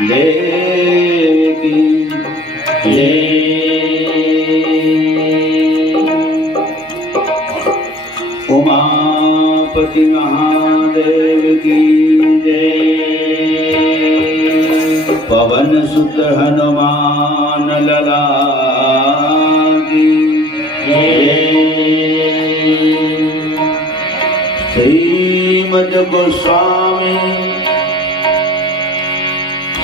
देव की जय। उमापति महादेव की जय। पवन सुत हनुमान लला की जय। श्रीमद गोस्वामी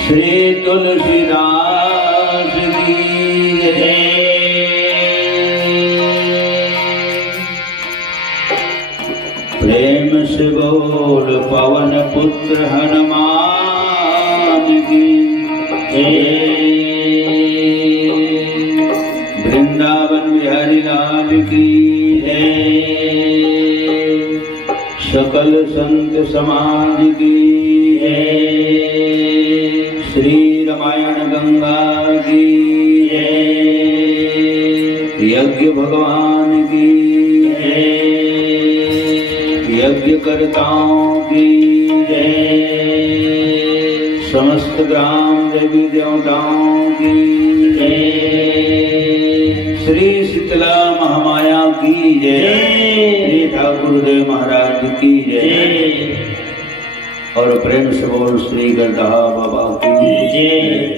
श्री तुलसीदास की जय। प्रेम से बोल पवन पुत्र हनुमान की जय। वृंदावन बिहारी लाल की जय। सकल संत समाज की जय। श्री रामायण गंगा की जय। यज्ञ भगवान की जय। यज्ञ कर्ताओं की जय। समस्त ग्राम देवी देवताओं की जय। श्री शीतला महामाया की जय। श्री ठाकुरदेव महाराज की जय। और प्रेम से बोल श्री गरदाहा बाबा की जय।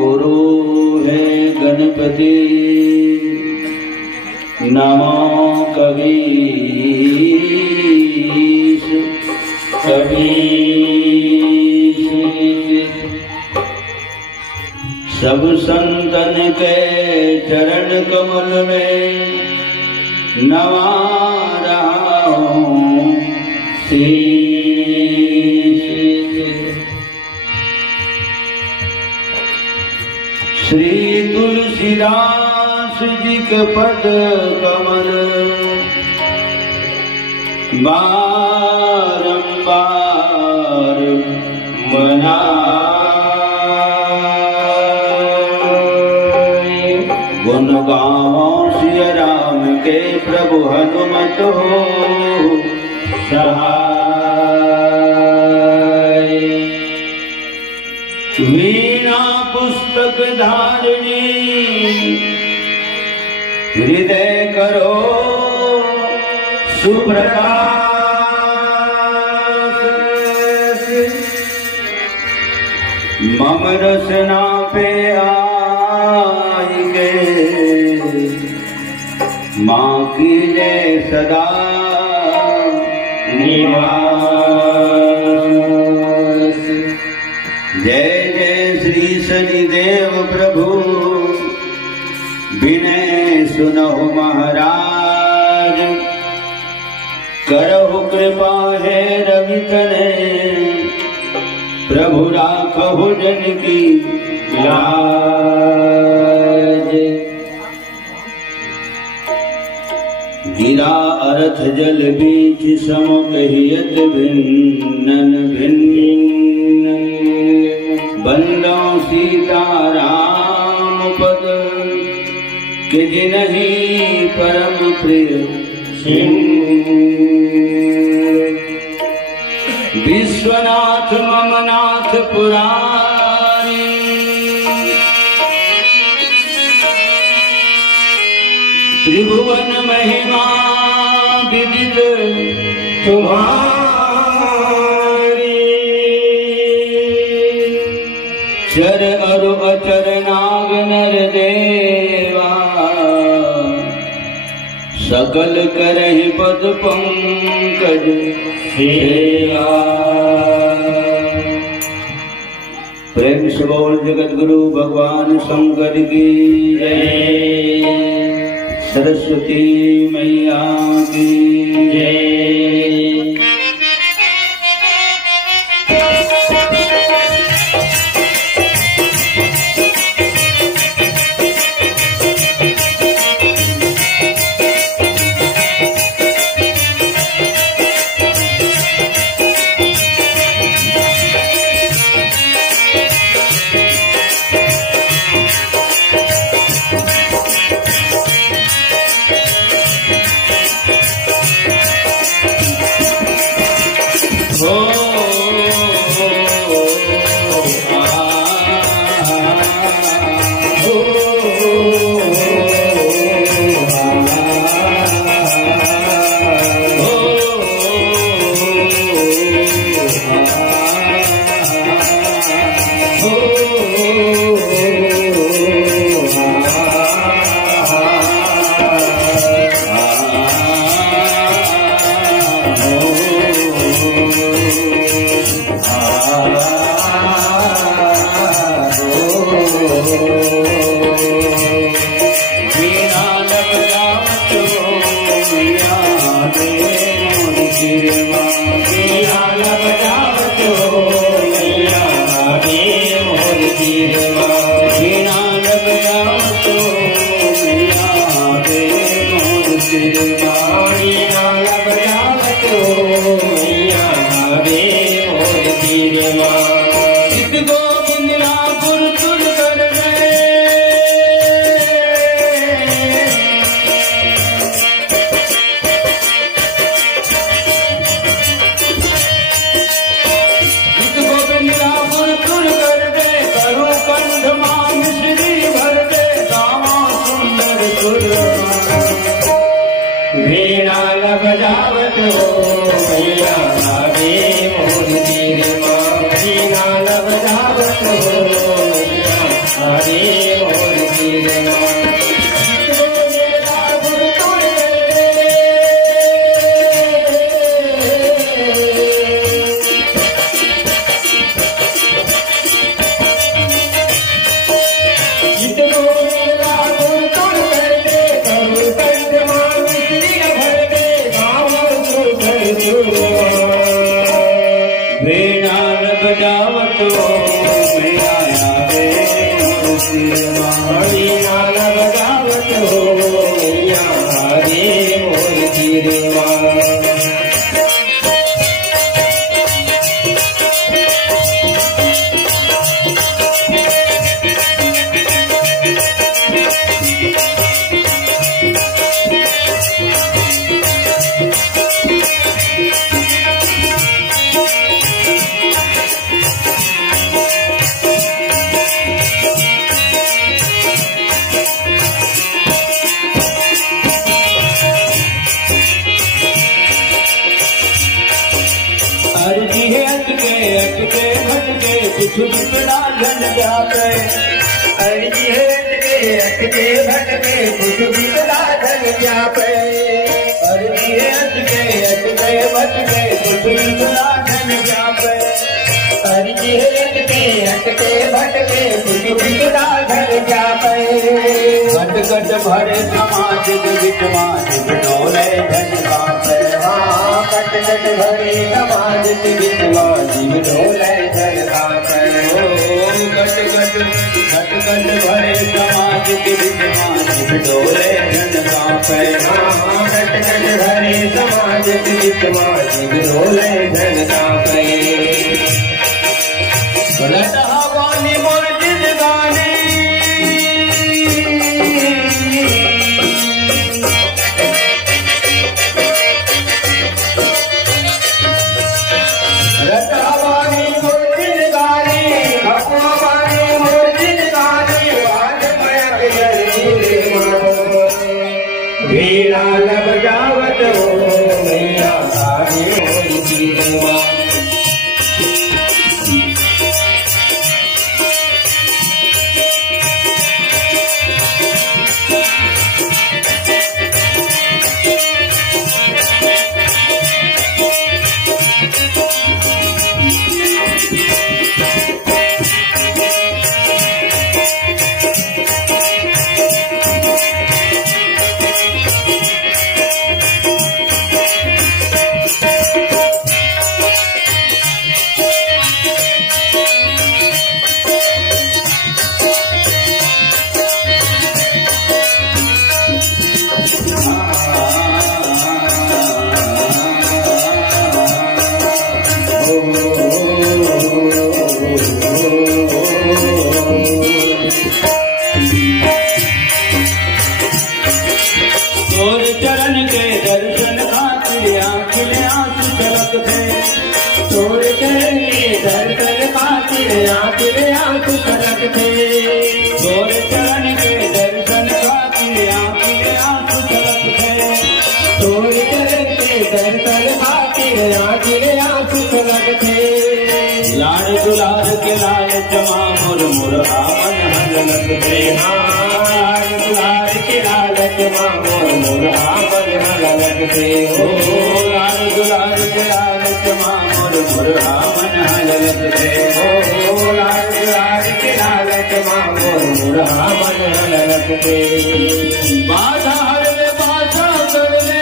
गुरु है गणपति नमो कबीर कबीर। सब संतन के चरण कमल में नवा रहा हूँ शीश। श्री तुलसीदास जी के पद कमल बारंबार मनाए। गुण गावों सिया राम के प्रभु हनुमत हो सहाय। वीणा पुस्तक धारिणी हृदय करो सुप्रकाश। मम रसना पे आएंगे माँ की जय सदा निवास। जय जय श्री शनिदेव प्रभु विनय सुनहु महाराज। करहु कृपा है रवि तनय प्रभु राखहु जन की लाज। गिरा अरथ जल बीच सम कहियत भिन्नन भिन्न। बंदो सीताराम पद कि जिनहि परम प्रिय सिंह। विश्वनाथ ममनाथ पुरारी त्रिभुवन महिमा विदित तुम्हारी। चर अरु अचर नाग नर देवा सकल करहि पद पंकज सेवा। प्रेम से बोल जगत गुरु भगवान शंकर की जय। सरस्वती मैया की जय। वीणा न बजावत हो मैया आगे मोर तीर माँ। वीणा न बजावत हो मैया आगे मोर तीर माँ। वीणा न बजावत हो मैया आगे मोर तीर माँ। वीणा न बजावत हो मैया आगे मोर तीर माँ। अर्जी है अटके अटके भटके कुछ बिपड़ा घन जाते। अर्जी है अटके अटके भटके कुछ बिपड़ा धन जापे। अर्जी है अटके अटके भटके कुछ बिपड़ा घन जाते। अर्जी है अटके अटके भटके कुछ बिपड़ा धन जापे। कट कट भरे समाज विचमाज बिडोले धन कापे। हाँ कट कट भरे समाज विचमाज बिडोले धन कापे। कट कट भरे समाज विचमाज बिडोले धन कापे। हाँ कट कट भरे समाज विचमाज बिडोले धन कापे। लटहा वाली मोर जिंदगानी रटावानी मोर जिंदगानी भगवानी मोर जिंदगानी वाज मयक जरी माँ। वीणा न बजावत हो मैया आगे मोर तीर माँ। तोर चरण के दर्शन खातिर आंखिल आंसू छलक थे। तोर चरण के दर्शन खातिर आंखिल आंसू छलक थे। तोर चरण के दर्शन खातिर आंखिल आंसू छलक थे। तोर चरण के दर्शन खातिर आंखिल आंसू छलक थे। लाड़ दुलार के लाल चमा मुर मुरहा मन हलक थे। लाड़ दुलार के लाल चमा मुर मुरहा मन हलक थे। लाड़ दुलार के लाल चमा मुर मुरहा मन हलक थे। लाड़ दुलार के लाल चमा मुर मुरहा मन हलक थे। बाधा हरले बाधा करले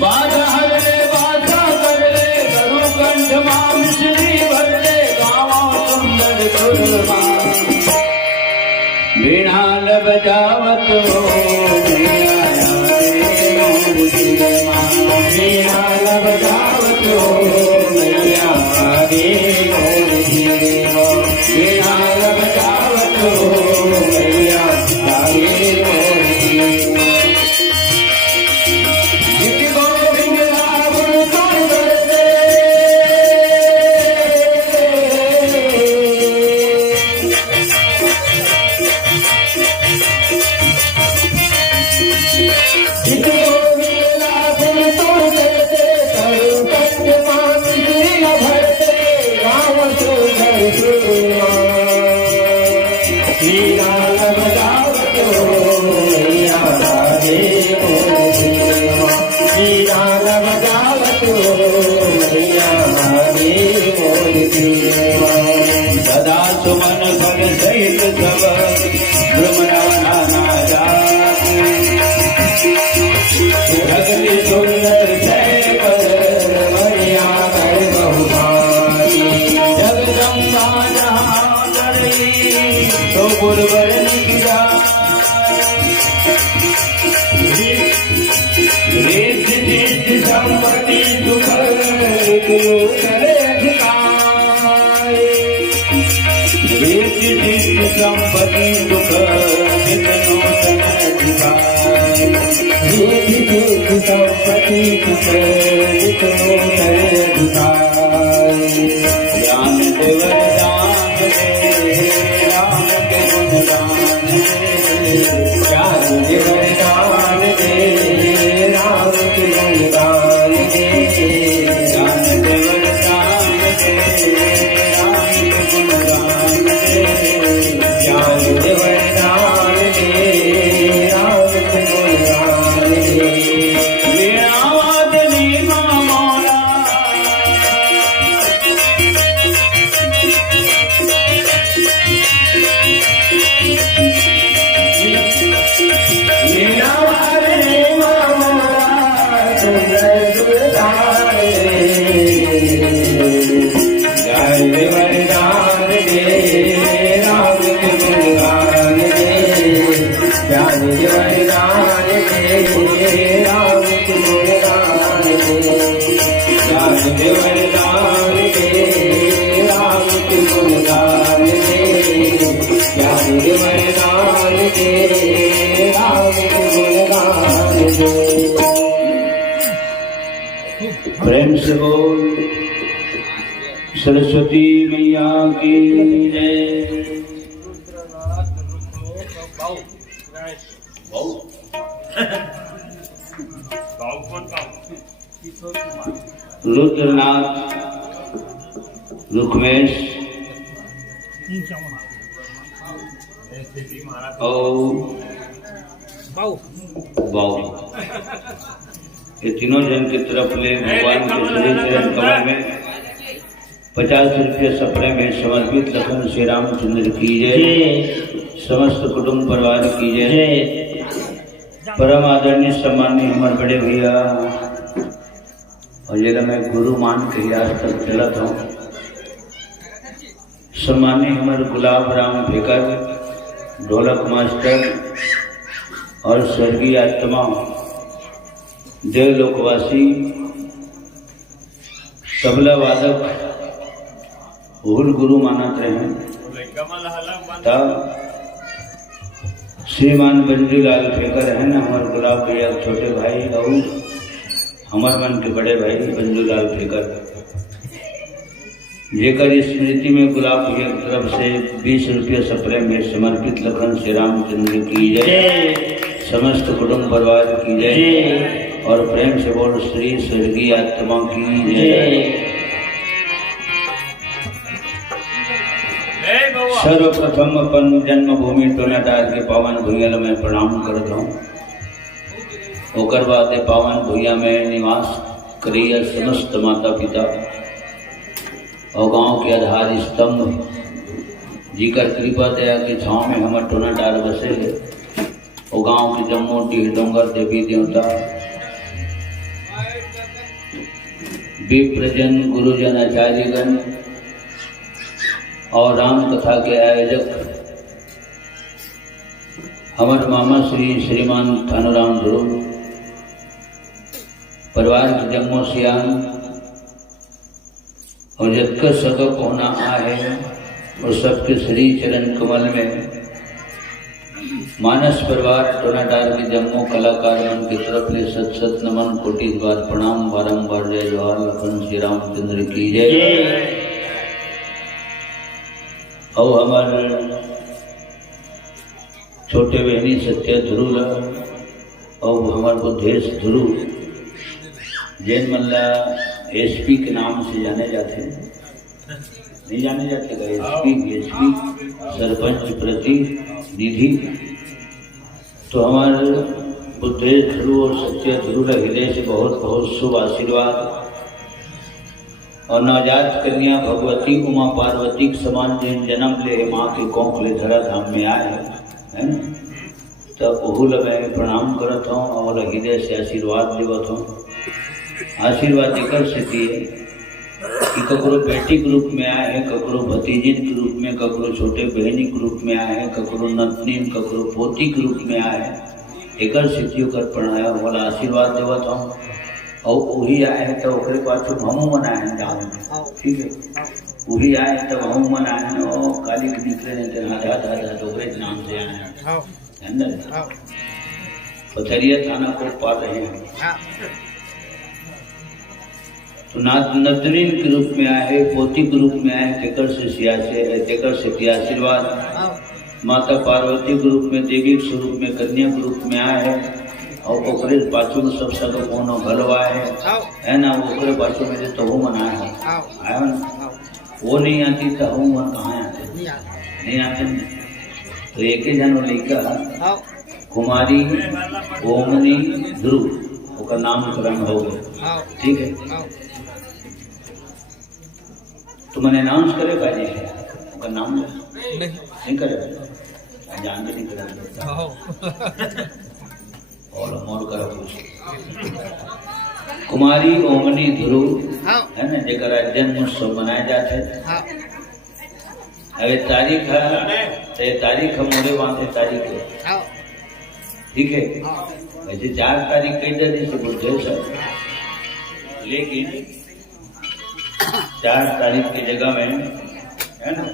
बाधा हरले बाधा करले गरु कंठ मां मिश्री भरले गावा सुंदर गुरमा। वीणा न बजावत हो मैया आगे मोर तीर माँ। वीणा न बजावत हो मैया आगे मोर तीर माँ। वीणा न बजावत हो मैया आगे मोर तीर माँ। जित गोविंद रावण तुम करते बजावतो मैया रे मोरी सदा सुमन फल सहित सब भ्रमणा जाति भगति सुंदर जय कर मैया कर बहुमानी जगदम्बा जहाँ करई तो गुरुवर किया रिद्धि सिद्धि संपत्ति सुख करे अधिकार रिद्धि सिद्धि संपत्ति दुख नितनो अधिकार रिद्धि सिद्धि संपत्ति सुख नितनो अधिकार ज्ञान दे वरदान दे राम के गुणगान दे ज्ञान दे वरदान दे राम के गुणगान दे ज्ञान दे वरदान दे राम के गुणगान दे ज्ञान दे वरदान दे राम के गुणगान दे वीणावादनी मामौला मीना वाले मामोला सुंदर सुरदार ज्ञान दे वरदान दे राम के गुणगान दे ज्ञान दे वरदान दे राम के गुणगान दे ज्ञान दे वरदान दे राम के गुणगान दे ज्ञान दे वरदान दे राम के गुणगान दे प्रेम से बोल सरस्वती मैया की जय। रुद्रनाथ रुक्मेश और बाऊ ये तीनों जन की तरफ ले भगवान के श्री चरण कमल में 50 रुपये सपने में समर्पित लखन श्री रामचंद्र की जय। समस्त कुटुंब परिवार की जय। परम आदरणीय सम्माननीय हमारे बड़े भैया और ये मैं गुरु मान के आज तक चलत हूँ। सम्माननीय हमारे गुलाब राम फेकर ढोलक मास्टर और स्वर्गीय आत्मा देवलोकवासी तबला वादक भूल गुरु मानत रहे तब श्रीमान बंजूलाल फेकर है ना हमारे गुलाब भैया छोटे भाई और हमारे मन के बड़े भाई बंजूलाल फेकर जेकर स्मृति में गुलाब भैया की तरफ से 20 रुपये सपने में समर्पित लखन श्री रामचंद्र की जय। समस्त कुटुंब परिवार की जय और प्रेम से बोल श्री स्वर्गीय आत्मा की जय। सर्वप्रथम अपन जन्मभूमि टोलाटार के पावन भूमिया में प्रणाम करता हूँ। ओकर बाद पावन भूमिया में निवास करिए समस्त माता पिता और गांव के आधार स्तंभ जीकर कृपा दया के छाँव में हम टोलाटार बसे है और गांव के जम्मू टीह डोंगर देवी देवता विप्रजन गुरुजन आचार्यगण और राम कथा के आयोजक हमारे मामा श्रीमान थानूराम ध्रुव परिवार के जम्मो सियान और जबकर सगप होना आहे और सबके श्री चरण कमल में मानस परिवार टोनाटार के जम्मो कलाकार मन की तरफ ले सत सत नमन कोटि बार प्रणाम बारंबार जय जोहार लखन श्री रामचंद्र की जय। और हमारे छोटे बहनी सत्य ध्रुव और हमारे बुद्धेश ध्रुव जैन मल्ला एसपी के नाम से जाने जाते हैं, नहीं जाने जाते एसपी सरपंच प्रतिनिधि। तो हमारे बुद्धेश ध्रुव और सत्य ध्रुव हृदय से बहुत बहुत शुभ आशीर्वाद। और नवजात कन्या भगवती उमा पार्वती के समान जिन जन्म ले माँ के कोख ले धरा धाम में आए है न, तो ओहुल मैं प्रणाम करत हूँ और हृदय से आशीर्वाद लेवत हूँ। आशीर्वाद एकर से दिए कि ककरो बेटी के रूप में आए हैं, ककरो भतीजी के रूप में, ककरो छोटे बहनी के रूप में आए हैं, ककरो नतनी ककरो पोती के रूप में आए हैं। एकर सिद्धियों कर प्रणाम वाला आशीर्वाद देवत हूँ। और वही आए तो ओकरे पाछू हमू मनाए हैं गाँव में, ठीक है। वही आए तब हमू मनाए हैं और काली के निकले नहीं आजाद ओकरे नाम से आए हैं। पथरिया थाना को पा रहे हैं। तो नतनीन के रूप में आए, पोती के रूप में आए, तेकर से आशीर्वाद। माता पार्वती के रूप में, देवी के स्वरूप में, कन्या के रूप में आए है। और ओकरे पाछू में सब सगो कोनो भलवा है ना। ओकरे पाछू में तो वो मन आए आयो ना, वो नहीं आती तो हम मन कहाँ आते, नहीं आते। तो एक ही जन लड़का कुमारी ओमनी ध्रुव, उसका नामकरण हो गया, ठीक है। तो मैंने अनाउंस करे पाजी उसका नाम नहीं करे, जान भी नहीं करा और मोर कर कुमारी ओमनी ध्रुव है ना, जगह जन्म उत्सव मनाए जाते। अरे तारीख है, तारीख हम मोड़े वहां तारीख है, ठीक है। वैसे 4 तारीख कई जगह से बुद्धेश है, लेकिन 4 तारीख की जगह में है ना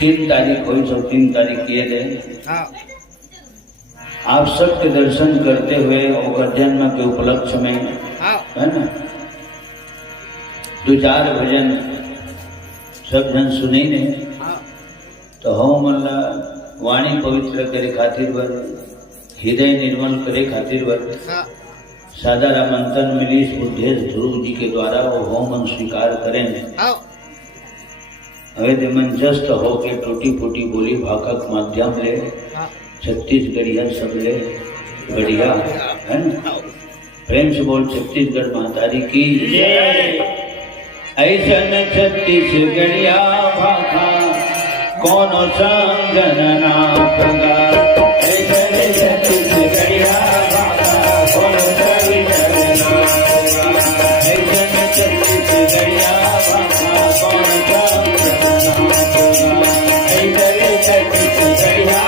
3 तारीख हुई, सब 3 तारीख किए गए। आप सबके दर्शन करते हुए और जन्म के उपलक्ष्य में है ना 2-4 भजन सब जन सुने ने। तो हम मल्ला वाणी पवित्र करे खातिर वर, हृदय निर्मल करे खातिर वर सादा रामंतन मिलीस बुद्धेश ध्रुव जी के द्वारा वो होमन स्वीकार करें। अवैध मंचस्थ होके टूटी फूटी बोली भाका के माध्यम ले छत्तीसगढ़िया सब ले बढ़िया है ना। प्रेम से बोल छत्तीसगढ़ महतारी की जय। ऐसन छत्तीसगढ़िया भाका कोनो संग ना पगा, ऐसन छत्तीसगढ़िया भाका कोनो संग ना पगा, ऐसन छत्तीसगढ़िया भाका कोनो संग ना पगा, ऐसन छत्तीसगढ़िया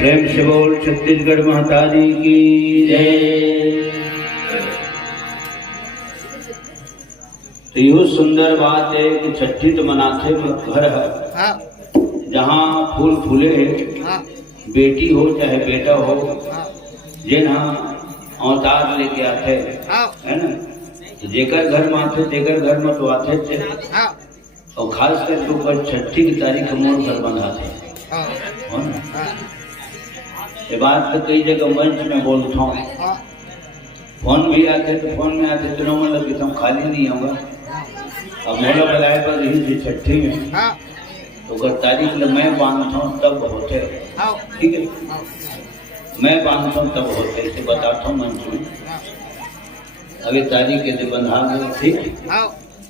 प्रेम से बोल छत्तीसगढ़ महतारी की जय। तो यह सुंदर बात है कि छठी तो मनाते घर है जहाँ फूल फूले बेटी हो चाहे बेटा हो, जिन अवतार लेके आते है ना। तो जेकर घर में आते तेकर घर में तो आते थे, और खास करके ऊपर छठी की तारीख मोड़ घर बंधाते हो ना। ये बात तो कई जगह मंच में बोलता हूँ, फोन भी आते तो फोन में आते तो नॉर्मल लगे तो खाली नहीं होगा। अब मोला बनाए पर यही थी छठी में, तो अगर तारीख मैं बांधता हूँ तब होते, ठीक है। मैं बांधता हूँ तब होते, इसे बताता हूँ मंच में। अभी तारीख के बंधा गए, ठीक।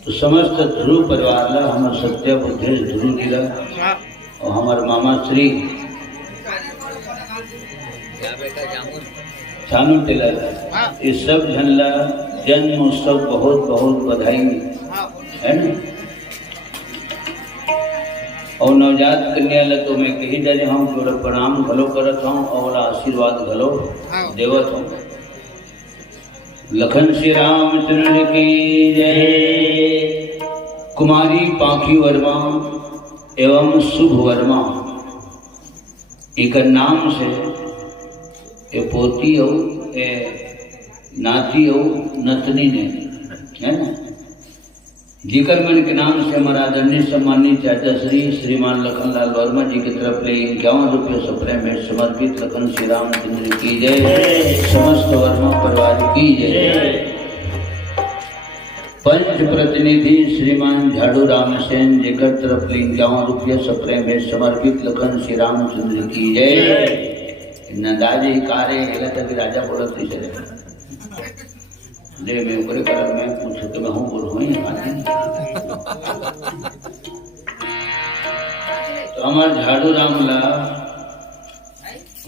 तो समस्त ध्रुव परिवार ला हमारे सत्य बुद्धेश ध्रुव जी ला और हमारे मामा श्री थानू टेलर ये सब झनला जन्म उत्सव बहुत बहुत बधाई है ना। और नवजात कन्या ला तो मैं कही जाने हम थोड़ा प्रणाम घलो करत हूँ और आशीर्वाद घलो देवत हूँ। लखन श्री रामचंद्र की जय। कुमारी पाखी वर्मा एवं शुभ वर्मा एक नाम से ये पोती हो ये नाती हो नतनी ने है ना। जिकर मन के नाम से हमारा आदरणीय सम्मानित चाचा श्री श्रीमान लखनलाल वर्मा जी की तरफ ले 51 रुपये सप्रे में समर्पित लखन श्री रामचंद्र की जय। समस्त वर्मा परिवार की जय। पंच प्रतिनिधि श्रीमान झाड़ू रामसेन जी की तरफ ले 51 रुपये सप्रे में समर्पित लखन श्री रामचंद्र की जय। नंदाजी कारे हेला तक राजा बोलत नहीं चले ले मैं ऊपर कर मैं पूछो तो मैं हूँ बोल हूँ तो हमार झाड़ू रामला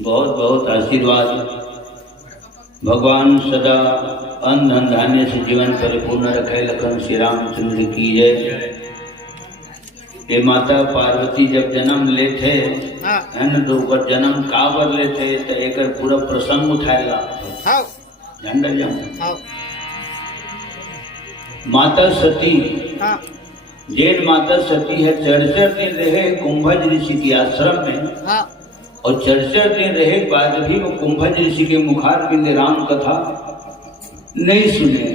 बहुत बहुत आशीर्वाद। भगवान सदा अन्न धन धान्य से जीवन परिपूर्ण रखे लखन श्री रामचंद्र की जय। ये माता पार्वती जब जन्म लेते है न तो ओकर जन्म काबर लेते तो एक पूरा प्रसंग उठाएगा झंडा जाऊं। माता सती जैन माता सती है 64 दिन रहे कुंभज ऋषि के आश्रम में और 64 दिन रहे बाद भी वो कुंभज ऋषि के मुखार बिंदे राम कथा नहीं सुने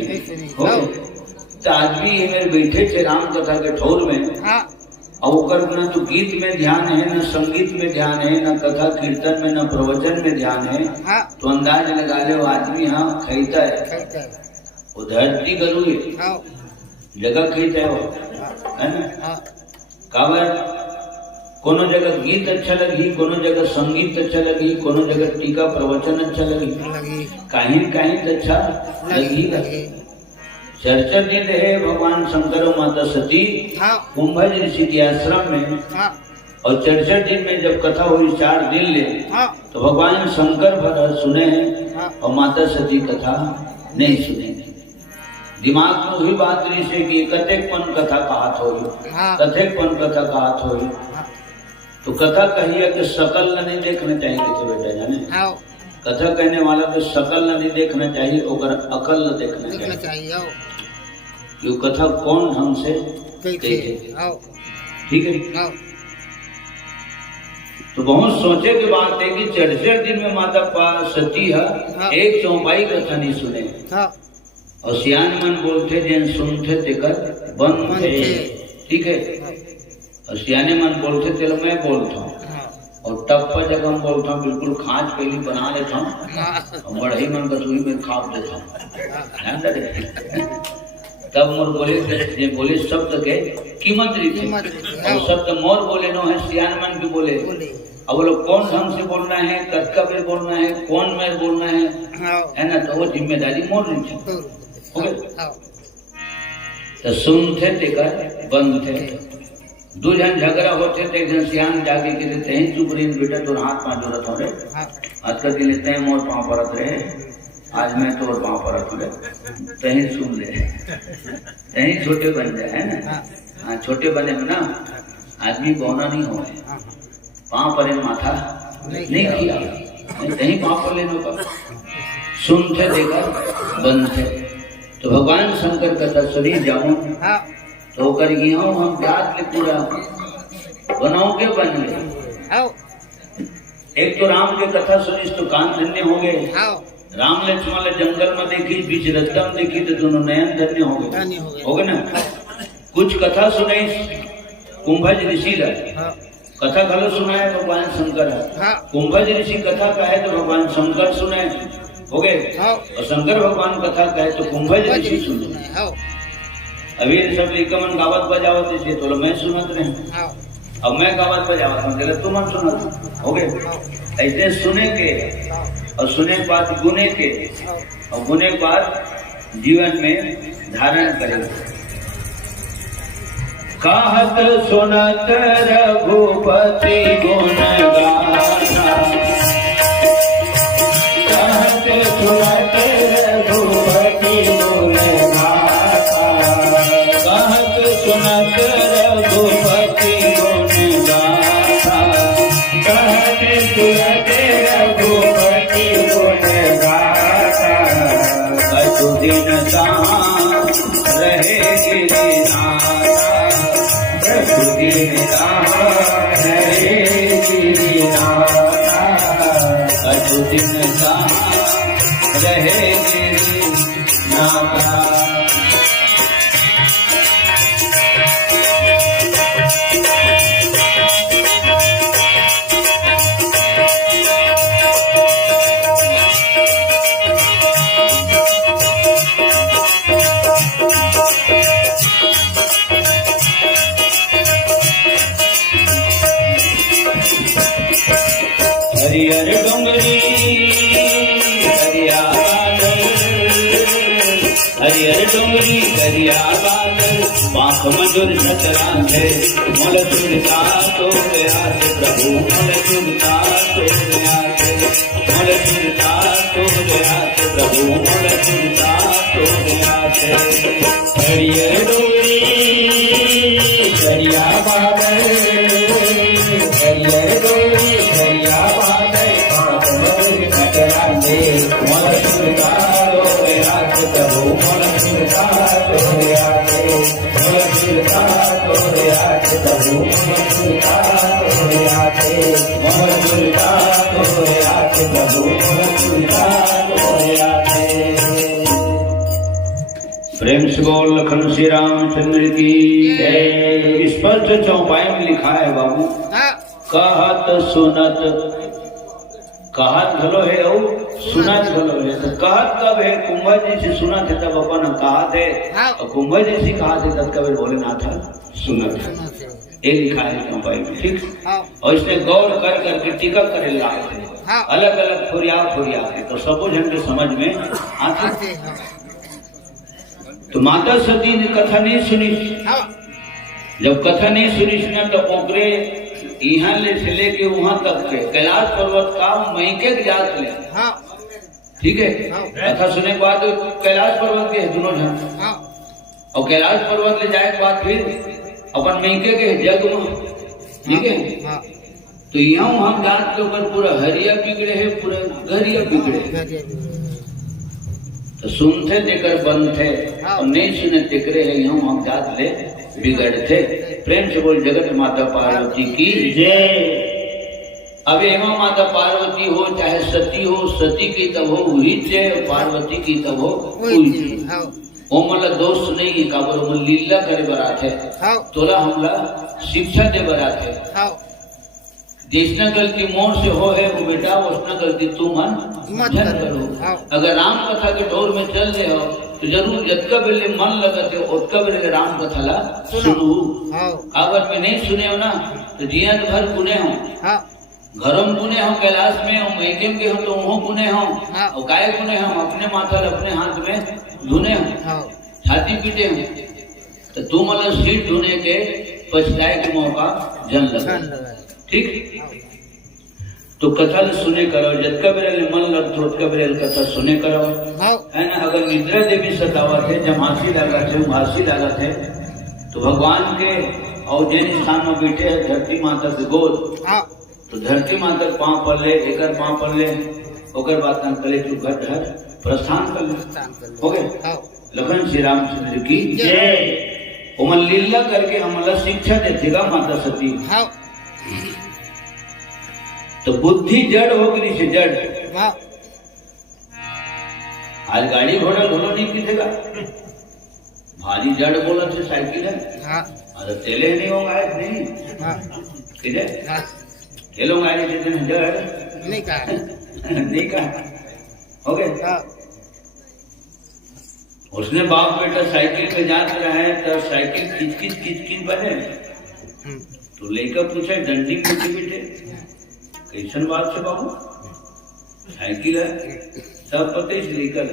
हो। तो आज भी ये मेरे बैठे थे राम कथा के ठोर में और न तो गीत में ध्यान है न संगीत में ध्यान है न कथा कीर्तन में न प्रवचन में ध्यान है। तो अंदाज लगा ले वो आदमी हाँ खरीदा है वो धरती गरु जगह खरीदा है वो है ना। काबर कोनो जगह गीत अच्छा लगी कोनो जगह संगीत अच्छा लगी कोनो जगह टीका प्रवचन अच्छा लगी कहीं कहीं तो अच्छा लगी। 64 दिन रहे भगवान शंकर और माता सती कुंभज ऋषि के आश्रम में और 64 दिन में जब कथा हुई 4 दिन ले तो भगवान शंकर सुने और माता सती कथा नहीं सुने। दिमाग में वही बात रही से कि कतेकपन कथा कहत हो कतेकपन कथा कहत हो तो कथा कहिए कि सकल नहीं देखना चाहिए किसी बेटा जाने। कथा कहने वाला तो सकल नहीं देखना चाहिए ओकर अकल देखना चाहिए कि कथा कौन ढंग से देखे। ठीक है। तो बहुत सोचे की बात है कि 64 दिन में माता सती है एक चौपाई कथा नहीं सुने और सियान मन बोलते जैन सुनते तेकर बंद थे। ठीक है। और सियाने मन बोलते तेलो मैं बोलता हूँ और टप पर जगह हम बोलता हूँ बिल्कुल खांच पहली बना लेता हूँ और बढ़ई मन कसूरी में खाप देता हूँ। तब मोर बोले शब्द के कीमत रीति और शब्द मोर बोले नो है सियान मन भी बोले। अब वो लोग कौन ढंग से बोलना है कब में बोलना है कौन में बोलना है ना। तो वो जिम्मेदारी मोर नहीं थी। तो सुनते तेकर बंद थे। दो जन झगड़ा होते थे एक जन सियान जाके के देते हैं चुप रही बेटा तो हाथ पांव जोड़त हो रे आज कर दिन लेते हैं मोर पांव परत रहे आज मैं तो और पांव परत हो रे तहीं सुन ले तहीं छोटे बन जाए है ना। हाँ छोटे बने में ना आदमी बौना नहीं हो पांव परे माथा नहीं किया तहीं पांव पर लेने का सुनते देखा बंद थे। तो भगवान शंकर कथा सुनी जाऊं तो कर यहाँ हम जात के पूरा बनाओ के बन गए। एक तो राम की कथा सुनी तो कान धन्य हो गए। राम लक्ष्मण जंगल में देखी बीच रस्ता में देखी तो दोनों नयन धन्य हो गए ना। कुछ कथा सुनाई कुंभज ऋषि ला कथा खलो सुनाए भगवान शंकर कुंभज ऋषि कथा कहे तो भगवान शंकर सुनाए हो गए और शंकर भगवान कथा कहे तो कुंभज ऋषि सुने। अभी सब लिकमन गावत बजावत थे तो मैं सुनत रहे अब मैं गावत बजावत हूँ तुम सुनत हो गए। ऐसे सुने के और सुने के बाद गुने के और गुने के बाद जीवन में धारण करें। कहत सुनत रघुपति गुण गाना कहत डोरी दरिया बादल पाख मधुर सतरांधे मोल चुनता तो आस प्रभु मोल चुनता तो आस मोल चुनता तो आस प्रभु मोल चुनता तो आस हरियर डोरी दरिया बादल हरियर डोरी दरिया बादल पाख मधुर सतरांधे मोल चुनता तो आस प्रभु मोल चुनता तो आस मोल चुनता तो आस प्रभु मोल चुनता तो आस मोल चुनता तो आस प्रभु मोल चुनता तो आस। प्रेम से बोल लखन श्री रामचंद्र की जय। स्पष्ट चौपाई में लिखा है बाबू, कहत सुनत, कहत भलो है और सुनत भलो है। तो कहत कब है? कुंभ जी से सुनत है तब अपन कहत है, और कुंभ जी से कहत है तब कबीर भोलेनाथ सुनत है। ये लिखा है चौपाई में, ठीक। और इसने गौर कर करके टीका करे लाए अलग अलग फुरिया के, तो सबो जन के समझ में आते। तो माता सती ने कथा नहीं सुनी। जब कथा नहीं सुनी सुना तो ओकरे यहाँ से लेके वहां तक के कैलाश पर्वत का महीके के जात ले, ठीक है। कथा सुनने के बाद कैलाश पर्वत के दोनों जन, और कैलाश पर्वत ले जाए के बाद फिर अपन महीके के जग में, ठीक है। तो यहाँ वहां जात के ऊपर पूरा हरिया बिगड़े है, पूरा गरिया बिगड़े। तो सुनते देकर बंद थे और नहीं सुने तिकरे है, यूं हम जात ले बिगड़ते। प्रेम से बोल जगत माता पार्वती की जय। अब एवं माता पार्वती हो चाहे सती हो, सती की तब हो हुई थे, पार्वती की तब हो हुई थी। वो मतलब दोस्त नहीं है, काबर लीला करे बरात है, तोला हमला शिक्षा दे बरात है। जिसना गलती मोर से हो है वो बेटा, उसना गलती तू मन जन करो। अगर राम कथा के डोर में चल रहे हो तो जरूर जतका बेले मन लगते उतका बेले राम कथा ला सुनू। अगर में नहीं सुने हो ना तो जियत भर गुने हो, घरों में गुने हो, कैलाश में हो, मैकेम के हो तो वहाँ गुने हो, और गाय गुने हो, अपने माथा अपने हाथ में धुने हो, छाती पीटे हो। तो तू मतलब सीट धुने के पछताए के मौका जन लगा, ठीक। तो कथा सुने करो, जतका बेरे मन लगतो उतका बेरे कथा सुने करो, है ना। अगर निद्रा देवी सतावत है, जमासी लागत है, उमासी लागत है, तो भगवान के और जिन स्थान में बैठे है धरती माता के गोद, तो धरती माता पाँव पर ले, एक पाँव पर ले, ओकर बात न करे तू घर प्रस्थान कर ले, हो गए। लखन श्री रामचंद्र की जय। उमन लीला करके हमला शिक्षा देगा माता सती। तो बुद्धि जड़ हो गई से जड़। आज गाड़ी घोड़ा घोड़ो नहीं किसेगा, भारी जड़ बोला थे साइकिल है, अरे तेले नहीं होगा नहीं किधे तेलों गाड़ी जितने जड़ नहीं कहा हो गए। उसने बाप बेटा साइकिल पे जात रहे तो साइकिल किच बने, तो लेकर पूछा डंडी में बेटे कैसन बात से बाबू, साइकिल है सब पते लेकर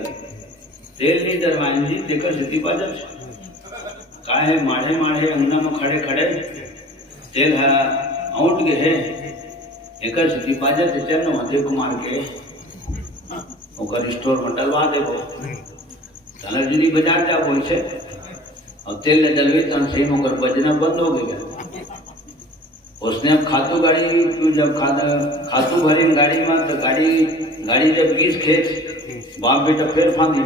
तेल नहीं दरवाइन जी देकर सती बाजर का है, माढ़े माढ़े अंगना में खड़े खड़े तेल है औट गए है, एक सती बाजर से चल मध्य कुमार के ओकर स्टोर में डलवा देबो। धनर्जुनी बाजार जाबो से और तेल ने डलवे तो सही में ओकर बजना बंद हो गया। उसने अब खातू गाड़ी, जब खातू भरी गाड़ी में तो गाड़ी जब बीस खेत बाप बेटा फिर फांदी,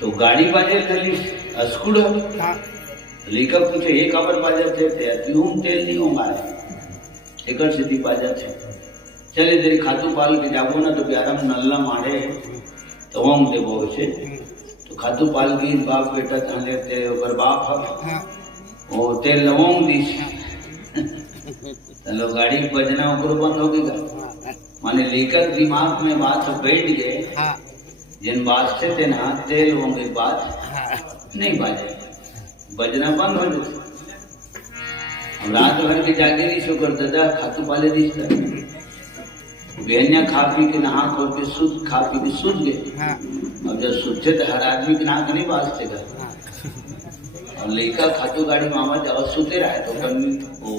तो गाड़ी बाजे चली स्कूल लेकर पूछे एक काबर बाजार थे तेल नहीं होगा एक सिद्धि बाजार थे। चले तेरी खातू पाल के जाबो ना तो प्यारा नल्ला मारे तो हम देवो से, तो खातू पाल की बाप बेटा कहने तेरे ऊपर बाप है वो तेल लवंग दी चलो गाड़ी बजना ऊपर बंद हो गया। माने लेकर दिमाग में बात बैठ गए, जिन बात से थे ना तेल होंगे बात नहीं बाजे, बजना बंद हो जाए। हम रात भर के जागे नहीं सो कर दादा खातू पाले दी बहनिया खा पी के नहा खो के शुद्ध खा पी के सूझ गए। हाँ, अब जब सूझे तो हर आदमी के नाक नहीं बाजते गए। और लड़का खाटू गाड़ी मामा जब सुते रहे तो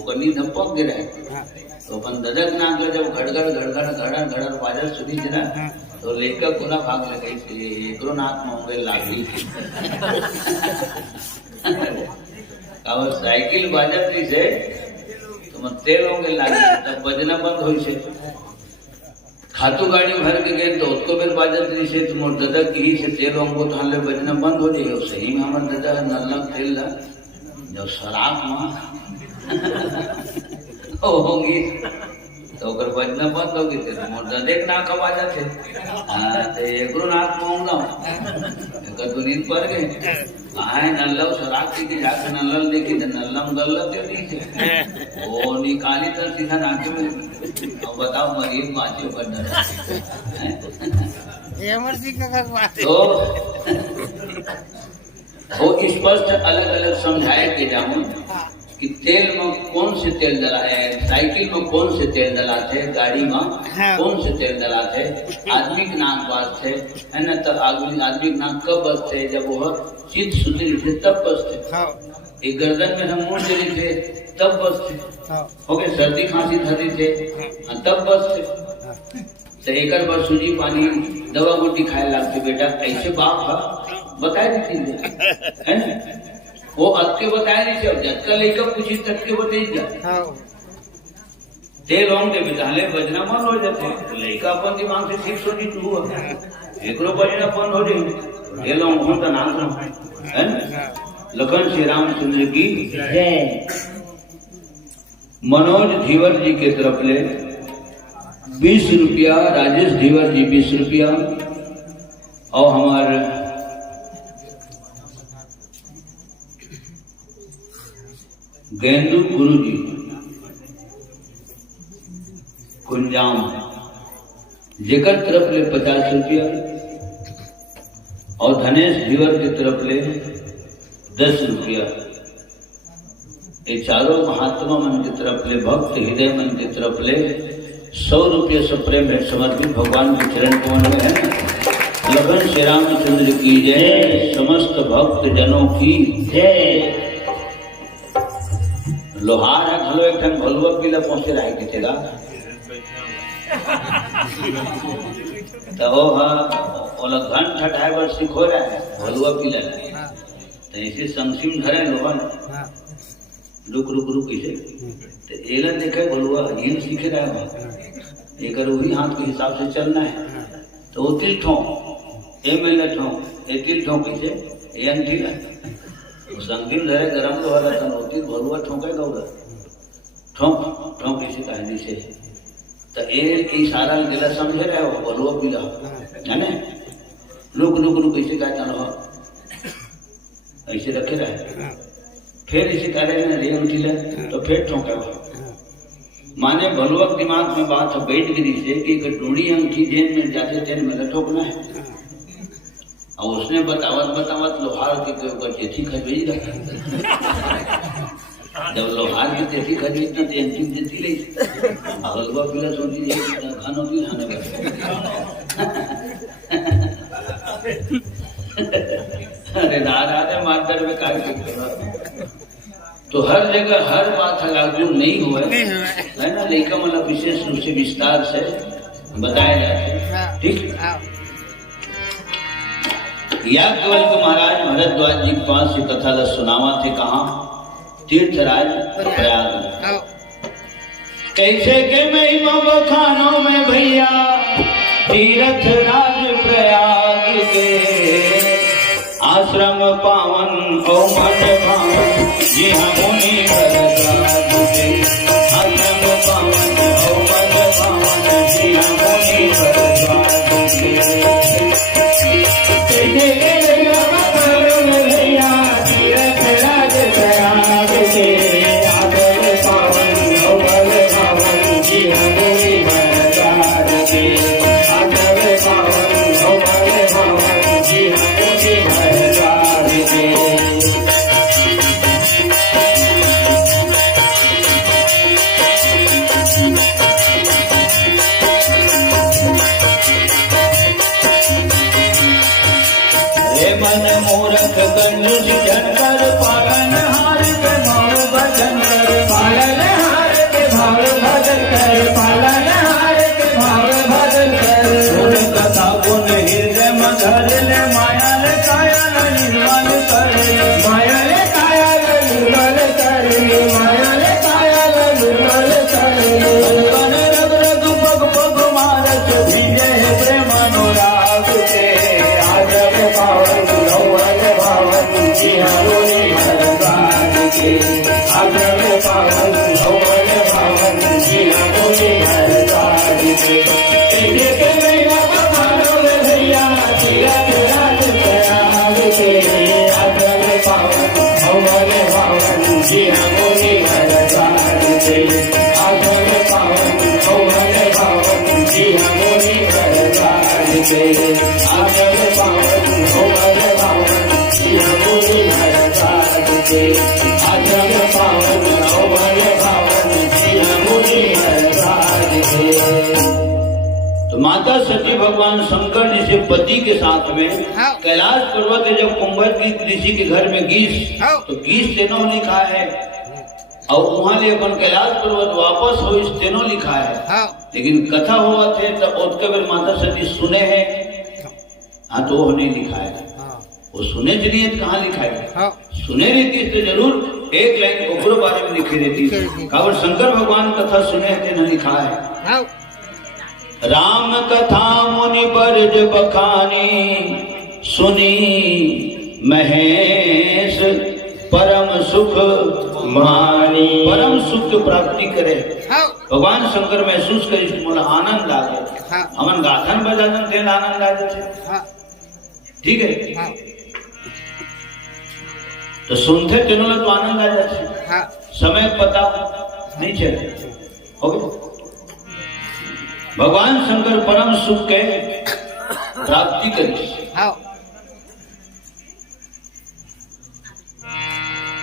कन्नी धपक दे रहे हाँ, तो अपन ददक नाक जब घड़घड़ घड़घड़ घड़र घड़र बाजा सुनी जरा तो लड़का कोना भाग लगे एकरो नाक में होंगे लागी और साइकिल बाजत रही से तो मत तेल होंगे लागी तब बजना बंद हो से खातू गाड़ी भर के गए तो उसको फिर बाजत रही से तो मोर ददक की से तेल होंगे तो हल्ले बजना बंद हो जाए। सही में हमारे ददा नल्ला तेल ला जब शराब मां होगी तो ओकर बजना बंद होगी तो मोर ददे के नाक बाजा थे। हाँ तो एकरो नाक मांगना एक तो नींद पड़ गए आए नल्ला शराब पी के जाके नल्ला देखी तो नल्ला में गल्ला दे दी थे वो निकाली तो सीधा नाक में। अब बताओ मरीज बाँचे पर तो वो स्पष्ट अलग अलग समझाए के जाऊं कि तेल में कौन से तेल डला है, साइकिल में कौन से तेल डला थे, गाड़ी में कौन से तेल डला थे, आदमी के नाक बाज थे है ना। तब आदमी के नाक कब बजते जब वो चित सुतरी थे तब बजते। एक गर्दन में हम मुंह चली थे तब बजते हो गए। सर्दी खांसी धरी थे तब बजते। तो एक बार सूजी पानी दवा बूटी खाए लगते बेटा ऐसे बाप बताए दी है ना। वो अटके बताया नहीं थे झटका लेकर पूछी तटके बताई तेल होंगे बिताले बजना बंद हो जाते लड़का अपन दिमाग से ठीक सोची तू एकरो बजना बंद हो जाए तेल होंगे तो नाम है ना। लखन श्री रामचंद्र की जय। मनोज धीवर जी के तरफ ले 20 रुपया, राजेश धीवर जी 20 रुपया और हमारे गेंदू गुरु जी कुंजाम जेकर तरफ ले 50 रुपया और धनेश धीवर की तरफ ले 10 रुपया। ये चारों महात्मा मन की तरफ ले भक्त हृदय मन की तरफ ले 100 रुपये सप्रेम भेंट समर्पित भगवान के चरण कमल में है। लगन श्री रामचंद्र की जय, समस्त भक्त जनों की जय। लोहार है घलो एक ठन भलुआ पीला पहुंचे रहे के तेगा तो ओला घन ठठाए बर सिखो रहा है भलुआ पीला तो ऐसे संगसिम धरे लोहन रुक रुक रुक इसे तो एला देखे भलुआ हिल सीखे रहा है एक वही हाथ के हिसाब से चलना है तो वो तिल ठों ए मिलना ठों ए तिल ठों कैसे ए अंठी है संगीन धरे गरम लोहा रहता होती भलुआ ठोंकेगा उधर ठोंक ठोंक इसी कहानी से तो एक इशारा दिला समझे रहे हो भलुआ पीला है ना। रुक रुक रुक ऐसे कहता रहो ऐसे रखे रहे फिर इसे कह रहे ना रे उठी ले तो फिर ठोंकेगा। माने भलुआ दिमाग में बात बैठ गई से कि टूड़ी अंगठी जेन में जाते तेन में ठोकना है और उसने बतावत लोहार के ऊपर चेथी खजवेज रखा। जब लोहार की चेथी खजवेज तो अंतिम चेथी ले हलवा पीला सोची खानो की खाने का अरे राधे मातर में कार्य तो हर जगह हर बात लागू नहीं हुआ है ना। लेकिन मतलब विशेष रूप से विस्तार से बताया जाता है ठीक। याज्ञवल्क्य महाराज भरद्वाज जी के पास ये कथा ला सुनावा थे कहाँ तीर्थराज प्रयाग में। कैसे के महिमा बखानों में भैया तीर्थराज प्रयाग के आश्रम पावन ओ मन भावन जी मुनि भरद्वाज के आश्रम पावन ओ मन भावन जी मुनि भरद्वाज के। मूर्ख कंजूस जनकर पालन हार के भाव भजन कर पालन हार के भाव भजन कर पालन हार के भाव भजन कर सुन कथा गुण हृदय में धर ले माया ले काया निर्मल कर माया ले काया निर्मल कर माया ले काया निर्मल कर कन रग रग पग पग मारत भीजे प्रेम अनुराग के आजब पावन नौवन भावन जी हमारे भरद्वाज के आजब पावन नौवन भावन जी हमारे भरद्वाज के के मेरा बखानो में भैया तीरथ राज प्रयाग के आजब पावन नौवन भावन जी हमारे भरद्वाज के आजब पावन नौवन भावन जी हमारे भरद्वाज के आजब पावन नौवन भावन जी हमारे भरद्वाज के आजब पावन नौवन भावन जी हमारे भरद्वाज के। तो माता सती भगवान शंकर जी से पति के साथ में कैलाश पर्वत जब कुंभज ऋषि के घर में गीस तो गीस तेनों लिखा है और वहां ले अपन कैलाश पर्वत वापस हो इस तेनों लिखा है लेकिन कथा हुआ थे तब उसके बाद माता सती सुने हैं हाँ तो वो नहीं लिखा है वो सुने चलिए कहाँ लिखा है सुने रहती तो जरूर एक लाइन ओकरो बारे में लिखी रहती काबर शंकर भगवान कथा सुने थे न लिखा है राम कथा मुनि बरज बखानी सुनी महेश परम सुख मानी परम सुख की प्राप्ति करे भगवान शंकर महसूस करे मोला आनंद लागे हमन गाथन बजाथन थे आनंद लागे थे ठीक है तो सुनते तेनों तो आनंद आ जाते समय पता नहीं चले हो गया भगवान शंकर परम सुख के प्राप्ति करी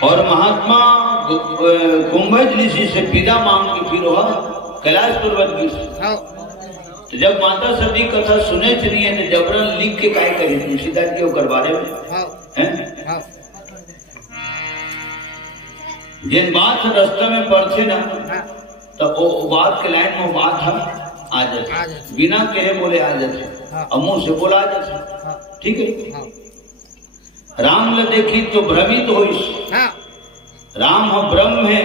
और महात्मा कुंभज ऋषि से विदा मांग के फिर वह कैलाश पर्वत की तो जब माता सती कथा सुने चलिए तो जबरन लिख के काय करी तुलसीदास के ओकर बारे में हैं जिन बात रास्ते में पढ़ते ना तो वो बात के लाइन में बात हम आ जाते बिना कहे बोले आ जाते और मुंह से बोला आ जाते ठीक है राम ल देखी तो भ्रमित हो राम हम ब्रह्म है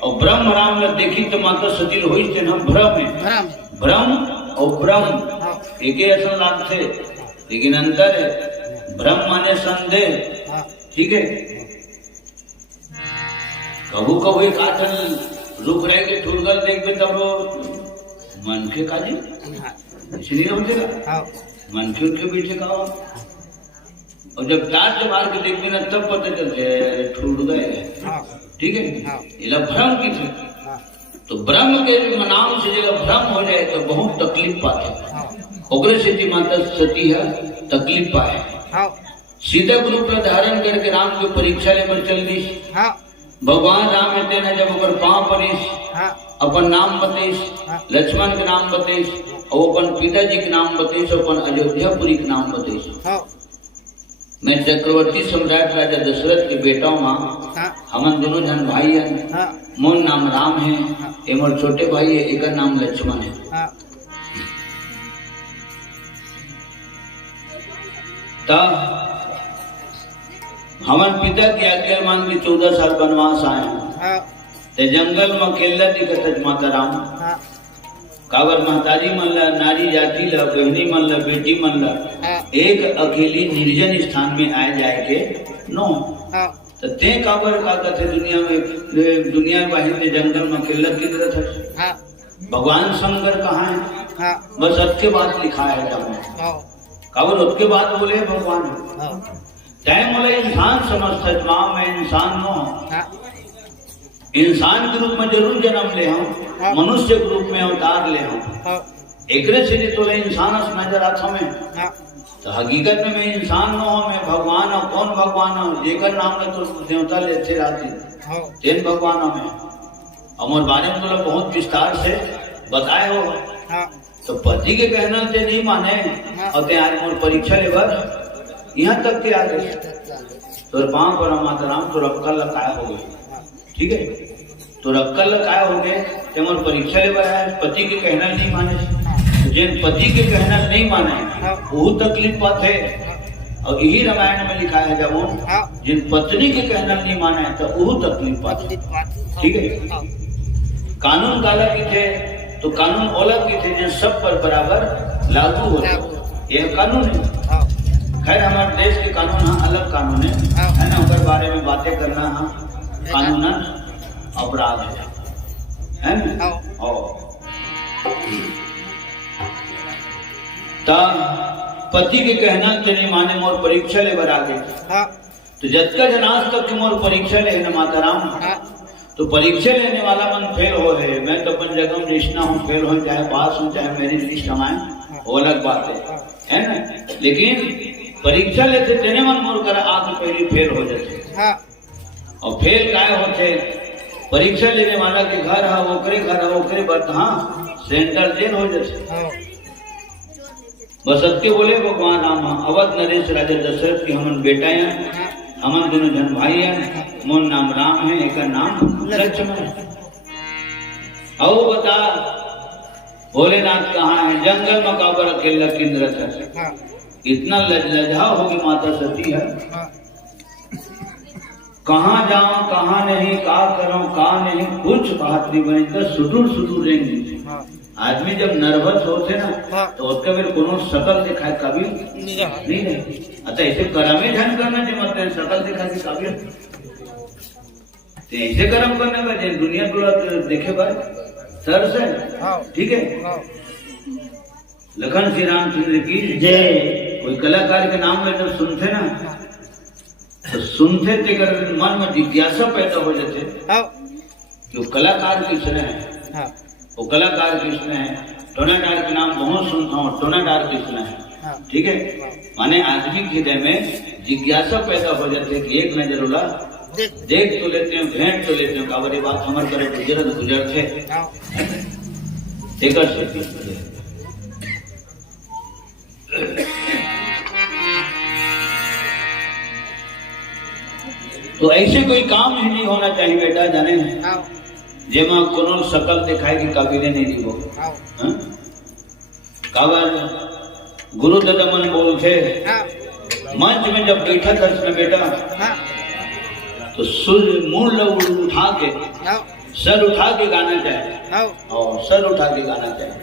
और ब्रह्म राम ल देखी तो माता सती हो हम भ्रम है ब्रह्म और ब्रह्म एक ही असल नाम थे लेकिन अंतर है ब्रह्म माने संदेह ठीक है कबू कबू एक आठन रुक रहे के ठुरगल देखबे तब मन के काजी इसलिए होते मन के उनके पीछे का और जब टार्च मार के देखते ना तब पता चलते ठुर गए ठीक है ये भ्रम की थी तो ब्रह्म के नाम से जगह भ्रम हो जाए तो बहुत तकलीफ पाते ओकरे से माता सती है तकलीफ पाए सीधा रूप धारण करके राम की परीक्षा लेकर चल दी भगवान राम ने तेना जब ओकर पांव पड़ीस अपन नाम बतेस लक्ष्मण के नाम बतेस और अपन पिताजी के नाम बतेस अपन अयोध्यापुरी के नाम बतेस मैं चक्रवर्ती सम्राट राजा दशरथ के बेटाओं माँ हमन दोनों जन भाई हैं मोर नाम राम है ये मोर छोटे भाई है एक नाम लक्ष्मण है तब हमन पिता की आज्ञा मान के 14 साल वनवास आए ते जंगल में अकेला दिखत माता राम काबर महतारी मन ला नारी जाति ला बहनी मन ला बेटी मन ला एक अकेली निर्जन स्थान में आए जाए के नो तो ते काबर का थे दुनिया बाहर के जंगल में अकेला दिखत है भगवान शंकर कहाँ है बस सबके बाद लिखा है काबर उसके बाद बोले भगवान टाइम वाला इंसान समझता है माँ में इंसान नो इंसान के रूप में जरूर जन्म ले हम मनुष्य के रूप में अवतार ले हम एक से तो इंसान नजर आता में तो हकीकत में मैं इंसान न हो मैं भगवान हो कौन भगवान हो जेकर नाम में तो देवता लेते रहती तेन भगवान में हमारे बारे में तो बहुत विस्तार से बताए हो तो पति के कहना से नहीं माने और ते आज मोर परीक्षा लेबर यहाँ तक के आगे तो पाँव पर माता राम तो अक्कल लकाया हो गए, ठीक है। तो अक्कल लकाया हो गए तो मोर परीक्षा ले बनाया, पति के कहना नहीं माने, जिन पति के कहना नहीं माने वो तकलीफ बात है। और यही रामायण में लिखा है जब जिन पत्नी के कहना नहीं माने तो वो तकलीफ बात है, ठीक है। कानून काला की थे तो कानून अलग की थे जो सब पर बराबर लागू होते, यह कानून है। खैर हमारे देश के कानून हाँ अलग कानून है ना, उनके बारे में बातें करना हाँ कानूनन अपराध है ना। पति के कहना के नहीं माने मोर परीक्षा ले बरा गए, तो जतका जनाज तक के मोर परीक्षा ले न माता राम, तो परीक्षा लेने वाला मन फेल हो है। मैं तो अपन जगह में रिश्ता हूँ, फेल हो चाहे पास हूँ चाहे मेरी लिस्ट हमारे, वो अलग बात है ना। लेकिन परीक्षा लेते तेने मन मोर कर आग पहली फेल हो जाते, और फेल काय होते परीक्षा लेने वाला के घर है ओकरे बत हाँ सेंटर जेल हो जाते। बस सत्य बोले भगवान राम अवध नरेश राजा दशरथ की हमन बेटा हैं, हमन दोनों जन भाई हैं, मोर नाम राम है, एक नाम लक्ष्मण। आओ बता भोलेनाथ कहाँ है, जंगल मकाबर अकेला किंद्र था। इतना लज्जा होगी माता सती है, कहाँ जाऊं कहाँ नहीं, का करूं का नहीं, कुछ बात नहीं बनी तो सुदूर रहेंगे। आदमी जब नर्वस होते ना तो उसका फिर कोनो शकल दिखाए कभी नहीं रहे। अच्छा ऐसे कर्म ही ध्यान करना चाहिए, मतलब शकल दिखा के कभी तो ऐसे कर्म करने का दुनिया को देखे बार सर से, ठीक है। लखन श्री रामचंद्र की जय। कोई कलाकार के नाम में जब सुनते ना तो सुनते थे कर मन में जिज्ञासा पैदा हो जाते कि वो कलाकार किसने है, वो कलाकार किसने है। टोनाडार के नाम बहुत सुनता हूँ, टोनाडार किसने है, ठीक है। माने आदमी के हृदय में जिज्ञासा पैदा हो जाते कि एक नजर उला देख तो लेते हैं, भेंट तो लेते हैं, काबरी बात हमारे तरह गुजर थे। तो ऐसे कोई काम ही नहीं होना चाहिए बेटा, जाने जेमा कोनो शकल दिखाए कि काबिले नहीं दी वो। काबर गुरु दमन बोलते मंच में जब बैठा था इसमें बेटा तो मूल उठा के सर उठा के गाना चाहिए, और सर उठा के गाना चाहिए,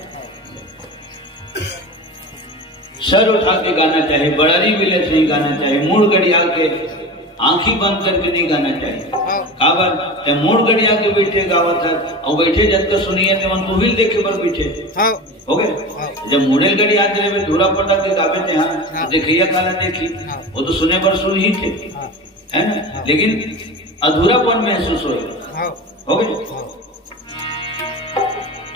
सर उठा के गाना चाहिए, बड़ारी मिले से नहीं गाना चाहिए, मूड गड़िया के आंखी बंद करके नहीं गाना चाहिए। काबर जब मूड गड़िया के बैठे गावत है और बैठे जब तक सुनिए तो मन मोबाइल देखे पर बैठे हो गए। जब मुड़ेल गड़िया में धूरा पटा के गावे थे हाँ देखिए काला देखी, वो तो सुने पर सुन ही थे है ना, लेकिन अधूरापन महसूस हो गए।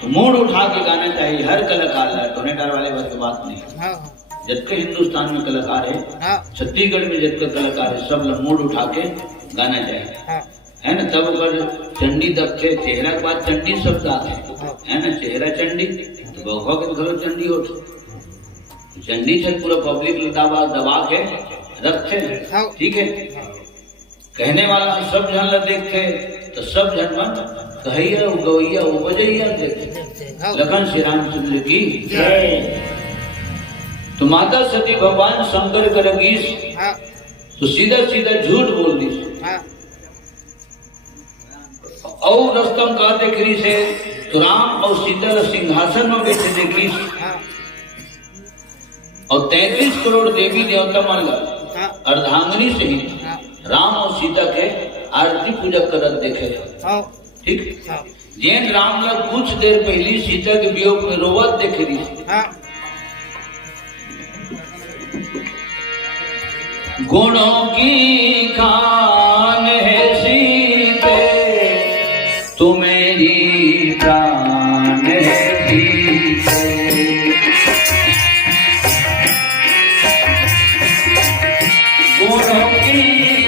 तो मूड उठा के गाना चाहिए हर कलाकार है, टोनेटार वाले बात नहीं। जबकि हिंदुस्तान में कलाकार है, छत्तीसगढ़ में जबकि कलाकार है, सब लोग मूड उठा के गाना चाहिए है ना। तब अगर चंडी दबते चेहरा के बाद चंडी शब्द आते है ना, चेहरा चंडी तो बउआ के घर चंडी होते, चंडी से पूरा पब्लिक दबा के रखते, ठीक है। कहने वाला सब जन ला देखते तो सब जन मन कहैया गवैया बजैया देखते। लखन श्री रामचंद्र की जय। तो माता सती भगवान शंकर करेगीस तो सीधा सीधा झूठ बोल दी, और रस्तम का देख रही से तो राम और सीता सिंहासन में बैठे देखी, और 33 करोड़ देवी देवता मन अर्धांगिनी सहित राम और सीता के आरती पूजा करत देखे, ठीक। जैन राम ला कुछ देर पहली सीता के वियोग में रोवत देखे रही, गुणों की खान है सीते तू मेरी प्राण है सीते, गुणों की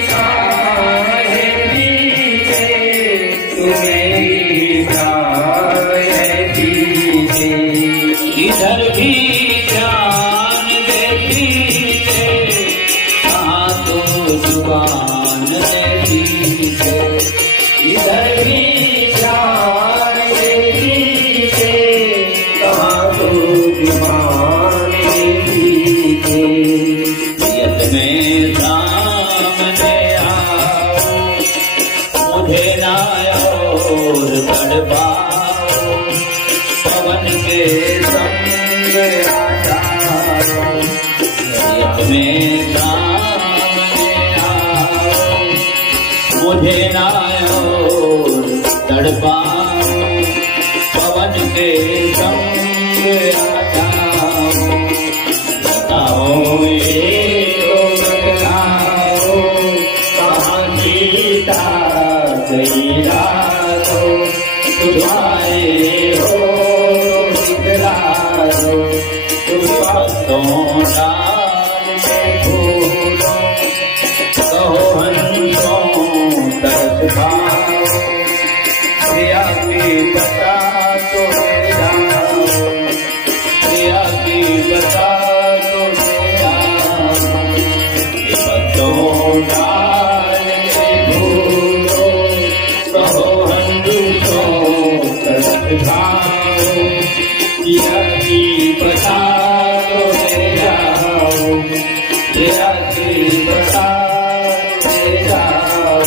खान है सीते तू मेरी प्राण है सीते, इधर भी जान दे सीते जुबान देती से, इधर भी जान देती से, कहाँ तो जुबान देती से। नियत में सामने आओ, मुझे ना और तड़पाओ, पवन के संग आ जाओ। नियत में सामने आओ, मुझे ना और तड़पाओ, पवन के संग आ जाओ। बताओ ये तो बतलाओ, कहाँ सीता गई रातों, तुम्हारे हो दिखलाओ। तुम बातों डाल में फूलों, कहो हंसों तरस खाओ। प्रिया की बता तो ले जाओ, प्रिया की बता तो ले जाओ। ये बातों डाल में फूलों, कहो हंसों तरस खाओ। प्रिया की बता तो ले जाओ, प्रिया की बता तो ले जाओ।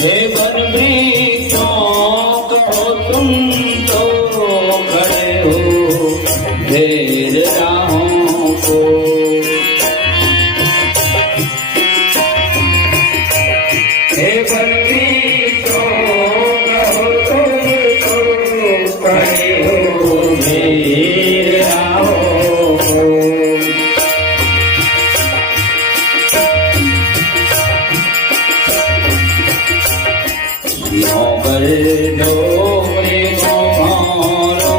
हे वन वृक्षों कहो तुम तो खड़े हो ढेर राहों को। हे वन वृक्षों कहो तुम तो खड़े हो ढेर राहों को। डोरे घुमारो,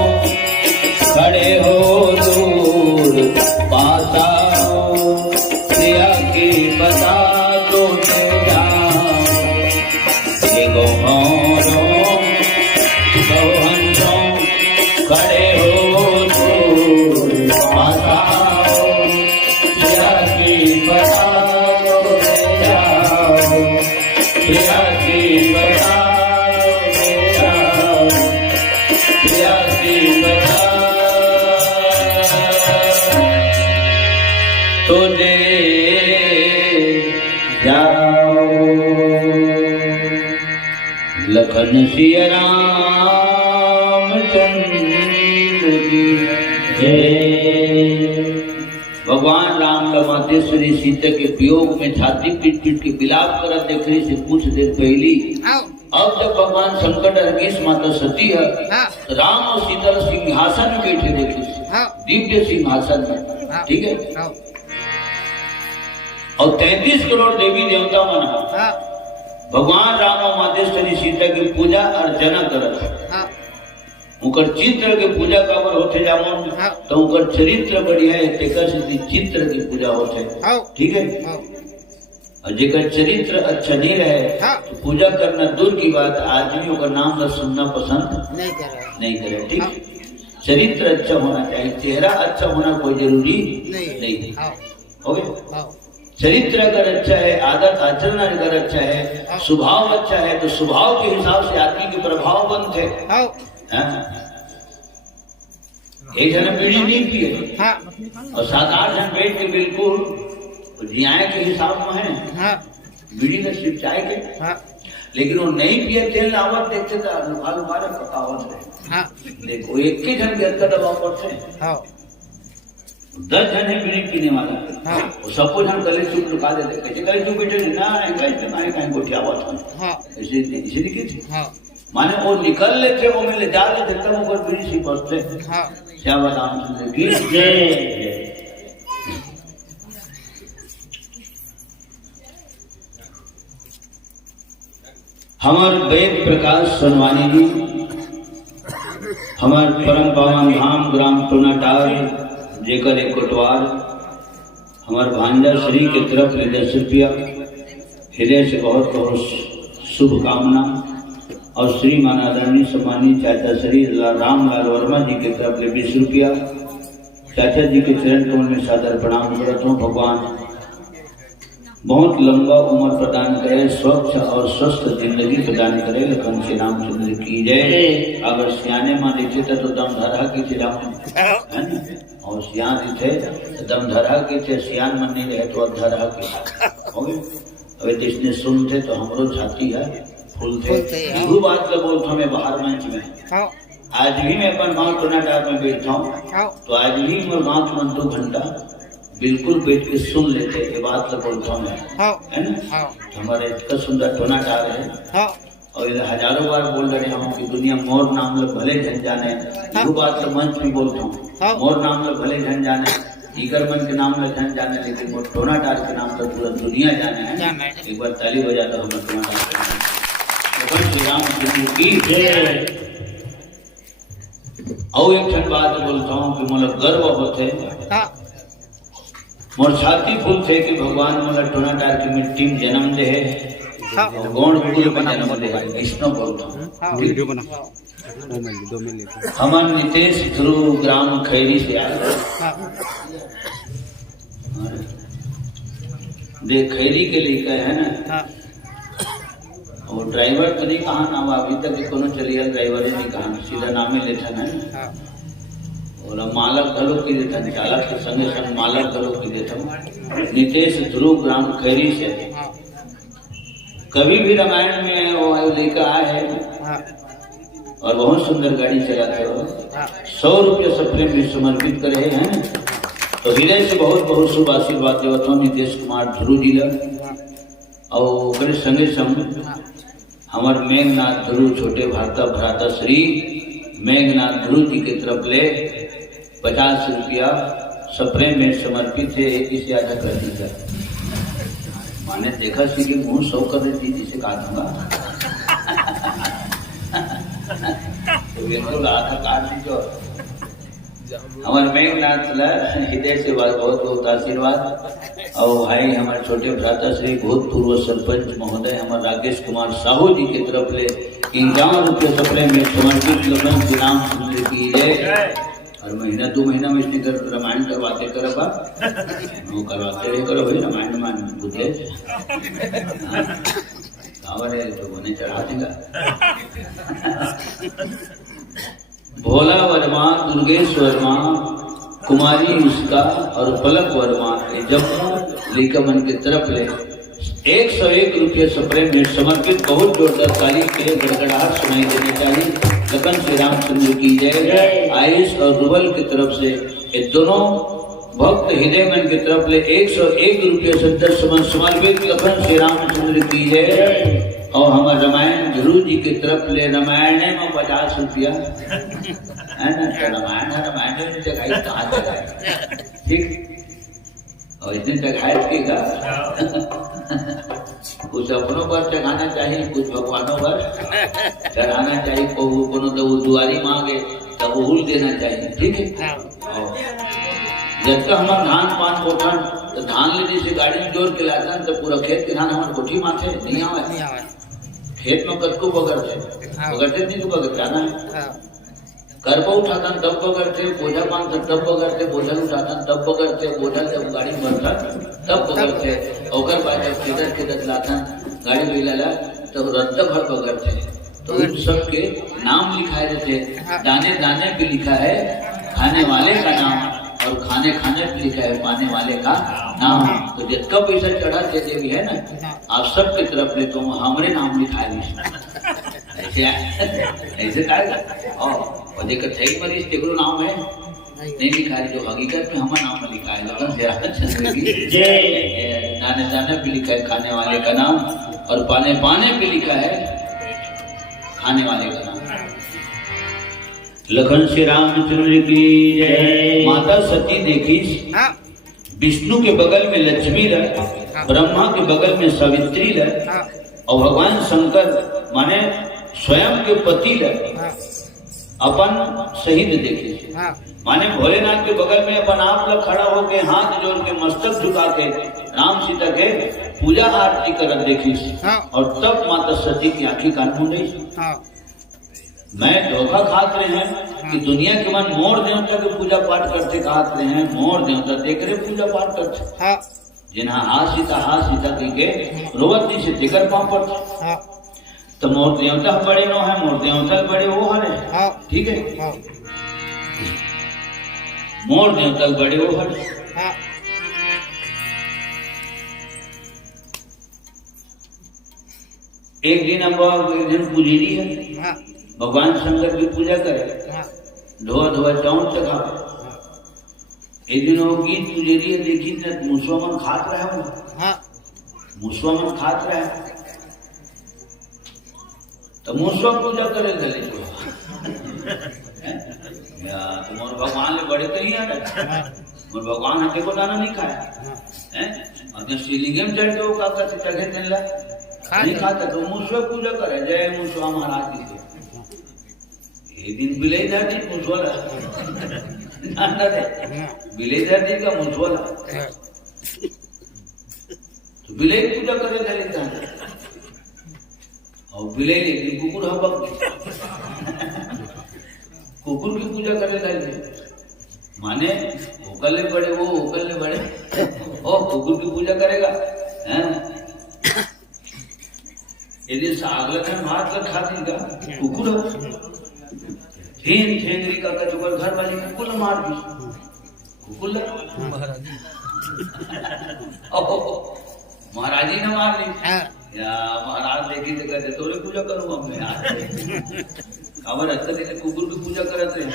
खड़े हो दूर पास आओ। प्रिया की बता तो ले जाओ। ये घुमारो कहो हंसों, खड़े हो दूर पास आओ। प्रिया की बता तो ले जाओ, प्रिया की बता तो ले जाओ। लखन सिया रामचंद्र की जय। भगवान राम लमातेश्वरी सीता के वियोग में छाती पीट पीट के विलाप करत देखने से कुछ देर पहली, अब जब भगवान शंकर हरगिस माता सती है, राम और सीता सिंहासन में बैठे देखे, दिव्य सिंहासन में, ठीक है। और 33 करोड़ देवी देवता मना भगवान राम और मातेश्वरी सीता की पूजा अर्चना करत। उनकर चित्र के पूजा काबर होते जामन, तो उनकर चरित्र बढ़िया है, तेकर से चित्र की पूजा होते, ठीक है। और जेकर चरित्र अच्छा नहीं रहे तो पूजा करना दूर की बात, आदमियों का नाम न सुनना पसंद नहीं करे, ठीक। चरित्र अच्छा होना चाहिए, चेहरा अच्छा होना कोई जरूरी नहीं, हो गया। चरित्र अगर अच्छा है, आदत आचरण अगर अच्छा है, स्वभाव अच्छा है, तो स्वभाव के हिसाब से आदमी के प्रभाव बनते। एक जन बीड़ी नहीं पिए और 7-8 जन बैठ के बिल्कुल जियाए के हिसाब में है, बीड़ी ने सिर्फ चाय के, लेकिन वो नहीं पिए तेल लावत देखते था आलू बारह पकावत रहे। देखो एक के जन के अंदर दबाव पड़ते, 10 जन है बीड़ी पीने वाला, वो सबको जन गले चुप लुका देते, कैसे गले चुप बैठे ना कहीं गोटिया हुआ था, ऐसे लिखी थी। माने वो निकल लेते, वो में ले जा लेते, तब ऊपर बीड़ी सी बसते। क्या बताऊं की जय। हमार वेद प्रकाश सोनवानी जी, हमार परम पावन धाम ग्राम टोनाटार जेकर एक कोटवार, हमार भांजा श्री के तरफ ले 10 रुपया हृदय से बहुत बहुत शुभकामना। और श्री मानादरणी सम्मानी चाचा श्री रामलाल वर्मा जी के तरफ ले 20 रुपया। चाचा जी के चरण कमल में सादर प्रणाम करता हूँ। भगवान बहुत लंबा उम्र प्रदान करे, स्वच्छ और स्वस्थ जिंदगी प्रदान करे। लखन श्री रामचंद्र की जय। अगर सियाने माँ देखे तो दम धरा के चिराम है ना, और सियान देखे दम धरा के थे, सियान मन नहीं रहे तो धरा के हो गए। अबे जिसने सुनते तो हमरो छाती है फूल थे। दो बात का बोलता हूँ मैं बाहर मंच में, आज भी मैं अपन गाँव टोनाटार में बैठता हूँ तो आज भी मैं गाँव में 2 घंटा बिल्कुल बैठ के सुन लेते। ये बात तो बोलता हूँ मैं, है ना। हमारे इतना सुंदर टोनाटार है और इधर हजारों बार बोल रहे हूँ कि दुनिया मोर नाम लोग भले जन जाने। वो बात तो मंच में बोलता हूँ, मोर नाम लोग भले जन जाने, ईगर मन के नाम में जन जाने, लेकिन वो टोनाटार के नाम तो पूरा दुनिया जाने है। एक बार ताली बजा दो हमें टोनाटार श्री राम की। और एक ठन बात बोलता हूँ कि मतलब गर्व होते मोर छाती फूल थे कि भगवान मोला टोनाटार की मिट्टी में जन्म दे है। गौड़ वीडियो में जन्म दे है। विष्णु बोलता हूँ। हमन नितेश ध्रुव ग्राम खैरी से आए। देख खैरी के लिए कहे है ना, और ड्राइवर तो नहीं कहा नाम अभी तक कोनो चलिए ड्राइवर ही नहीं कहा, सीधा नाम ही लेता है। और मालक घरों की देता, चालक के संगे संग मालक घरों की देता हूँ। नितेश ध्रुव ग्राम खैरी से। कभी भी रामायण में वो लेकर आए हैं और बहुत सुंदर गाड़ी चलाते हो। 100 रुपये सपने में समर्पित करे हैं। तो हृदय से बहुत बहुत शुभ आशीर्वाद देवता हूँ नितेश कुमार ध्रुव जी और मेरे संगे संग हमारे मेघनाथ ध्रुव छोटे भ्राता श्री मेघनाथ ध्रुव जी की तरफ ले 50 रुपया सप्रेम में समर्पित है। इसे आधा कर दीजिए। माने देखा सी कि मुंह सौ कर देती जिसे कहा दूंगा तो बिल्कुल आधा काट दीजिए। हमारे मेघनाथ हृदय से बहुत बहुत आशीर्वाद। और भाई हमारे छोटे भ्राता श्री भूतपूर्व सरपंच महोदय हमारे राकेश कुमार साहू जी की तरफ ले 51 रुपये सपने में समर्पित लखन श्री राम चंद्र की जय। और महीना 2 महीना में इसलिए रामायण करवाते करो बा वो करवाते रहे करो भाई रामायण मान बुझे है तो उन्हें चढ़ा देगा। भोला वर्मा, दुर्गेश वर्मा, कुमारी उसका और पलक वर्मा जब लेकर मन की तरफ ले 101 रुपये सप्रेम में समर्पित। बहुत जोरदार तारीफ के लिए गड़गड़ाहट सुनाई देनी चाहिए। लखन श्री रामचंद्र की जय। आयुष और रुबल की तरफ से ये दोनों भक्त हृदय मन की तरफ ले 101 रुपये 70 समर्पित। लखन श्री रामचंद्र की जय। और हमारे रामायण ध्रुव जी की तरफ ले रामायण में 50 रुपया है ना। तो रामायण में जगाई कहाँ जगाए, ठीक। और इतने जगायत की कुछ अपनों पर चढ़ाना चाहिए, कुछ भगवानों पर चढ़ाना चाहिए। कोनो तो वो दुआरी मांगे तब उल देना चाहिए, ठीक है। जब तक हमारा धान पान कोठन तो धान लेने से गाड़ी में जोर के लाता तो पूरा खेत के धान हमारे कोठी माथे नहीं आवे। खेत में कद को बगड़ते नहीं तो बगड़ाना है। करबा उठाता तब बगड़ते, बोझा बांधते तब बगड़ते, बोझा उठाता तब बगड़ते, बोझा जब गाड़ी में भरता तब बगड़ते। और बाद जब खेदत लाता गाड़ी में लाला तब रद्द भर बगड़ते। तो उन सबके नाम लिखाए रहते। दाने दाने पे लिखा है खाने वाले का नाम और खाने खाने पे लिखा है पाने वाले का नाम। तो जितना पैसा चढ़ा देते भी है ना आप सबकी तरफ ले तो हमारे नाम लिखा है। ऐसे और देखकर सही मरीज तेगुरु नाम है नहीं लिखा है, जो हकीकत में हमारा नाम लिखा है। दाने दाने पे लिखा है खाने वाले का नाम और पाने पाने पे लिखा है खाने वाले का नाम। लखन श्री रामचंद्र की जय। माता सती देखी विष्णु के बगल में लक्ष्मी रह, ब्रह्मा के बगल में सावित्री रह और भगवान शंकर माने स्वयं के पति अपन शहीद देखे माने भोलेनाथ के बगल में अपन आप लोग खड़ा होके हाथ जोड़ के मस्तक झुका के राम सीता के पूजा आरती करत देखी और तब माता सती की आंखें कान मूंदी। मैं धोखा खात रहे हैं कि दुनिया के मन मोर देवता के पूजा पाठ करते खात रहे हैं, मोर देवता देख रहे पूजा पाठ करते जिन्हा हाथ सीता के रोवत से देकर पाँव पड़ते तो मोर देवता बड़े नो है, मोर देवता बड़े वो हरे, ठीक है, मोर देवता बड़े वो हरे। एक दिन अब एक दिन पुजेरी है, भगवान शंकर की पूजा करे, धोआ धोआ चाउन चखा। एक दिन वो गीत पुजेरी है, देखी मुसलमान खात रहा है, मुसलमान खात रहा है तो मुसवा पूजा करे गले तुम्हारे भगवान ने बड़े तो ही आ रहे, मोर भगवान हटे को दाना नहीं खाया अपने शिवलिंग में चढ़ के वो काका से चढ़े दिन ला नहीं खाता तो मुसवा पूजा करे, जय मुसवा महाराज की। एक दिन बिले जाती मुसवाला जानता थे बिले जाती का मुसवाला तो बिले पूजा करे गले और बिले लेकिन कुकुर हबक कुकुर की पूजा करने लगे माने ओकले बड़े वो ओकले बड़े ओ कुकुर की पूजा करेगा यदि साग लखन भात कर खाती का कुकुर ठेन ठेंगरी का कचुकर घर वाली कुकुर मार दी कुकुर महाराजी ने मार दी या महाराज देखी तो कहते तोरे पूजा करूंगा मैं खबर अच्छा देखे कुकुर की पूजा करते हैं,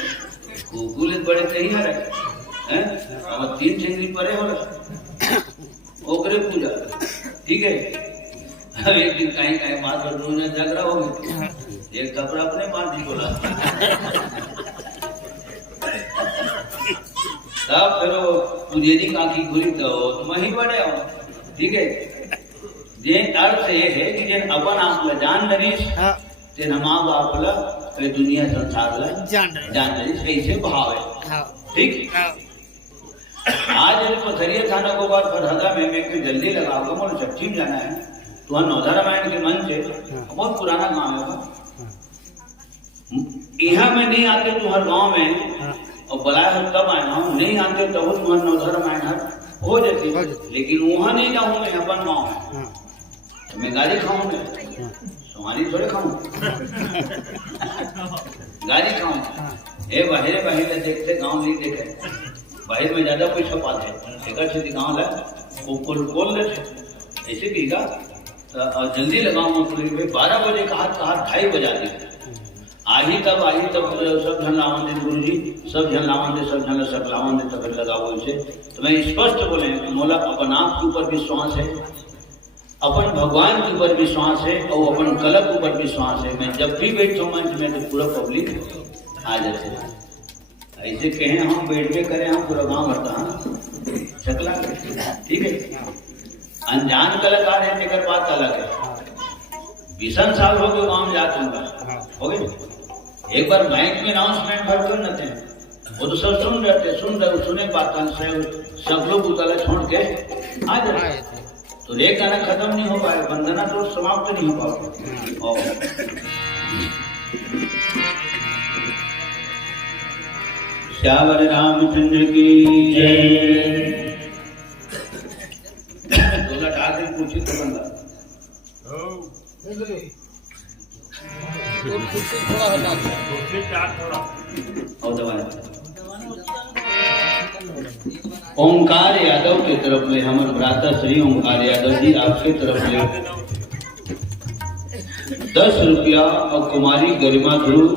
कुकुर बड़े सही है अब 3 चिंगरी परे हो ओकरे पूजा, ठीक है। अब एक दिन कहीं कहीं बात पर दोनों झगड़ा हो गया, एक कपड़ा अपने मार दी बोला तब फिर वो पुजेरी की आंखी खुली तो तुम ही बड़े हो, ठीक है। ये अर्थ ये है कि जिन अपन आप जान डरीस जिन हम आप कई दुनिया संसार ला जान डरीस कैसे भाव है, ठीक। आज यदि पथरिया थाना को बार फरहदा में मैं जल्दी लगाऊंगा मुझे चट्टी में जाना है तो वहाँ नौधा रामायण के मन से बहुत पुराना गाँव है, यहाँ में नहीं आते तुम्हारे गाँव में और बुलाए हम तब आए ना नहीं आते तब तुम्हारे नौधा रामायण हो जाती, लेकिन वहाँ नहीं जाऊँ मैं अपन गाँव में तो मैं गाली खाऊंगा, तुम्हारी थोड़े खाऊं गाली खाऊंगा। ए बाहर बाहर देखते गांव नहीं देखे बाहर में ज्यादा पैसा पाते एक गाँव ला खोल लेते ऐसे कहेगा तो जल्दी लगाऊंगा पुलिस 12 बजे कहा 2:30 बजा दी आई तब सब झन लावन दे गुरु जी सब झन लावन दे सब झन सब लावन दे तब लगाओ इसे तो मैं स्पष्ट बोले मोला अपन आप के ऊपर विश्वास है, अपन भगवान के ऊपर विश्वास है और अपन कला के ऊपर विश्वास है। मैं जब भी बैठता हूँ मंच में तो पूरा पब्लिक आ जाते हैं, ऐसे कहें हम बैठ के करें हम पूरा गाँव भरता चकला, ठीक है। अनजान कलाकार है लेकर बात अलग है। 20 साल हो गए गाँव में जाते होंगे हो गए, एक बार माइक में अनाउंसमेंट भर कर न थे वो तो सब सुन रहे थे, सुने बात सब लोग उतारा छोड़ के आ जाए तो एक गाना खत्म नहीं हो पाएगा, वंदना तो समाप्त नहीं हो पाएगा। श्यावर रामचंद्र की जय। दूल्हा ठाकुर पूछी तो बंदा और दबाए ओंकार यादव की तरफ में हमारे भ्राता श्री ओंकार यादव जी आपके तरफ में 10 रुपया और कुमारी गरिमा ध्रुव,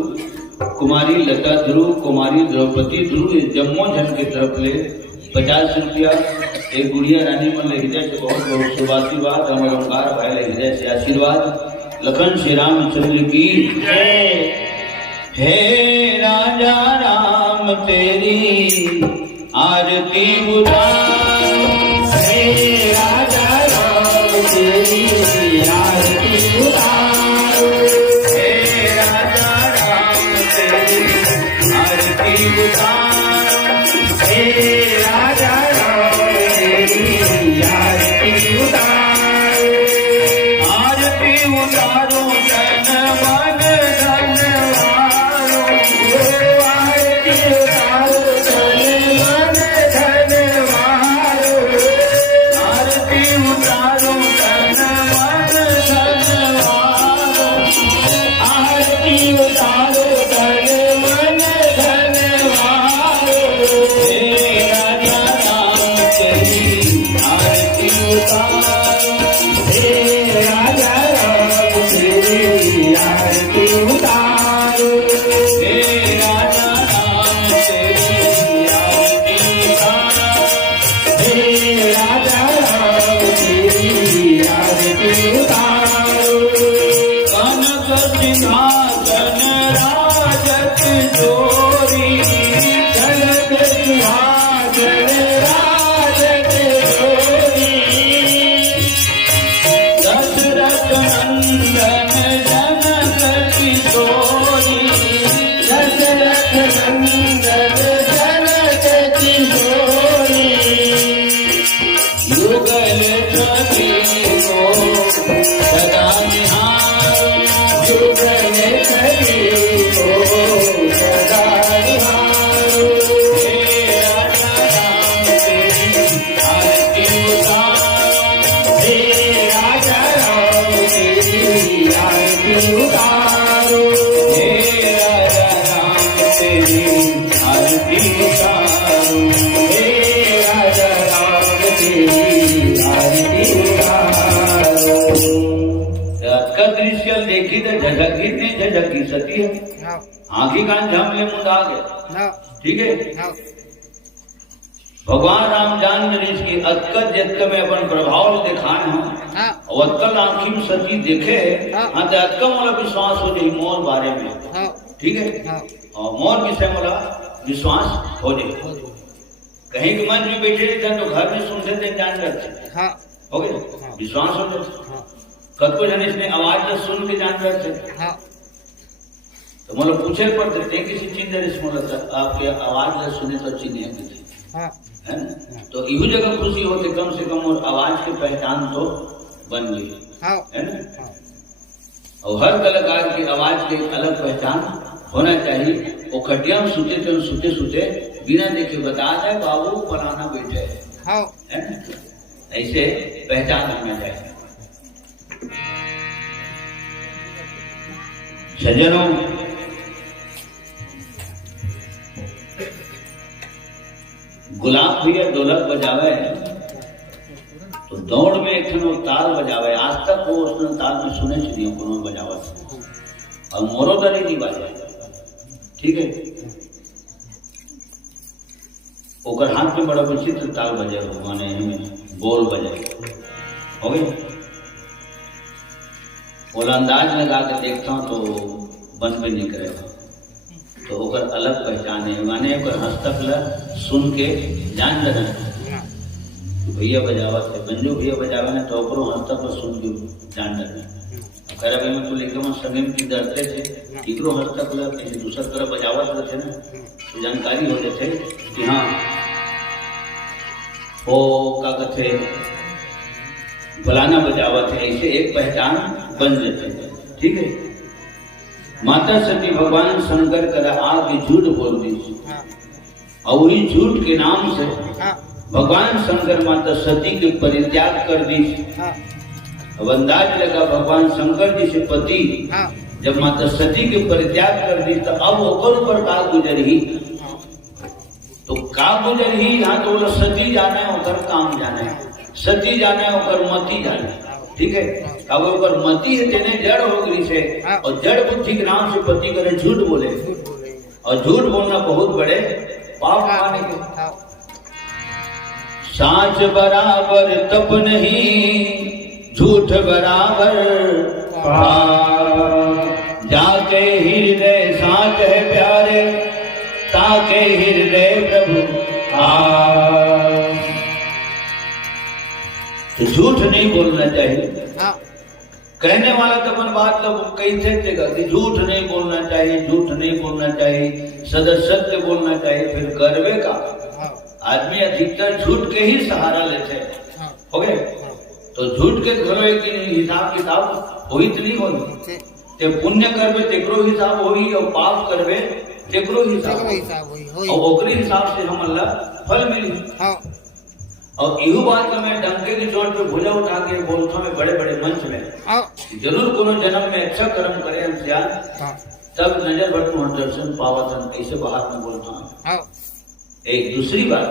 कुमारी लता ध्रुव, कुमारी द्रौपदी ध्रुव जम्मू झन की तरफ ले 50 रुपया। एक गुड़िया रानी मन हृदय से बहुत बहुत शुभ आशीर्वाद, हमारे ओंकार भाई हृदय से आशीर्वाद। लखन श्री रामचंद्र की जय। हे राजा राम तेरी आरती उतार, हे राजा राम तेरी आरती उतारो हे राजा राम तेरी आरती उतारो हे राजा राम तेरी आरती उतारो आरती उतारो तन मन धन वारो आरती उतारो तन मन धन वारो आरती उतारो तन मन धन वारो आरती उतारो तन मन धन वारो हे राजा राम तेरी आरती उतारो हे राजा राम तेरी आरती उतारो हे राजा राम तेरी आरती उतारो हे राजा राम तेरी आरती उतारो कनक सिंहासन राजत जोरी कनक सिंहासन राजत जोरी दशरथ नंदन जनक किशोरी दशरथ नंदन जनक किशोरी युगल छवि को सदा निहारो जुगल छवि को सदा निहारो हे राजा राम तेरी आरती उतारो हे राजा राम तेरी आरती उतारो हे राजा राम तेरी आरती उतारो हे राजा राम तेरी आरती उतारो का दृश्य देखी तो झटकी नहीं झटकी सती है आंखी कान झामले मुंडा गए ठीक है भगवान राम जान इसकी अतकत जतक में अपन प्रभाव दिखाए हैं और अतकल आंखी में सती देखे हाँ तो अतक मोला विश्वास हो जाए मोर बारे में ठीक है और मोर विषय मोला विश्वास हो जाए कहीं के मंच में बैठे थे तो घर में सुनते थे जान करते हो गया विश्वास हो जाए कद को जन इसने आवाज तो सुन के जान करते तो मोला पूछे पड़ते थे किसी चीज मोला आपके आवाज न सुने तो अच्छी नहीं है किसी है ना? तो इहू जगह खुशी होते कम से कम और आवाज की पहचान तो बन गई है ना और हर कलाकार की आवाज की एक अलग पहचान होना चाहिए वो खटिया में सुते थे सुते सुते बिना देखे बता जाए बाबू फलाना बैठे है ना ऐसे पहचान होना चाहिए सज्जनों गुलाब भैया ढोलक बजावे तो दौड़ में एक ताल बजावे आज तक वो उसने ताल में सुने नहीं कोनो बजावा और मोरोदरी नहीं बाजे ठीक है ओकर हाथ में बड़ा विचित्र ताल बजे माने बोल बजे हो गए बोला अंदाज लगा के देखता हूँ तो बन में नहीं करेगा तो ओकर अलग पहचान है माने ओकर हस्तकला सुन के जान लेना भैया बजावा थे बंजू भैया बजावे ना तो ओकरो हस्तकला सुन के जान लेना खैर अभी मैं तो लेकर वहाँ समय की डरते थे इकरो हस्तकला किसी दूसर तरफ बजावत थे ना तो जानकारी हो जाते कि हाँ वो क्या कहते फलाना बजावत है ऐसे एक पहचान बन जाते हैं ठीक है माता सती भगवान शंकर करा आगे झूठ बोल दी और वही झूठ के नाम से भगवान शंकर माता सती के परित्याग कर दी अब अंदाज लगा भगवान शंकर जी से पति जब माता सती के परित्याग कर दी तो अब ओकर ऊपर का गुजर ही तो का गुजर ही यहाँ तो बोला सती जाना है ओकर काम जाना है सती जाना है ओकर मती जाना है ठीक है अब ओकर मती है तेने जड़ हो गई से और जड़ बुद्धि के नाम से पति करे झूठ बोले और झूठ बोलना बहुत बड़े पाप माने के साच बराबर तप नहीं झूठ बराबर जाके हृदय साच है प्यारे ताके हृदय प्रभु तो झूठ झूठ नहीं बोलना चाहिए। हाँ कहने वाला तो अपन बात लोग कई थे कि झूठ नहीं बोलना चाहिए, झूठ नहीं बोलना चाहिए, सदा सत्य बोलना चाहिए। फिर करवे का हाँ आदमी अधिकतर झूठ के ही सहारा लेते हैं। हाँ हो गए तो झूठ के घरों की हिसाब किताब होई तो नहीं होगी। ते पुण्य करवे तेकरो हिसाब होई और पाप करवे तेकरो हिसाब और ओकरे हिसाब से हम अल्लाह फल मिली। हाँ और इहो बात का मैं डंके की चोट पे भुजा उठा के बोलता हूँ बड़े बड़े मंच में, हाँ जरूर कोनो जन्म में अच्छा कर्म करे हम हाँ तब नजर भर को दर्शन पावतन ऐसे बाहर में बोलता हूँ। हाँ एक दूसरी बात,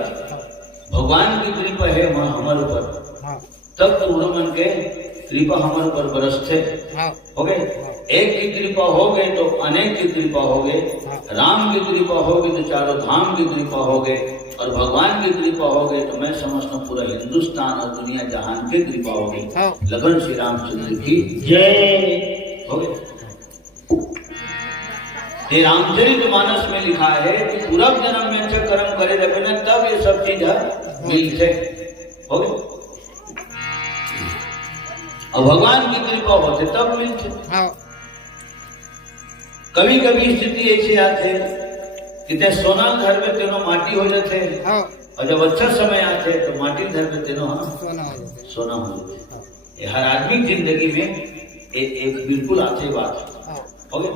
भगवान की कृपा है हमारे ऊपर, हाँ तब तो मन के कृपा हमारे ऊपर बरसते। हाँ हो गए एक की कृपा हो गए तो अनेक की कृपा हो गए, राम की कृपा हो गई तो चारों धाम की कृपा हो गए, और भगवान की कृपा हो गई तो मैं समझता हूँ पूरा हिंदुस्तान और दुनिया जहान की कृपा हो गई। लगन श्री रामचंद्र की जय। हो गए ये रामचरित मानस में लिखा है कि पूरा जन्म में अच्छा कर्म करे रखे ना तब ये सब चीज मिलते। हो गए और भगवान की कृपा होते तब मिलते। कभी कभी स्थिति ऐसी आते कि सोना घर में तेनो माटी हो जाते, और जब अच्छा समय आते तो माटी घर में तेनो सोना हो जाते। हर आदमी की जिंदगी में एक बिल्कुल आते बात। हो गए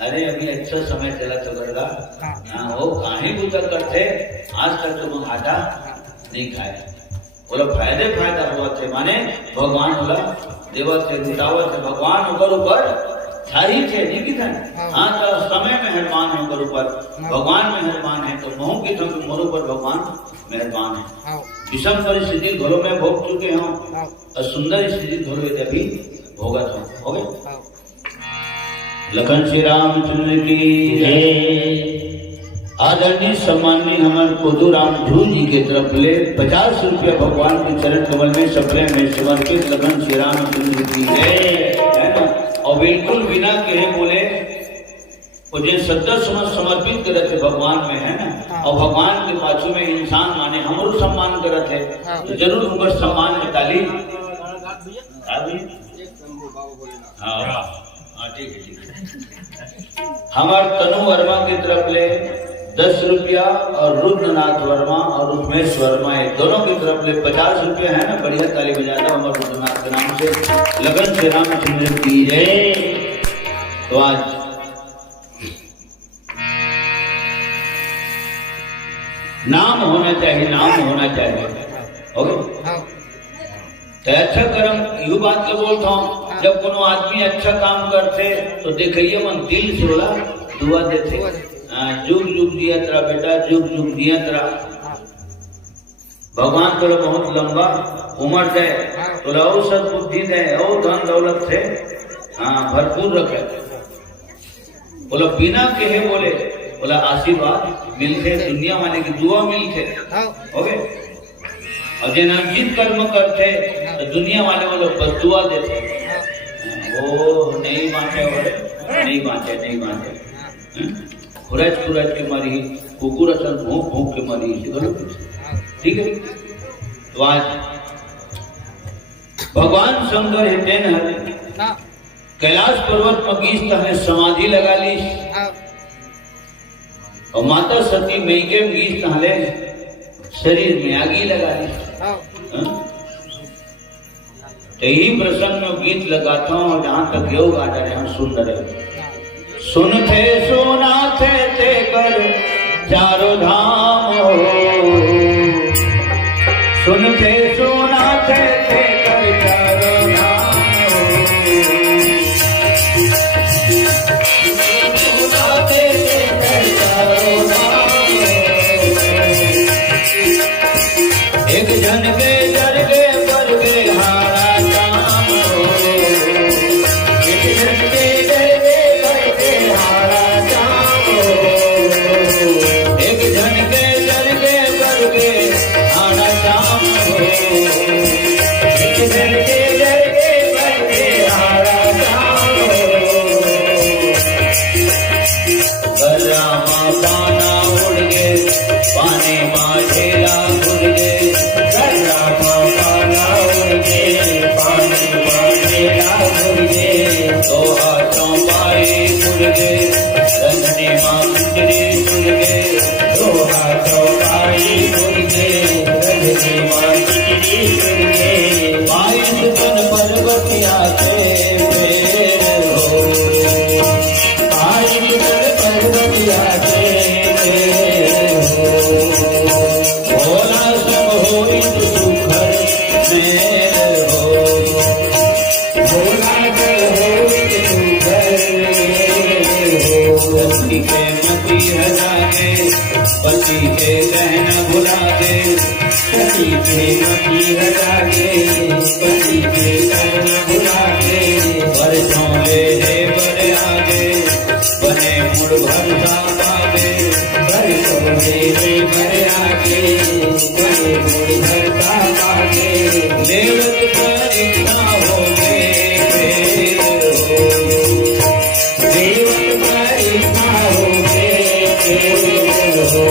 अरे अभी अच्छा समय चला चलेगा, हाँ वो कहीं गुजर करते आज तक तो घाटा नहीं खाए। बोला फायदा हुआ थे माने भगवान बोला देवा थे लुटावा थे भगवान ऊपर छाई थे नहीं कि हाँ तो समय मेहरबान है ऊपर भगवान मेहरबान है तो महू की मोर ऊपर भगवान मेहरबान है। विषम परिस्थिति घरों में भोग चुके हों और सुंदर स्थिति घरों में अभी भोगत हो गए। लखन श्री रामचंद्र की जय। आदरणीय सम्माननीय हमारे कोदू राम झू जी के तरफ ले 50 रुपया भगवान के चरण कमल में सपने में समर्पित। लखन श्री रामचंद्र की जय है ना। और बिल्कुल बिना कहे बोले मुझे सद्दा समर्पित करे थे भगवान में है ना। और भगवान के पाछू में इंसान माने हमारो सम्मान करे थे तो जरूर उनका सम्मान में ताली। हाँ ठीक है। हमारे तनु वर्मा की तरफ ले 10 रुपया और रुद्रनाथ वर्मा और उमेश वर्मा ये दोनों की तरफ ले 50 रुपया है ना। बढ़िया ताली बजा दो हमारे रुद्रनाथ के नाम से। लगन श्री रामचंद्र की जय। तो आज नाम होना चाहिए, नाम होना चाहिए। ओके तो अच्छा कर्म यू बात के बोलता हूँ। जब कोनो आदमी अच्छा काम करते तो देखिए मन दिल से बोला दुआ देते, जुग जुग दिया तेरा बेटा, जुग जुग दिया तेरा भगवान तोरा बहुत लंबा उम्र दे, तोरा और सद्बुद्धि दे और धन दौलत से हाँ भरपूर रखे। बोला बिना कहे बोले बोला आशीर्वाद मिलते, दुनिया वाले की दुआ मिलते। ओके और जो नामजीत कर्म करते तो दुनिया वाले वो लोग बददुआ देते। वो नहीं बांटे बोले नहीं बांटे खुरच के मरी कुकुर असल भूख के मरी ठीक है। तो आज भगवान शंकर है कैलाश पर्वत में गीस तहने समाधि लगा ली और माता सती मई के गीस तहले शरीर में आगी लगा ली। यही प्रसंग में गीत लगाता हूँ और जहां तक योग आ जाए हम सुन रहे। सुनते सुना थे कर चारों धाम हो, सुनते सुना थे कर चारों धाम हो, सुनाते थे कर चारों धाम हो। एक जन के जर के पर के हारा काम हो, एक जन के जर के पर के हारा सखी के मती हजारे पति के कहना भुला दे सखी के मती हजारे पति के कहना भुला दे वर्षों ले बर आगे बने मुड़ भरसा पावे वर्षों ले बर आगे बने मुड़ भरसा पावे देवत परीक्षा हो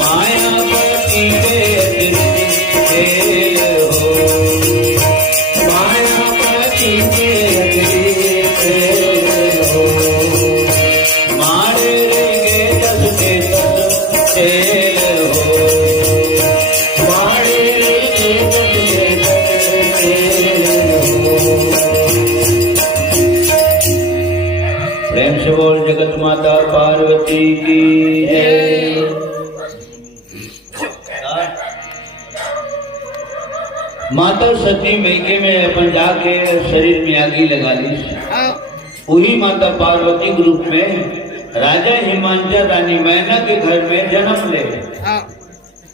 मायापति के दृष्टि खेल हो मायापति के हो मारे गे दस के दस खेल हो मारे गे दस के दस हो प्रेम से बोल जगत माता पार्वती की जय। माता सती मैके में अपन जाके शरीर में आगी लगा ली। वही माता पार्वती के रूप में राजा हिमांचल रानी मैना के घर में जन्म ले।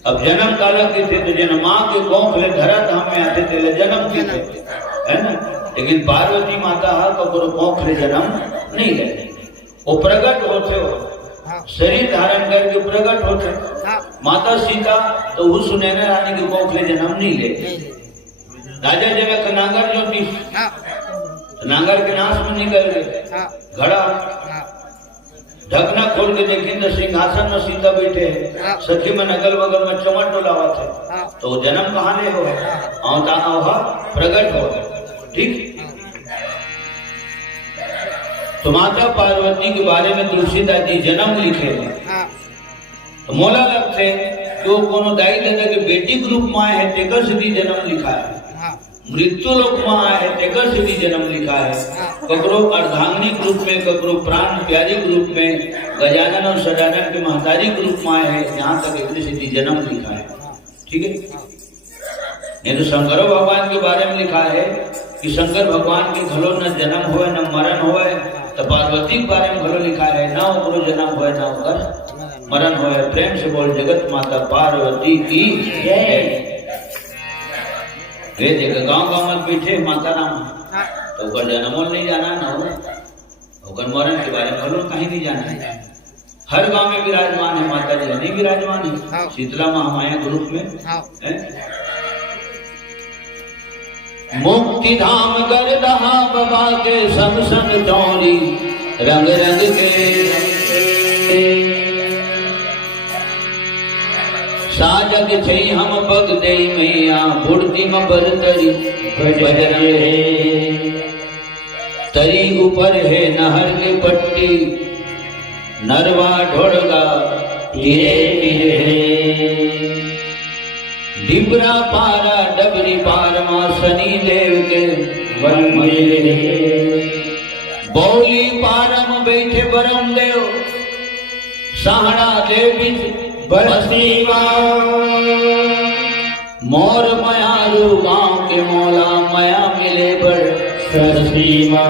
अब जन्म काला के थे तो जन्म माँ के गोखले धरा धाम में आते थे जन्म के थे, है ना। लेकिन पार्वती माता कबरो गोखले जन्म नहीं ले, वो प्रकट होते हो शरीर धारण करके प्रकट होते। माता सीता तो वो सुनैना रानी के गोखले जन्म नहीं ले। राजा जब नागर ज्योतिष नागर के नाश में निकल गए, घड़ा ढकना खोल के देखें तो सिंहासन में सीता बैठे हैं, सखी में अगल बगल में चमट डोलावा थे, तो जन्म कहाँ ले हो प्रकट हो। ठीक, तो माता पार्वती के बारे में तुलसीदास जी जन्म लिखे तो मोला लगते कि वो कोनो दाई दादा के बेटी के रूप में आए हैं तेकर से भी जन्म लिखा है, मृत्यु लोक में आए हैं तेकर से भी जन्म लिखा है, ककरो अर्धांगिनी के रूप में, ककरो प्राण प्यारी के रूप में, गजानन और सजानन के महतारी के रूप में आए हैं, यहाँ तक एक से भी जन्म लिखा है। ठीक है, ये तो शंकर भगवान के बारे में लिखा है कि शंकर भगवान के घलो न जन्म हुए न मरण हुए, तो पार्वती के बारे में घलो लिखा है न ओकरो जन्म हुए न ओकर मरण हुए। प्रेम से बोल जगत माता पार्वती की जय। वे जगह गाँव गाँव में बैठे माता नाम तो ओकर जन्मोल नहीं जाना न ओकर मरण के बारे में घलो कहीं नहीं जाना है। हर गांव में विराजमान है माता जी, नहीं विराजमान है शीतला महामाया के रूप में है। मुक्ति धाम कर दहा बाबा के संग संग चौरी रंग रंग के साजग छै हम पग दे मैया बुढ़ती में बरतरी बजर तरी ऊपर है नहर के पट्टी नरवा ढोड़गा धीरे धीरे डिबरा पारा डबरी पार मां शनि देव के वन बौली पारम बैठे बरम देव सहाड़ा देवी बरसीवा मोर मयारू गांव के मौला मया मिले बड़ सरसीमा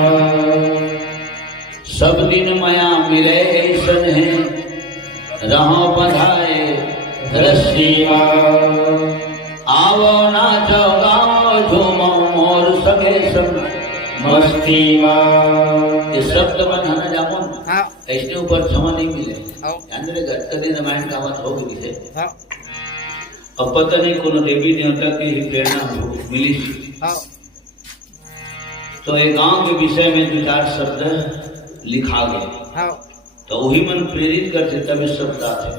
सब दिन मया मिले ऐसन है रहो बधाए रसीमा आवो नाचो गाओ झूमो मोर सगे सब मस्ती ये शब्द बनाना जामुन ऐसे ऊपर क्षमा नहीं मिले अंदर कभी रामायण का मत हो गई है। अब पता नहीं कोनो देवी देवता की ही प्रेरणा मिली तो एक गांव के विषय में दो चार शब्द लिखा गया तो वही मन प्रेरित करते तभी शब्द आते,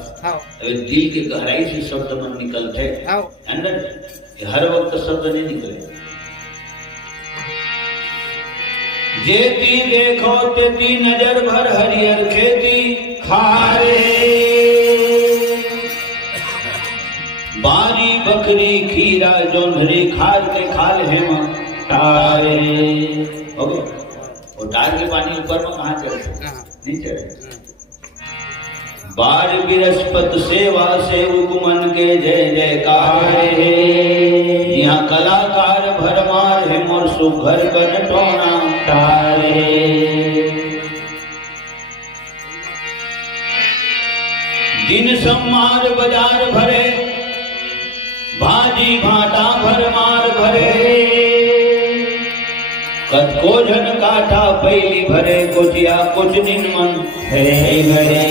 अभी दिल के गहराई से शब्द मन निकलते अंदर हर वक्त शब्द नहीं निकले। जेती देखो तेती नजर भर हरियर खेती खारे बारी बकरी खीरा जोंधरी खार के खाल है तारे हो गए। और तार के पानी ऊपर में कहाँ चढ़े नीचे। बार बृहस्पति सेवा से उगमन के जय जयकार है यहाँ कलाकार भरमार है मोर सुघर कन टोना तारे दिन सम्मार बाजार भरे, भाजी भाटा भरमार भरे, कद को जन काठा पैली भरे, कोचिया कुछ दिन मन भरे भरे।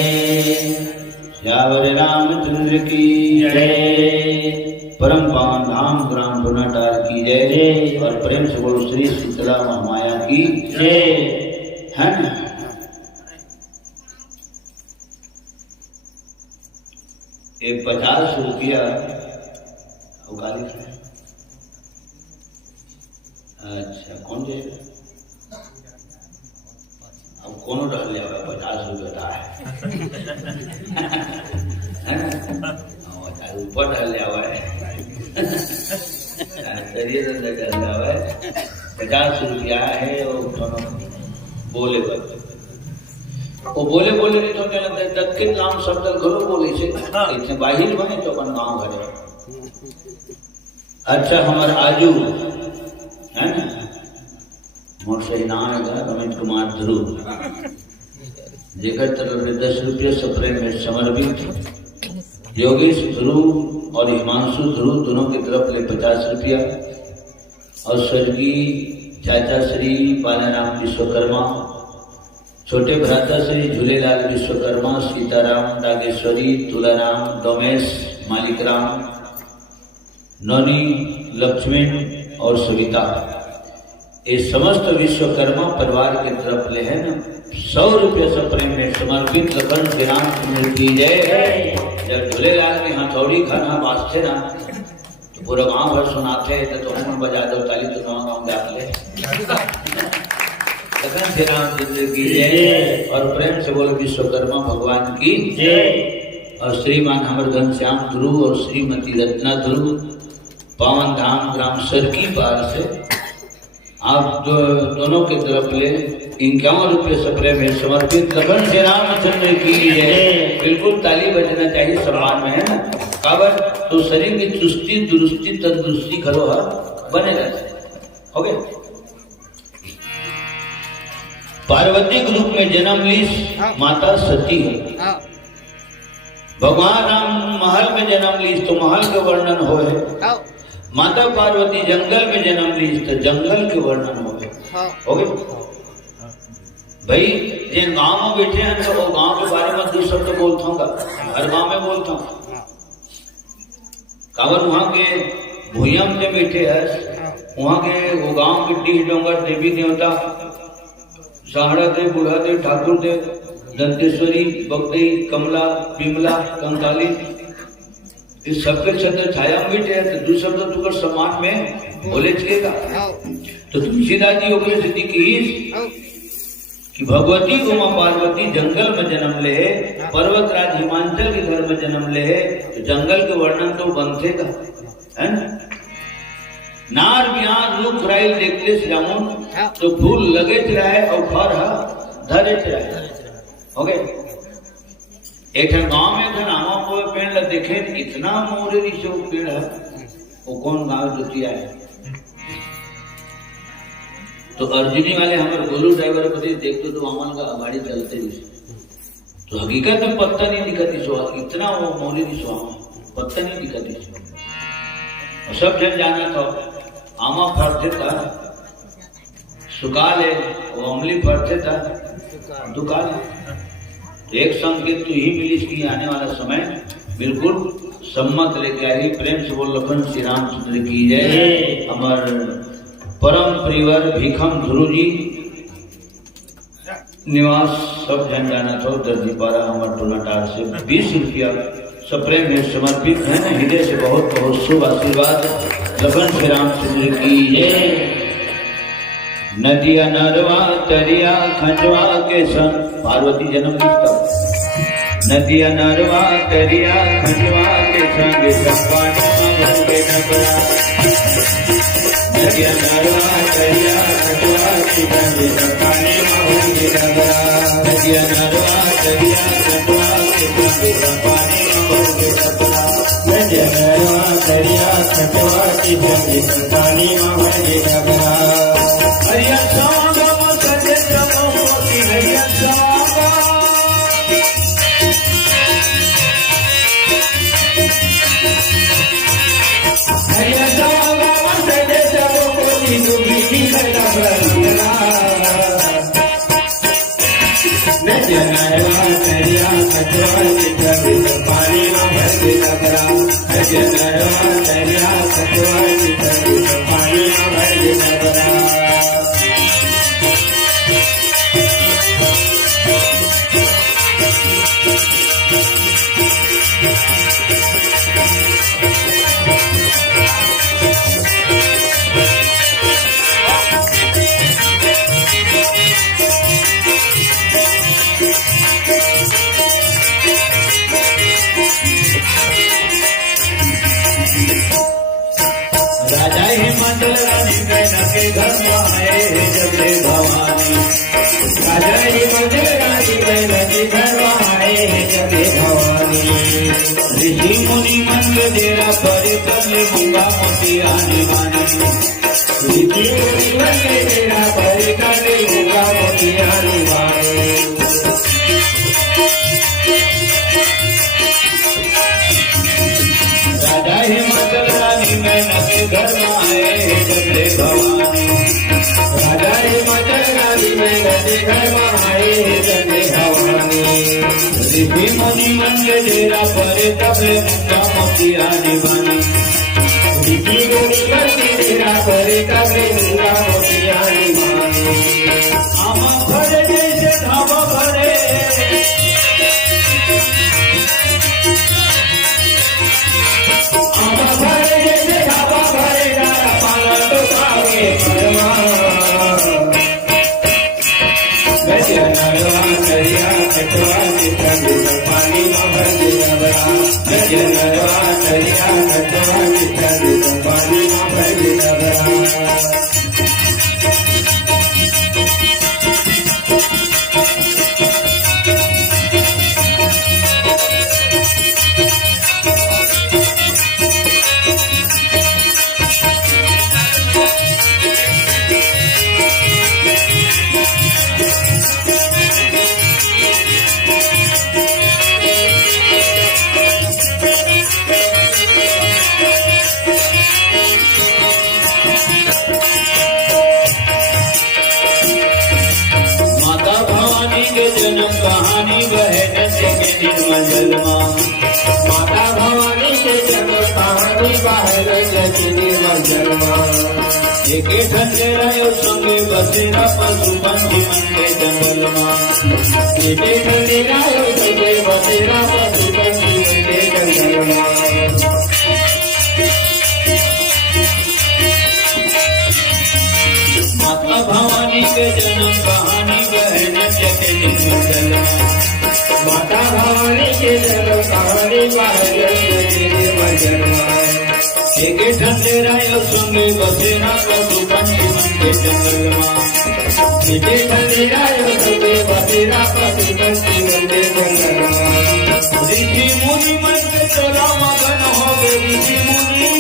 श्यावर रामचंद्र की जय। परम पावन धाम ग्राम डोनाटार की जय। और प्रेम से बोलो श्री शीतला महामाया की जय। है ना? ये 50 रुपया अच्छा कौन दे? अब कौन डाल लिया 50 रुपया है ना? ऊपर डाल लिया हुआ है, शरीर अंदर डाल लिया हुआ है। 50 रुपया है और बोले वो बोले बोले नहीं तो क्या लगता है दक्षिण नाम शब्द घरों बोले से इतने बाहिर बने तो अपन गाँव घरे। अच्छा हमारे आजू है ना मोर सही नाम है रमेश कुमार ध्रुव, जेकर तरफ 10 रुपये सप्रे में समर्पित। योगेश ध्रुव और हिमांशु ध्रुव दोनों की तरफ ले 50 रुपया। और स्वर्गीय चाचा श्री बालाराम विश्वकर्मा, छोटे भ्राता श्री झूलेलाल विश्वकर्मा, सीताराम नागेश्वरी, तुलाराम, डोमेश, मालिकराम, नौनी, लक्ष्मण और सविता, ये समस्त विश्वकर्मा परिवार के तरफ ले है ना 100 रुपये सप्रेम में समर्पित। लखन विराम की जय। जब झूलेलाल की हथौड़ी खाना बाजते ना तो पूरा गांव भर सुनाते हैं तो तुम बजा दो ताली तो गाँव डाल ले। लखन विराम की जय। और प्रेम से बोल विश्वकर्मा भगवान की जय। और श्रीमान अमर घनश्याम ध्रुव और श्रीमती रत्ना ध्रुव पावन धाम ग्राम सरकी पार से आप दोनों के तरफ ले 51 रुपये सप्रे में समर्पित। लखन श्री रामचंद्र की जय। बिल्कुल ताली बजना चाहिए सम्मान में है ना, काबर तो शरीर की चुस्ती दुरुस्ती तंदुरुस्ती करो बने रहते हो गए। पार्वती ग्रुप में जन्म ली माता सती है। भगवान राम महल में जन्म ली तो महल के वर्णन हो है। माता पार्वती जंगल में जन्म ली तो जंगल के वर्णन हो गए। भाई जिन गांव में बैठे हैं तो वो गांव के बारे में 2 शब्द बोलता हूँ, हर गांव में बोलता हूँ। काबर वहां के भूयम से बैठे हैं, वहां के वो गांव के डीह डोंगर देवी देवता सहाड़ा दे, बुढ़ा दे, ठाकुर दे, दंतेश्वरी, बगदई, कमला, बिमला, कंकाली, इस सबके छत्र छाया में बैठे हैं तो 2 शब्द तुकर सम्मान में बोले चलेगा। तो तुलसीदास जी ओकरे सिद्धि की कि भगवती उमा पार्वती जंगल में जन्म ले, पर्वत राज हिमांचल के घर में जन्म ले, तो जंगल के वर्णन तो बनते का है ना। नार बिहार रूप राइल देखते से जामुन तो फूल लगे रहे और फर धरे रहे हो गए। एक गांव में घर आमा को पेड़ देखे इतना मोरे से पेड़ है, वो कौन गांव जुटिया है। तो अर्जुनी वाले हमारे गोलू ड्राइवर को देख तो अमल का गाड़ी चलते नहीं, तो हकीकत में पत्ता नहीं दिखाती सो, इतना वो मोरे नहीं सो पत्ता नहीं दिखाती सो। और सब जन जाना था आमा फरते था सुकाल है, वो अमली फरते था दुकाल। एक संकेत तो ही मिली कि आने वाला समय बिल्कुल सम्मत लेके आई। प्रेम से बोल लखन श्री रामचंद्र की जय। हमार परम प्रियवर भीखम ध्रुव जी निवास सब जन जाना था दर्जीपारा हमार टोनाटार से 20 रुपया सप्रेम में समर्पित है। हृदय से बहुत बहुत शुभ आशीर्वाद। लखन श्री रामचंद्र की जय। नदिया नरवा तरिया खंजवा के संग पार्वती जन्म लिखता। नदिया नरवा तरिया खंजवा के संग नदिया नरवा तरिया खंजवा के संग नदिया नरवा तरिया खंजवा के नदिया नरवा तरिया खंजवा के संग हरिया संगम सजे जमो की हरिया संगम नदिया नरवा दरिया कटवा चितबी पानी में भर के डबरा नदिया नरवा दरिया कटवा चितबी पानी में भर के डबरा राजा हिमाचल रानी मैना के घर में आए जब रे भवानी राजा हिमाचल रानी मैना के घर में आए जब रे भवानी ऋषि मुनि मन के डेरा पर तले मूंगा मोती आने वानी ऋषि मुनि मन के डेरा पर तले मूंगा मोती आने वानी राजा हिमाचल रानी मैना के घर में आए जब रे भवानी राजा हिमाचल रानी मैना के घर में आए जब रे भवानी ऋषि मुनि मन के डेरा पर तले मूंगा मोती आने वानी ऋषि मुनि मन के डेरा पर तले मूंगा मोती आने वानी आमा भरे जैसे धावा भरे आमा भरे जैसे धावा भरे नारा पाला तो खाओगे परमा नदिया नरवा दरिया कटवा चितबी पानी में भर के डबरा नदिया नरवा दरिया कटवा चितबी पानी में भर के डबरा माता भवानी के जन्म कहानी बहे नशे के निर्मल जलमा माता भवानी के जन्म कहानी बाहर जगी निर्मल जन्मा एक ठंडे रहो संगे बसेरा पशु पंछी मन के जंगल मां एके ठंडे रायो संगे बसेरा पशु पंछी के जंगल मां माता भवानी के जन्म कहानी बहे नशे के निर्मल जलमा माता भवानी के जन्म कहानी बाहर जगी निर्मल जन्मा एक ठंडे रहो संगे बसेरा पशु पंछी मन के जंगल मां एके ठंडे रायो संगे बसेरा पशु पंछी के जंगल मां ऋषि मुनि मन के चला मगन हो गए ऋषि मुनि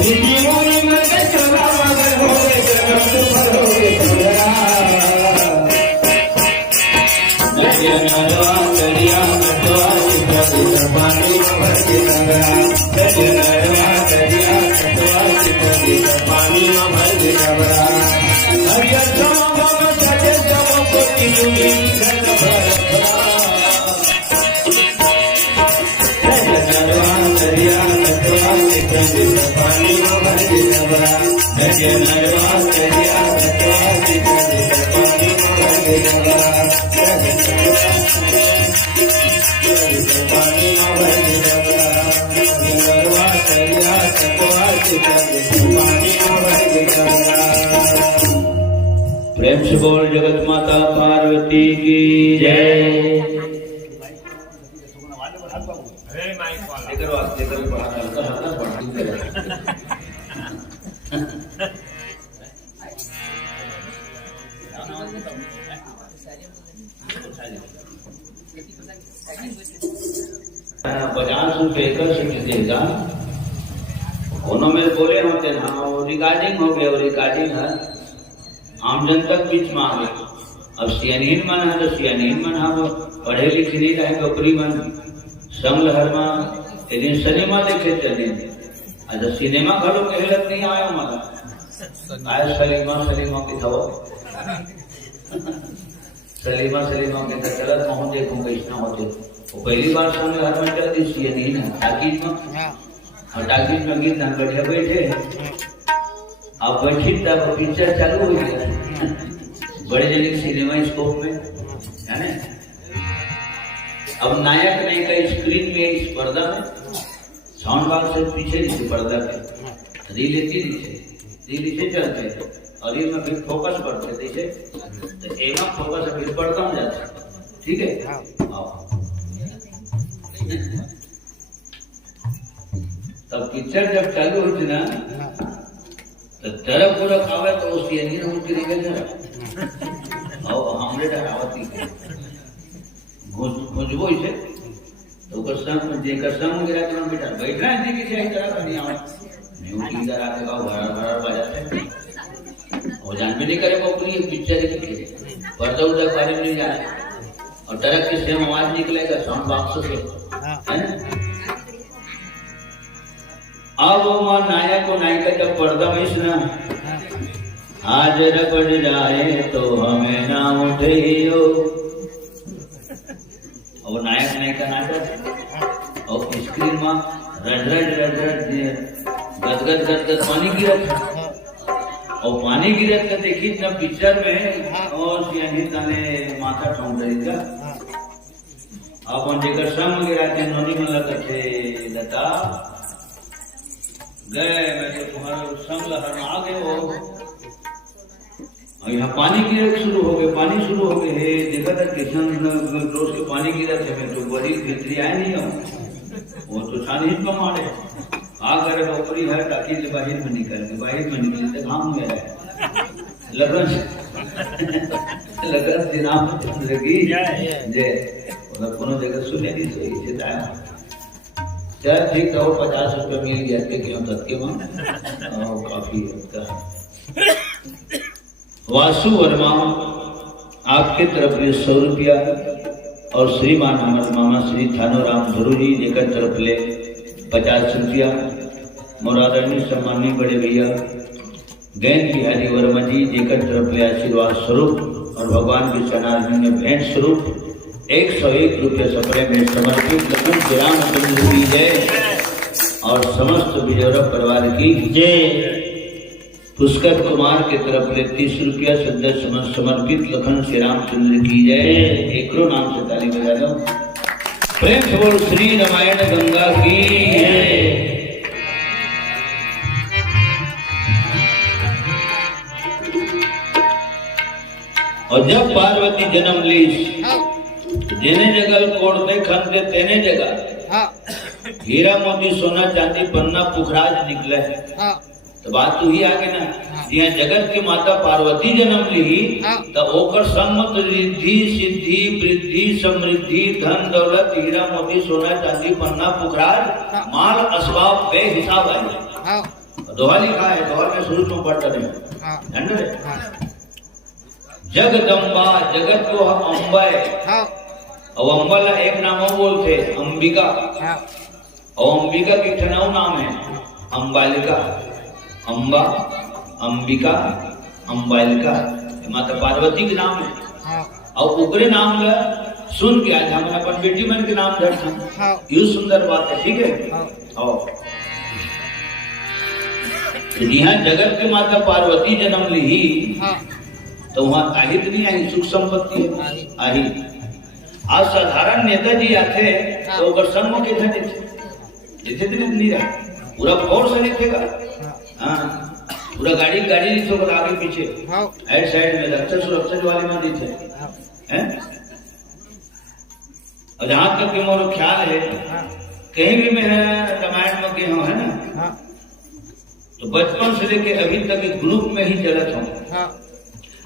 ऋषि मुनि मन के चला मगन हो गए जगत सुभर हो गए चंद्रा नदिया नरवा दरिया कटवा चितबी पानी में भर के डबरा नदिया नरवा दरिया कटवा चितबी पानी में भर के डबरा हरियर समा बाबा सजे समा कोटि दुनी घन भरपरा नदिया नरवा दरिया कटवा चितबी पानी में भर के डबरा नदिया नरवा दरिया कटवा चितबी पानी में भर के डबरा पानी में भर के डबरा नरवा दरिया कटवा चितबी पानी में भर के डबरा प्रेम से बोल जगत माता पार्वती की जय। ₹50 से देगा उन्होंने बोले होते ना वो रिकॉर्डिंग हो गया, वो रिकॉर्डिंग है आम जनता के बीच में आ गया। अब सियानीन मन है तो सियानीन मन है, वो पढ़े लिखे नहीं रहे, गपरी मन संग लहर में एक दिन सिनेमा देखे चले। आता सिनेमा घालून गेलं नाही आया मला काय सलीमा की थवा सलीमा के तो चलत महू देखूं कैसना होते वो पहली बार सामने घर में चल दी है नहीं ना टाकीज में और टाकीज में गीत ना बैठे बैठे अब बैठी तब पिक्चर चालू हो गया बड़े जने सिनेमा स्कोप में है ना। अब नायक ने का स्क्रीन में इस पर्दा में साउंड बॉक्स से पीछे नीचे पर्दा पे रील नीचे चलते और ये में फिर फोकस करते थे तो एमा फोकस फिर पड़ता हूँ जाता ठीक है। तब पिक्चर जब चालू होती ना तो तरफ पूरा आवे तो उस ये नहीं होती निकल जरा और हमरे डरावती खुशबू इसे तो कसम गिरा के बेटा बैठ रहा है कि तरह का नहीं आवा नहीं इधर आके का भरा बजाते और जान भी नहीं करे वो पूरी पिक्चर की पर्दा उधर बारे में नहीं जाए और ट्रक के सेम आवाज निकलेगा साउंड बॉक्स से है ना। अब वो नायक और नायिका जब पर्दा में ना हाजिर बढ़ जाए तो हमें ना उठियो और नायक नायिका नाटक और स्क्रीन में गदगद पानी गिरत और पानी गिरत का देखी ना पिक्चर में और यही तने माथा ठोंक देगा अपन जेकर संग गिरा के नोनी में लगते लता गए मैं तो तुम्हारे संग लहर आ गए हो और यहाँ पानी गिरे शुरू हो गए हे देखा था किशन रोज के पानी गिरा थे मैं तो बड़ी भीतरी आए नहीं हो वो तो छानी में मारे आकर नौकरी है ताकि बाहर में निकलते काम में है लगन दिनाम लगी जे मतलब कोनो जगह सुने नहीं सही से था चल ठीक है 50 रुपये मिल गया के क्यों तक के वहां काफी होता है। वासु वर्मा आपके तरफ ले 100 रुपया और श्रीमान हमारे मामा श्री थानोराम धरू जी लेकर तरफ ले 50 रुपया मोरादरणी सम्मानी बड़े भैया गैन बिहारी वर्मा जी जेकर तरफ ले आशीर्वाद स्वरूप और भगवान के चरणारविंद में भेंट स्वरूप 101 रुपये सपने में समर्पित लखन श्री रामचंद्र की जय और समस्त विजयौरा परिवार की जय। पुष्कर कुमार के तरफ ले 30 रुपया सद्य समर्पित लखन श्री रामचंद्र की जय। एकरो नाम से ताली बजा दो प्रेम से बोल श्री रामायण गंगा की जय। और जब पार्वती जन्म ली जेने जगल कोड़ते खनते तेने जगह हीरा मोती सोना चांदी पन्ना पुखराज निकले तो बात तो ही आगे ना यहाँ जगत की माता पार्वती जन्म ली तो ओकर सम्मत रिद्धि सिद्धि वृद्धि समृद्धि धन दौलत हीरा मोती सोना चांदी पन्ना पुखराज माल असबाब बेहिसाब आई दोहा लिखा है दोहा में शुरू में पढ़ता नहीं जगदम्बा जगत को अम्बा है और अम्बा ला एक नाम बोलते अंबिका और अंबिका के ठनाव नाम है अम्बालिका अम्बा अंबिका अम्बालिका माता पार्वती के नाम है और ऊपरे नाम ला सुन के आज हम अपन बेटी मन के नाम धरना ये सुंदर बात है ठीक है। और यहाँ जगत की माता पार्वती जन्म ली तो वहाँ आहित नहीं आई सुख संपत्ति आई। आज साधारण नेताजी आते तो अगर सम्मुख के थे जैसे नहीं रहा पूरा फोर्स लिखेगा हाँ पूरा गाड़ी लिखो आगे पीछे एड साइड में रक्षा सुरक्षा वाले में दी थे हैं। और जहाँ तक कि मोर ख्याल है कहीं भी मैं रामायण में गए हो है ना तो बचपन से लेके अभी तक एक ग्रुप में ही चलत हूँ।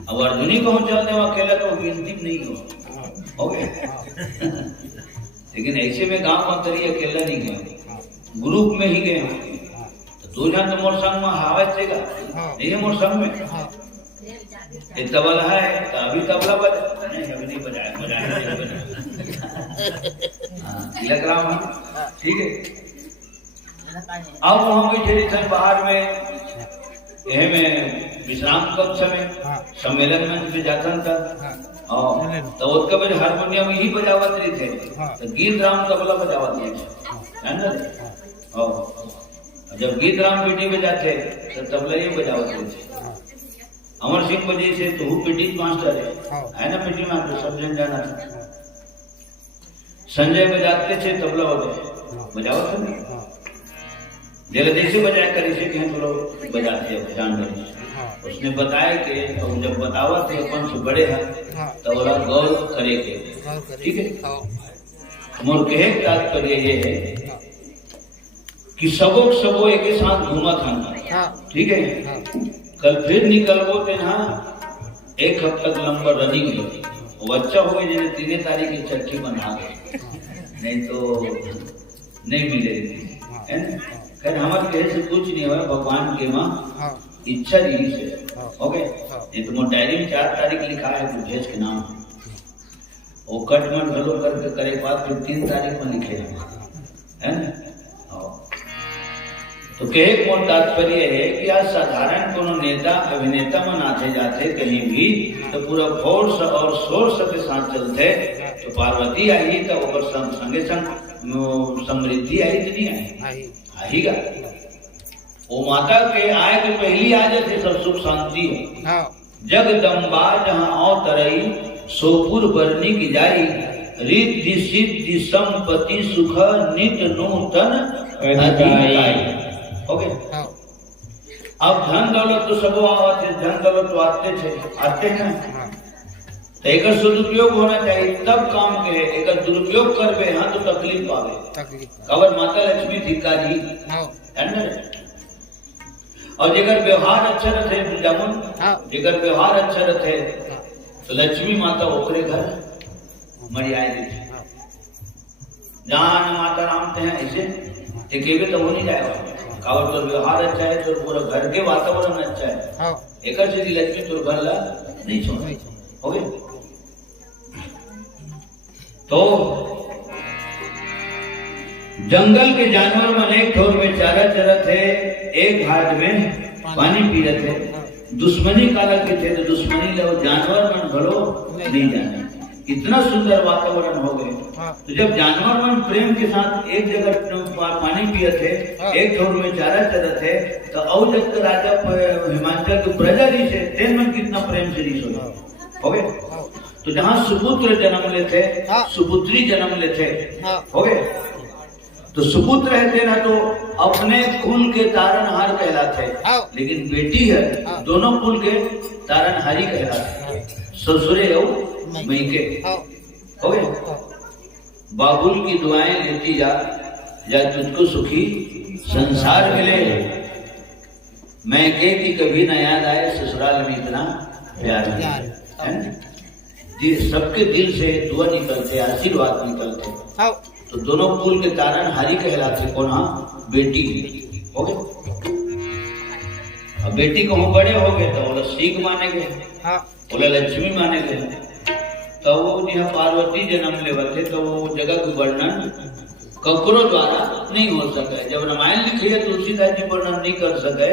अब अर्जुनी को हम चलते हो अकेला तो गिनती नहीं हो गए लेकिन ऐसे में गांव में करिए अकेला नहीं गया ग्रुप में ही गए तो दो जन तो मोर संग में हावत चेगा नहीं है मोर संग में एक तबला है तो अभी तबला बजा नहीं अभी नहीं बजाया तिलक राम ठीक है। अब वहां बैठे थे बाहर में यह में विश्राम कक्ष में सम्मेलन में भी जाता था तो उसका बजे हारमोनियम ही बजावत रही थे तो गीत राम तबला बजावत है ना जब गीत राम पेटी बजाते तो तबला ही बजावत रही थे अमर सिंह बजे से तो पेटी मास्टर है ना पेटी मास्टर सब जन जाना था संजय बजाते थे तबला बजावत नहीं जैसे बजाया कर इसे कहें तो लोग बजाते हैं जानवर उसने बताया कि तो जब बतावा थे अपन से बड़े हैं तो बोला गौर करेंगे ठीक है मोर कहे तात्पर्य ये है कि सबो एक साथ घूमा था ठीक है कल फिर निकलबो थे ना एक हफ्ता तक लंबा रनिंग हो बच्चा हो गए जिन्हें 3 तारीख की चट्टी बना गए नहीं तो नहीं मिलेगी है ना खैर हमारे कहे से कुछ नहीं हुआ भगवान के माँ इच्छा जी से ओके ये तो मोर डायरी में 4 तारीख लिखा है बुझेश के नाम वो कटमट भलो करके करे बात फिर 3 तारीख में लिखे है ना तो कहे मोर तात्पर्य है कि आज साधारण कोनो नेता अभिनेता में नाचे जाते कहीं भी तो पूरा फोर्स और सोर्स के साथ चलते तो पार्वती आई तो संगे संग समृद्धि आई कि नहीं आई आएगा वो माता के आए के पहली आ जाते सब सुख शांति है जगदम्बा जहाँ आओ तरई सोपुर बरनी की जाई रिद्धि सिद्धि संपत्ति सुख नित नूतन ओके अब धन दौलत तो सब आते धन दौलत तो आते हैं तो एक सदुपयोग होना चाहिए तब काम के एक दुरुपयोग करवे हाँ तो तकलीफ पावे कवर माता लक्ष्मी धिकारी है ना और जेकर व्यवहार अच्छा रहे जमुन जेकर व्यवहार अच्छा रहे तो लक्ष्मी माता ओकरे घर मरियाए जहाँ माता राम थे हैं ऐसे टिकेवे तो हो नहीं जाएगा कवर तो व्यवहार अच्छा है तो पूरा घर के वातावरण अच्छा है एक लक्ष्मी तो घर ला नहीं छोड़ हो गए तो जंगल के जानवर में अनेक ठोर में चारा चरत थे एक घाट में पानी पी रहे थे दुश्मनी काला के थे तो दुश्मनी ले जानवर मन भलो नहीं जाने इतना सुंदर वातावरण हो गए तो जब जानवर मन प्रेम के साथ एक जगह पानी पिए थे एक ठोर में चारा चरत थे तो औ जब राजा हिमाचल के प्रजा जी से तेन मन कितना प्रेम से रीस हो गए तो जहाँ सुपुत्र जन्म लेते सुपुत्री जन्म लेते हो गए तो सुपुत्र रहते ना तो अपने कुल के तारनहार कहलाते लेकिन बेटी है दोनों कुल के तारनहारी कहलाते ससुरे हो मईके हो गए बाबुल की दुआएं लेती जा तुझको सुखी संसार मिले मैं के कि कभी न याद आए ससुराल में इतना प्यार है सबके दिल से दुआ निकलते आशीर्वाद निकलते तो दोनों कुल के तारण हारी कहलाते कौन हाँ बेटी हो गए अब बेटी को हम बड़े हो गए तो बोला सीख माने गए बोला लक्ष्मी माने गए तो वो जहाँ पार्वती जन्म लेवते तो वो जगह का वर्णन ककरो द्वारा नहीं हो सके जब रामायण लिखी है तुलसीदास जी वर्णन नहीं कर सके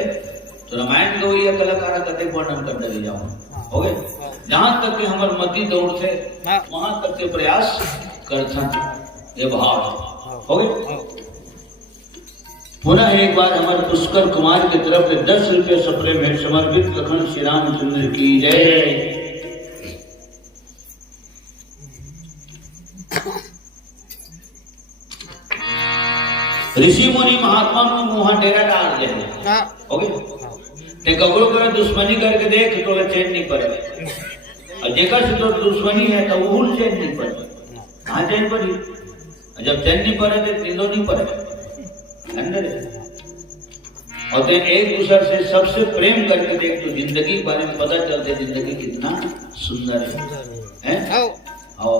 तो रामायण को ये कलाकार कते वर्णन कर डरी जाओ हो गए जहाँ तक के हमारे मती दौड़ थे वहां तक के प्रयास करता ये भाव हो गए पुनः एक बार हमारे पुष्कर कुमार की तरफ से 10 रुपये सपरे में समर्पित लखन श्री रामचंद्र की जय। ऋषि मुनि महात्मा मुहा डेरा डाल दे हो गए ते कबरो कर दुश्मनी करके देख तो चैन नहीं पड़े और जेकर से तो दुश्मनी है तो वो चैन नहीं पड़े कहाँ चैन पड़ी जब चैन नहीं पड़े तो तीनों नहीं पड़े अंदर और तो एक दूसरे से सबसे प्रेम करके देख तो जिंदगी के बारे में पता चलता है जिंदगी कितना सुंदर है और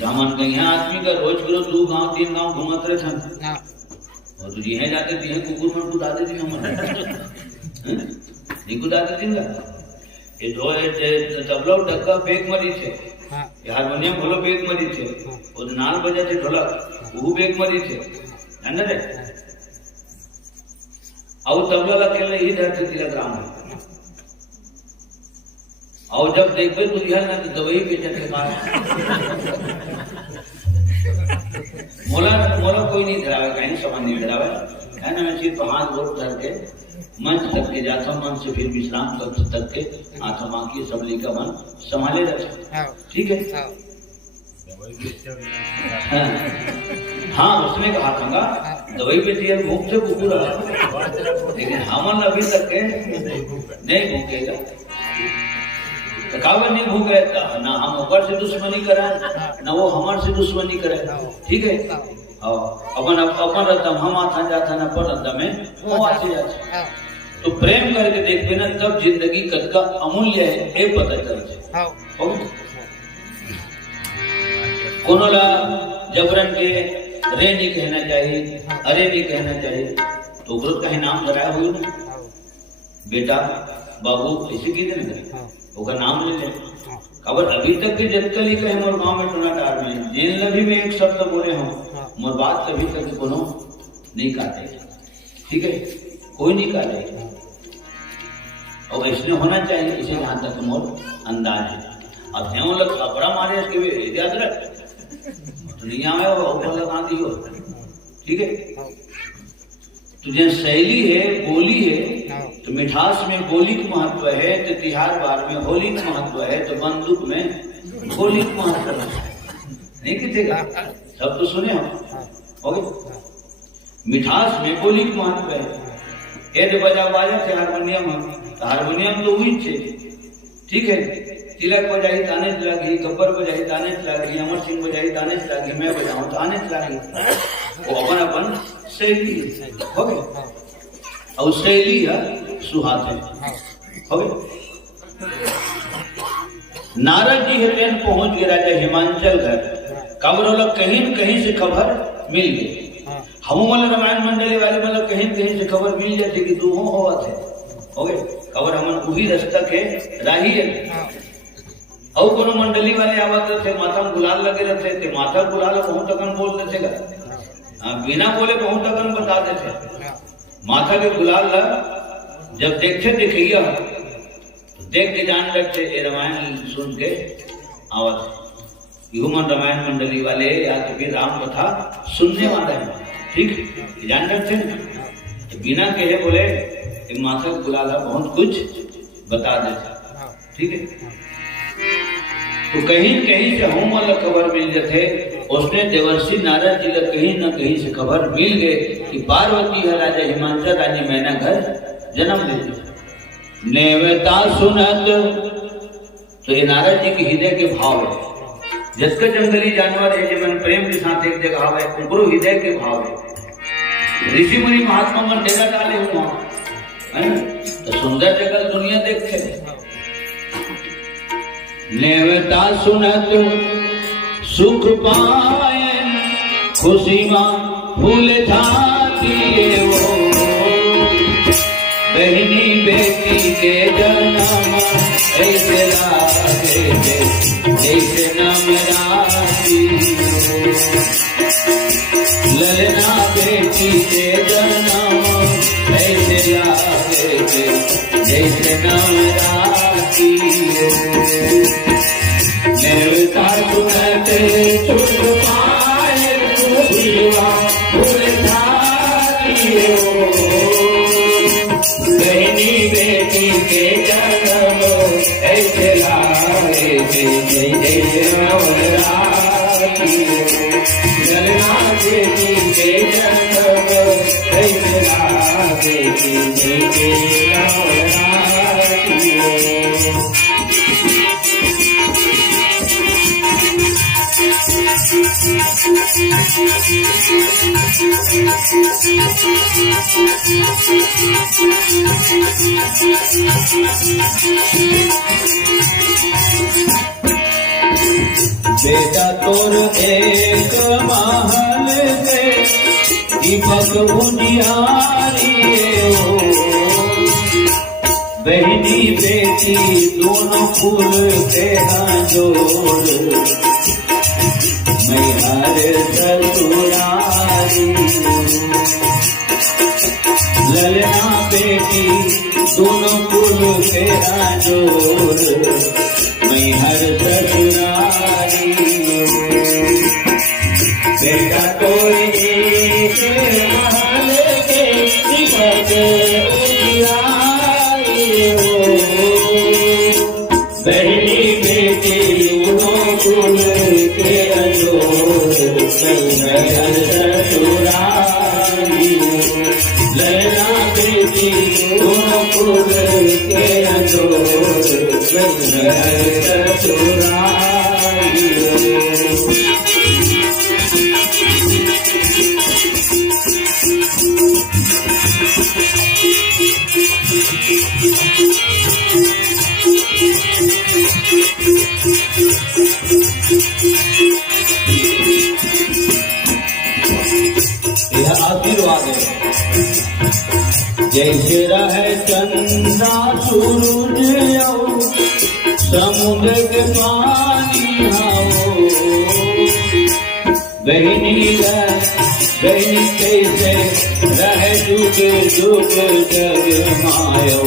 दामन का यहाँ आदमी का रोज करो 2 गांव 3 गांव घूमत रहे थे और तो जिहे जाते थे कुकुर मन कुदा देती हम नहीं कुदा देती ना ये दो तबला डक्का बेग मरी थे हारमोनियम भलो बेग मरी थे और नाल बजा थे ढोलक वो बेग मरी थे अंदर है और तबला अकेले ही धरती तिलक राम है। और जब देखते तो यह ना तो दवाई बेचने के बाद मोला कोई नहीं धरावे, कहीं सामान नहीं धरावे है ना। मैं सिर्फ हाथ गोड़ धर के मंच तक के जाता हूँ, मंच से फिर विश्राम कक्ष तक के आत्मा की सबली का मन संभाले रखे। ठीक है हाँ उसने कहा था दवाई पे दिया भूख से पूरा, लेकिन हमन अभी तक के नहीं भूखेगा। थकावट नहीं भूख रहता ना, हम ऊपर से दुश्मनी करें ना वो हमारे से दुश्मनी करे। ठीक है अपन रद्दम हम आता जाता ना पर रद्दम में वो आते जाते। तो प्रेम करके देखते ना तब जिंदगी कद का अमूल्य है ये पता चलता। कोनोला जबरन के रे नहीं कहना चाहिए, अरे नहीं कहना चाहिए, तो ग्रुप का ही नाम लगाया हुई ना बेटा बाबू इसी की दिन होगा नाम ले ले। खबर अभी तक के जतकल ही कहे मोर गाँव में टूर्नाटार में जेल लभी में एक शब्द बोले हो मोर बात कभी तक कोनो नहीं काटे। ठीक है कोई नहीं काटे और इसने होना चाहिए इसे जहां तक मोर अंदाज है। अब ध्यान लग अपरा मारे इसके भी याद रख दुनिया में वो लगा दी हो। ठीक है तुझे शैली है बोली है तो मिठास में बोली का महत्व है, तो तिहार बार में होली का महत्व है, तो बंदूक में गोली का महत्व है। नहीं कितेगा सब तो सुने हो गए। मिठास में बोली का महत्व है। यदि बजा बाजा थे हारमोनियम तो हारमोनियम तो हुई छे। ठीक है तिलक बजाई ताने लागी, गब्बर बजाई ताने लागी, अमर सिंह बजाई ताने लागी, मैं बजाऊं ताने लागी। वो अपन अपन शैली हो गए और शैली है सुहात है हो गए। नारद जी ट्रेन पहुंच गए राजा हिमांचल घर। खबर कहीं न कहीं से खबर मिल गई। हम मतलब रामायण मंडली वाले मतलब कहीं कहीं से खबर मिल जाती कि तू हो थे हो गए। खबर हमन वही रास्ता के राही है। और कोनो मंडली वाले आवत थे माथा में गुलाल लगे रहते थे, माथा गुलाल बहुत तकन बोल देते बिना बोले बहुत तकन बता देते। माथा के गुलाल जब देखते देखिए देख के जान लगते ये रामायण सुन के आवत ह्यूमन रामायण मंडली वाले या तो फिर राम कथा सुनने वाले हैं। ठीक जान लगते तो बिना कहे बोले एक माथा के गुलाल बहुत कुछ बता देता। ठीक है तो कहीं कहीं से हम वाला खबर मिल जाते। उसने देवर्षि नारद जी का कहीं न कहीं से खबर मिल गए कि पार्वती है राजा हिमांचल रानी मैना घर जन्म लेती। नेवता सुनत तो ये नारद जी के हृदय के भाव है। जिसका जंगली जानवर है जीवन प्रेम के साथ एक जगह है उनको हृदय के भाव है। ऋषि मुनि महात्मा मन डेरा डाले हुआ है तो सुंदर जगह दुनिया देखते। नेवता सुनत सुख पाए खुशी मां फूल छाती वो बहनी बेटी के जन्म ऐसे लागे जैसे नमराती। ललना बेटी के जन्म ऐसे लागे जैसे नमराती। नेवता सुनत सुख पाए खुशियां फूल छाती हो बहनी बेटी के जन्म ऐसे लागे जैसे नवराती। ललना बेटी के जन्म ऐसे लागे जैसे नवराती। बेटा तोर एक महल दे दीपक उजियारी हो बहनी बेटी दोनों फूल तेरा जोड़ मैं हर ससुरारी। ललना बेटी दोनों कुल तेरा जोर, मैं हर ससुरारी बेटा कोई एक महल के दीपक उजियारे हो, पहली बेटी दोनों कुल के अजोर, मैं हर ससुरारी ललना बेटी दोनों कुल के अजोर, मैं हर ससुरारी। यह आशीर्वाद है। जैसे रहे चंदा सूरज आओ, समुद्र के पानी आओ, बहनी कैसे रहे जुग जुग जग मायो,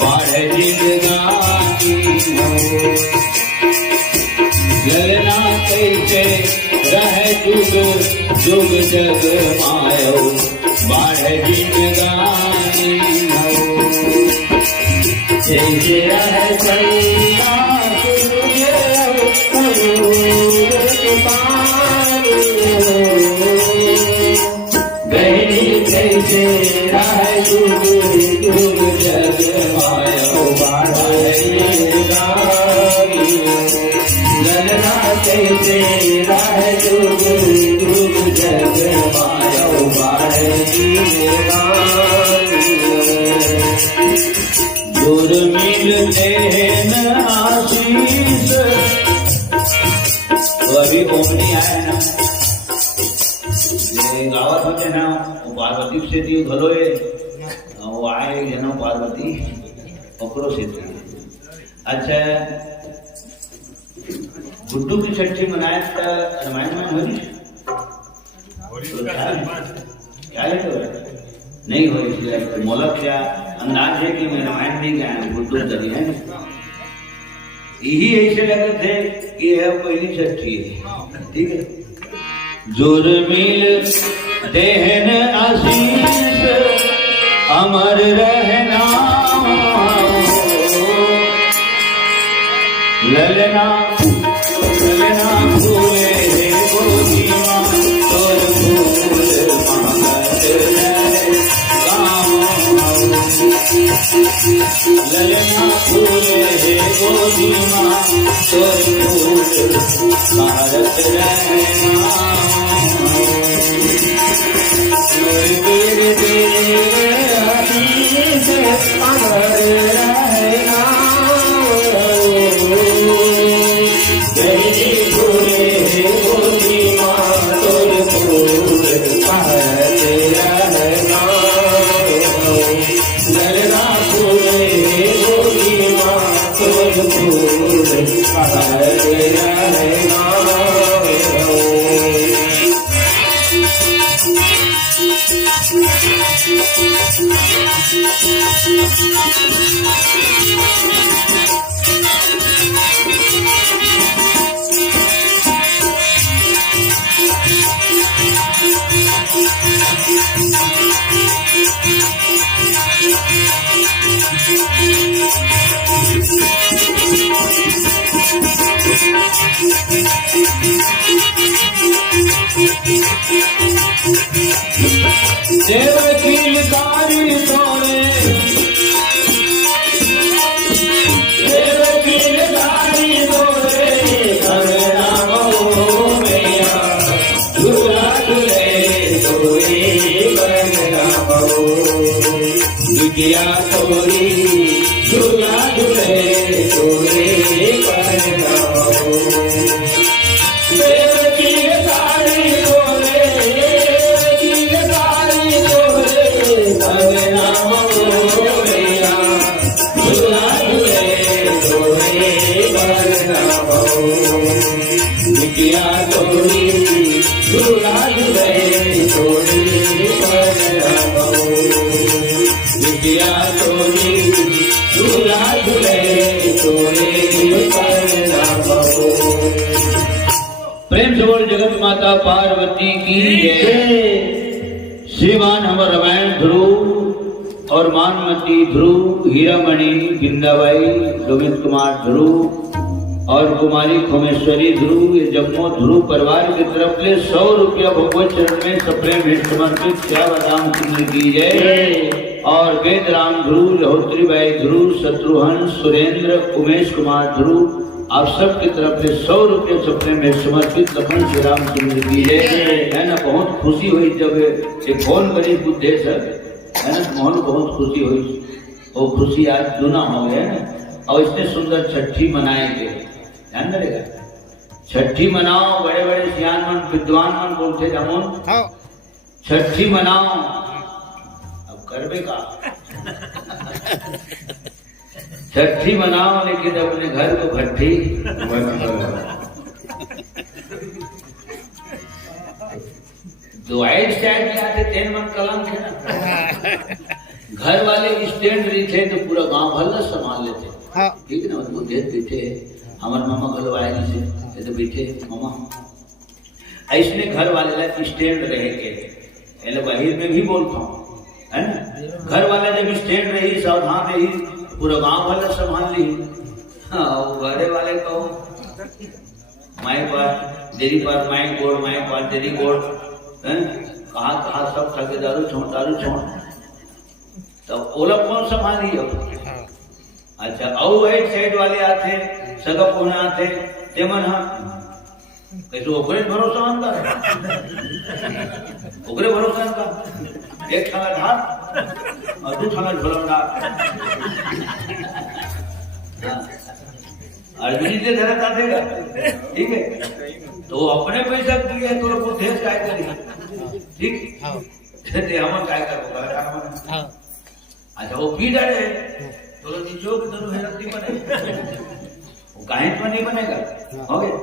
बाढ़ जिंदगानी हो। ललना कैसे रहे जुग जुग जग मायो, बाढ़ जिंदगानी हो। जैसे रहे चंदा सूरज के पानी हो, बहनी कैसे रहे जुग जुग जग मायो, बाढ़ जिंदगानी हो। ललना कैसे रहे जुग जुग जग मायो, बाढ़ जिंदगानी हो। दूर मिलते न आशीष, तो अभी ओमनी आहे ना, ये गावात होते ना, पार्वती शेती घलोय, वो आहे जन पार्वती अकरो शेती। अच्छा, गुड्डू की छठी मनायत का रामायण में होगी क्या है? तो नहीं हो, इसलिए मोलक क्या अंदाज है कि मैं रामायण नहीं गया, गुड्डू चली है। यही ऐसे लगे थे कि यह पहली छठी है, ठीक है। जोर मिल देहन आशीष अमर रहना, ललना ललना फूले रे गोदीमा, तोर फूल मांगत रहे गाँव। ललना फूले रे गोदीमा, तोर फूल मांगत रहे देवकील कारी तोरे, देवकील कारी तोरे, कंगना बहु मैया, झूला झूले तोरे कंगना बहु, बिटिया तोरी झूला झूले तोरे कंगना बहु। देवकील कारी तोरे, कंगना बहु मैया, झूला झूले तोरे कंगना बहु, बिटिया तोरी झूला झूले तोरे कंगना बहु। बोल जगत माता पार्वती की जय। श्रीमान हमर रामायण ध्रुव और मानमती ध्रुव, हीरामणि बिंदाबाई, गोविंद कुमार ध्रुव और कुमारी खोमेश्वरी ध्रुव, ये जम्मो ध्रुव परिवार की तरफ से 100 रुपया भगवत चरण में सप्रेम भेंट समर्पित क्या बदाम चंद्र की जय। और वेद राम ध्रुव, लहोत्री बाई ध्रुव, शत्रुघ्न, सुरेंद्र, उमेश कुमार ध्रुव, आप सब की तरफ से 100 रुपये सप्रेम में समर्पित लखन श्री राम चंद्र की जय। है ना, बहुत खुशी हुई जब ये फोन करी बुद्धेश्वर, है ना, मोहन बहुत खुशी हुई। वो खुशी आज दुना हो गया ना। और इतने सुंदर छठी मनाएंगे, ध्यान रहेगा। छठी मनाओ, बड़े बड़े सियान मन विद्वान मन बोलते जामुन छठी मनाओ। अब करबे का छठी मनाओ, लेकिन अपने घर को भट्ठी दो आइड स्टैंड में आते तेन मन कलंक है ना। घर वाले स्टैंड रही थे तो पूरा गांव हल्ला संभाल लेते, ठीक है ना। वो देख बैठे हमारे मामा गलवाए से, ये तो बैठे मामा ऐसने घर वाले ला स्टैंड रहे के बाहर में भी बोलता हूँ, है ना। घर वाले जब स्टैंड रही, सावधान रही, पूरा गांव वाला संभाल ली। हाँ, घरे वाले को माए पास देरी पास माए गोड़, माए पास देरी गोड़, कहाँ कहाँ सब थके दारू छोड़। तब ओला कौन संभाली अब? अच्छा, और एक साइड वाले आते सगा पुणे आते जेमन कैसे ओकरे भरोसा अंदर ओकरे भरोसा का एक थाला ढाल और 2 थाला झोलंगा अर्जुनी से धरा का देगा, ठीक है। तो अपने पैसा दिए तो लोग देश काय करेगा, ठीक है। हम काय करोगे? अच्छा, वो पी डाले तो नीचो की तरह हेरती बने, वो काहे तो नहीं बनेगा। हो गया।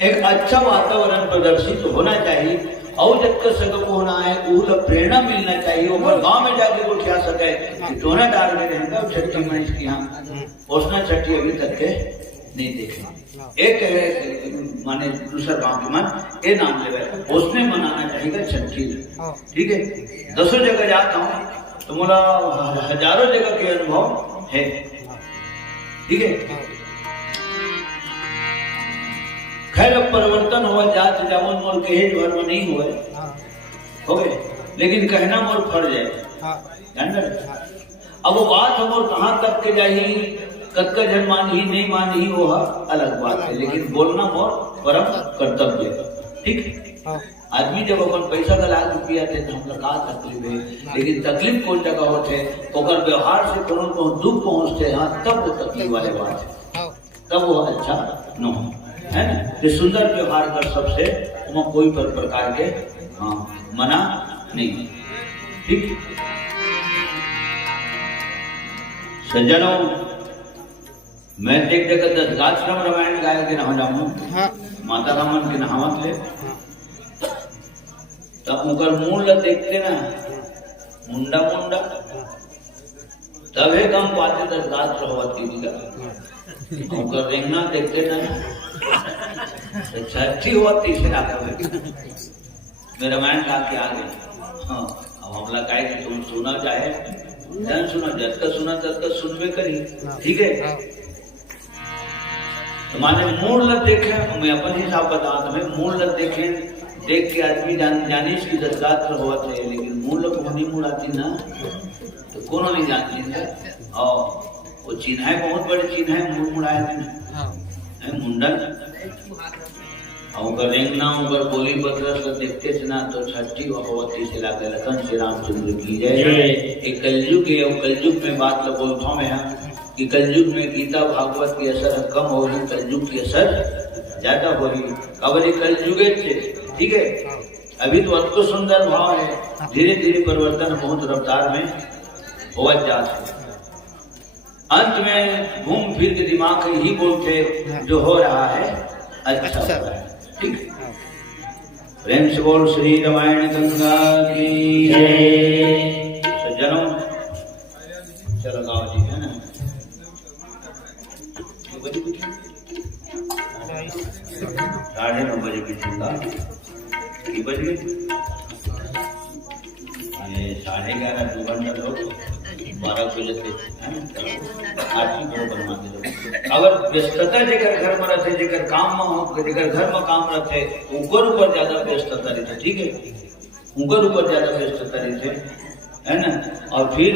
एक अच्छा वातावरण प्रदर्शित होना चाहिए और जब तक सगप होना है वो प्रेरणा मिलना चाहिए। वो गांव में जाके वो क्या सके टोना डाल के रहेगा। छठी मनीष की यहाँ पोषणा छठी अभी तक के नहीं देखे। एक है माने दूसरा गांव के मन ये नाम ले उसने मनाना चाहिए छठी, ठीक है। 10 जगह जाता हूँ तो मोला हजारों जगह के अनुभव है, ठीक है। खैर अब परिवर्तन हुआ जात जामुन मोर के भर में नहीं हुए, हो गए, लेकिन कहना मोर फर्ज है, जान रहे। अब वो बात हमोर कहाँ तक के जाही, कतका जन मान ही नहीं मान ही, वो अलग बात है, लेकिन बोलना मोर परम कर्तव्य, ठीक है। आदमी जब अपन पैसा का लाख रुपया थे तो हमला का तकलीफ है, लेकिन तकलीफ कौन जगह होते ओकर व्यवहार से कोनो को दुख पहुंचते हैं, तब वो तकलीफ वाले बात है, तब वो अच्छा न हो, है ना। ये सुंदर व्यवहार कर सबसे कोई प्रकार के मना नहीं, ठीक। सज्जनों, मैं देख देख 10 गाछराम रामायण गाय के नहा जाऊं, माता रामन के नहावत ले तब उनकर मूल देखते ना मुंडा मुंडा तबे कम पाते 10 गाछ रहवत की उनकर रेंगना देखते ना छठी हुआ तीसरा मेरा रामायण गा के आ गए। हाँ, अब हमला कहे कि तुम सुना चाहे ध्यान सुना, जब तक सुना तब तक सुनवे करी, ठीक है। तो माने मूल लत देखे, मैं अपन हिसाब बता तुम्हें, मूल लत देखे देख के आदमी जानिश की 10 गात्र हुआ थे, लेकिन मूल को नहीं मुड़ाती ना तो कौन नहीं जानती है। और वो चिन्ह है, बहुत बड़े चिन्ह है, मूल मुड़ाए थे मुंडन और रेंगना उनकर बोली बदल कर देखते थे ना तो छठी भगवती से लाकर लखन श्री रामचंद्र की जय। कलयुग है और कलयुग में बात तो बोलता मैं कि कलयुग में गीता भागवत की असर कम हो रही, कलयुग की असर ज्यादा हो रही। अब ये कलयुग ठीक है, अभी तो अति सुंदर भाव है, धीरे धीरे परिवर्तन बहुत रफ्तार में हो जाता है। अंत में घूम फिर के दिमाग ही बोलते जो हो रहा है अच्छा हो रहा है, ठीक। प्रेम से बोल श्री रामायण गंगा की जय। सज्जनों, चलो गाँव जी है ना 9:30 बजे की चूंगा की बज गई 11:30 2 घंटा लोग 12 बजे से आरती को बनवा दे। अगर व्यस्तता जेकर घर में रहते, जेकर काम में हो, जेकर घर में काम रहते, ऊपर ज्यादा व्यस्तता रहते, ठीक है, ऊपर ज्यादा व्यस्तता रहते, है ना। और फिर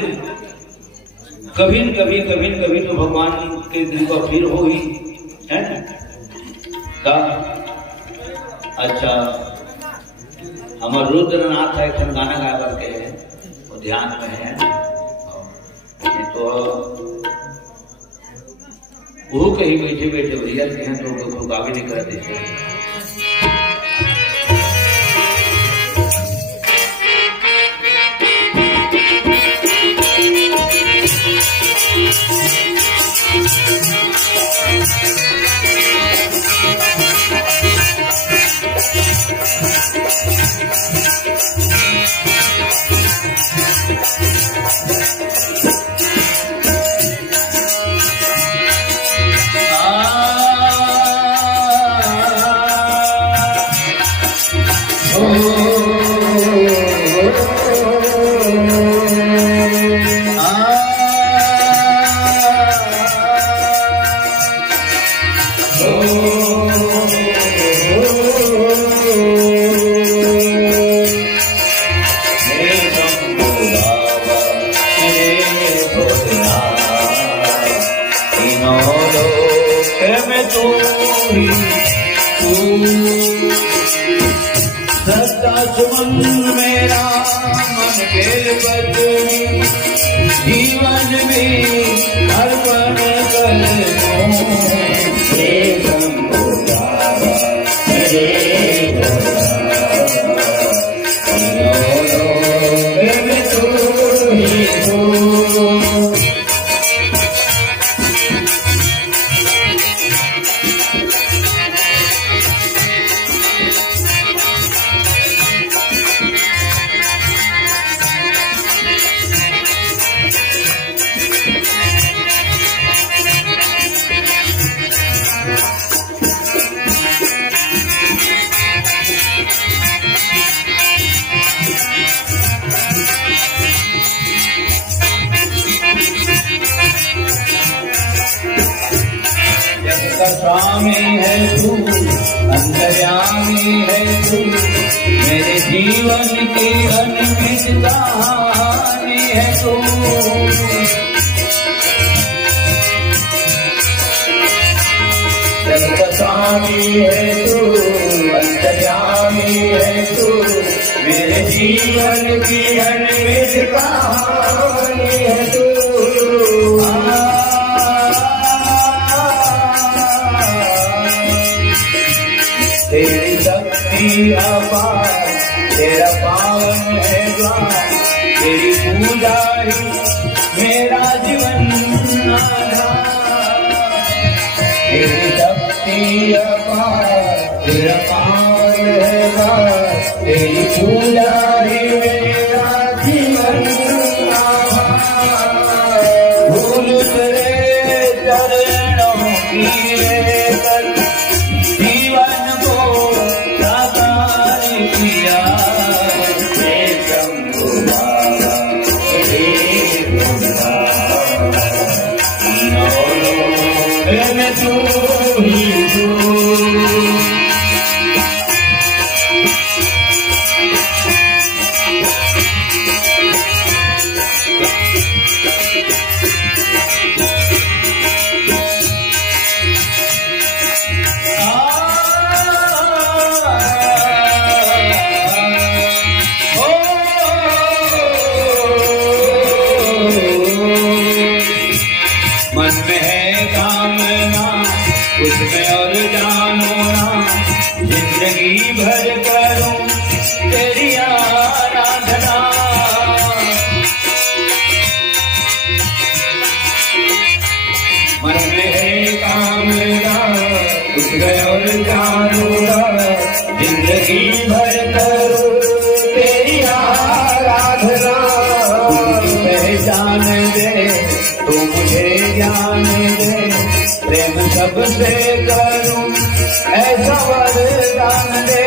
कभी न कभी तो भगवान के कृपा फिर हो ही, है ना। अच्छा, हमारे रुद्रनाथ है, एक गाना गा करके है, वो ध्यान में है, तो वो कहीं बैठे भैया के हैं, तो लोग आगे नहीं करते। मेरा मन के बदली जीवन में अर्पण कर स्वामी है तू, अंतर्यामी है तू, मेरे जीवन की अनमित कहानी है तू। स्वामी है तू, अंतर्यामी है तू, मेरे जीवन की अनमित कहानी है तू। तेरी शक्ति अपार, तेरा पावन है द्वार, तेरी पूजा ही मेरा जीवन आधार। तेरी शक्ति अपार, तेरा पावन है द्वार, तेरी पूजा ही मेरा जीवन आधार। भूल तेरे चरणों की जिंदगी भर करूं तेरी आराधना। मन में है कामना कुछ और जानूंगा, जिंदगी भर करूं तेरी आराधना। पहचान दे तू मुझे ज्ञान दे, प्रेम सबसे करूं ऐसा वरदान दे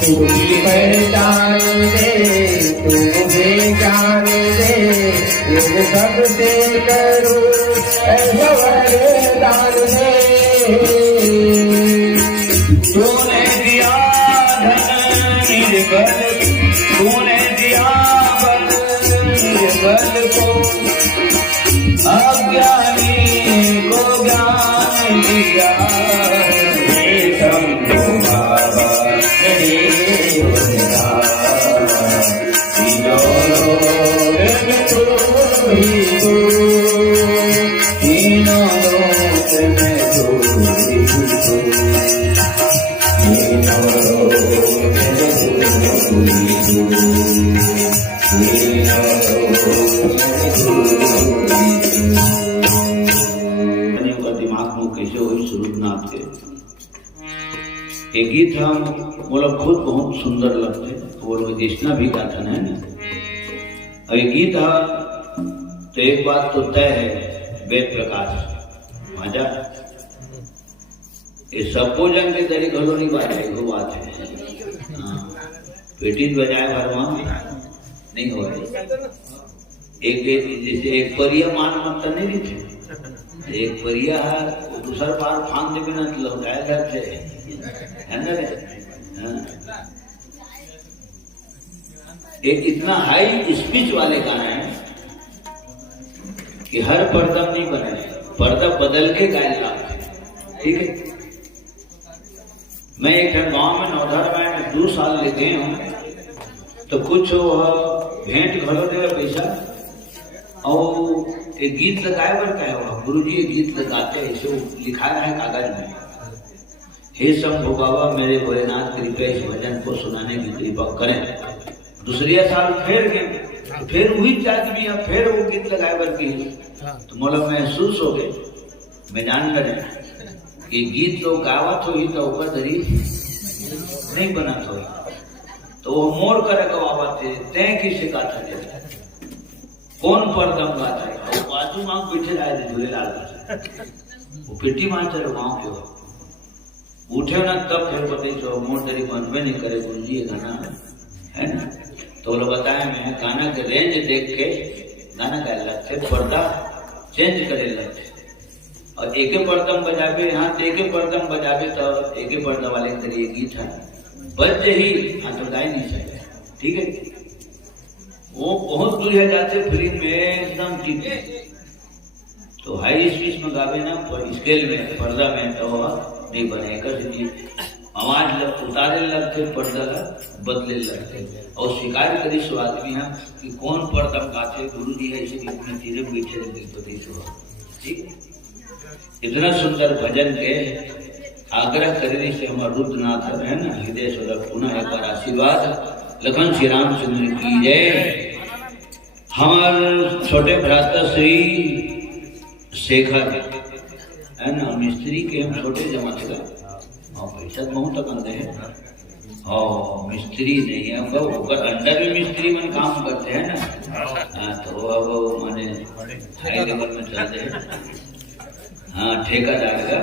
तू भी पहचान दे तू भी जान दे ये सबसे करूं ऐसा वरदान दे तूने दिया धन निर्बल तूने दिया बल निर्बल को अज्ञानी को ज्ञान दिया हे शंभो बाबा हे तीनों लोक में दिमाग में कैसे हुई स्वरूपनाथ के एक गीत हम बोला खुद बहुत सुंदर लगते बोल कृष्णा भी गाथन है ना और ये गीत तो एक बात तो तय है वेद प्रकाश मजा ये सबको जन के तरी घलो नहीं बात है वो बात है पेटी बजाए भरवा नहीं हो रही एक जैसे एक परिया मान मानता नहीं थे एक परिया है दूसरा बार फान दे बिना लौटाया जाते है ना रे एक इतना हाई स्पीच वाले गाना है कि हर पर्दा नहीं बने पर्दा बदल के गायला ठीक है। मैं एक गांव में नौधर में 2 साल लेते हूँ तो कुछ भेंट घलो दे पैसा और एक गीत लगाए बर क्या हुआ गुरु जी एक गीत लगाते ऐसे लिखा है कागज में हे शंभो बाबा मेरे भोलेनाथ कृपया इस भजन को सुनाने की कृपा करें। दूसरी साल फिर गए फिर वही आदमी फिर वो गीत लगाए बर की तो मोला महसूस हो गए मैं जान बने कि गीत तो गावत हो तो ऊपर दरी नहीं बनत हो तो वो मोर करे गवावत है तय किसे गाथा दे कौन परदम गाथा है और बाजू मांग पीछे आए थे झूलेलाल वो पेटी मां चलो गाँव के हो उठे ना तब फिर बता जो मोर दरी बनवे नहीं करे गुरु जी गाना है ना तो लोग बताए मैं गाना के रेंज देख के गाना गाए लगते पर्दा चेंज करे लगते और एक पर्दम बजावे यहाँ तो एक पर्दम बजावे तो एक पर्दा वाले करिए गीत है बज ही हाँ तो गाय नहीं सकते ठीक है वो बहुत दूर है जाते फिल्म में एकदम ठीक है तो हाई स्पीच में गावे ना स्केल में पर्दा में तो नहीं बने आवाज उतारे लगते पर्दा बदले लगते और शिकार करी सो आदमी है कि कौन पर्दम गाते गुरु जी है इसे इतने धीरे बैठे रहते ठीक इतना सुंदर भजन के आग्रह करने से हमारा रुद्रनाथ है ना हृदय से पुनः एक बार आशीर्वाद लखन श्री रामचंद्र की जय। हमारे छोटे भ्राता श्री शेखर है ना मिस्त्री के हम छोटे जमाते का और पैसा बहुत तक आते हैं और मिस्त्री नहीं है ऊपर अंडर में मिस्त्री मन काम करते हैं ना तो अब माने हाई लेवल में चलते हैं हाँ ठेकेदार का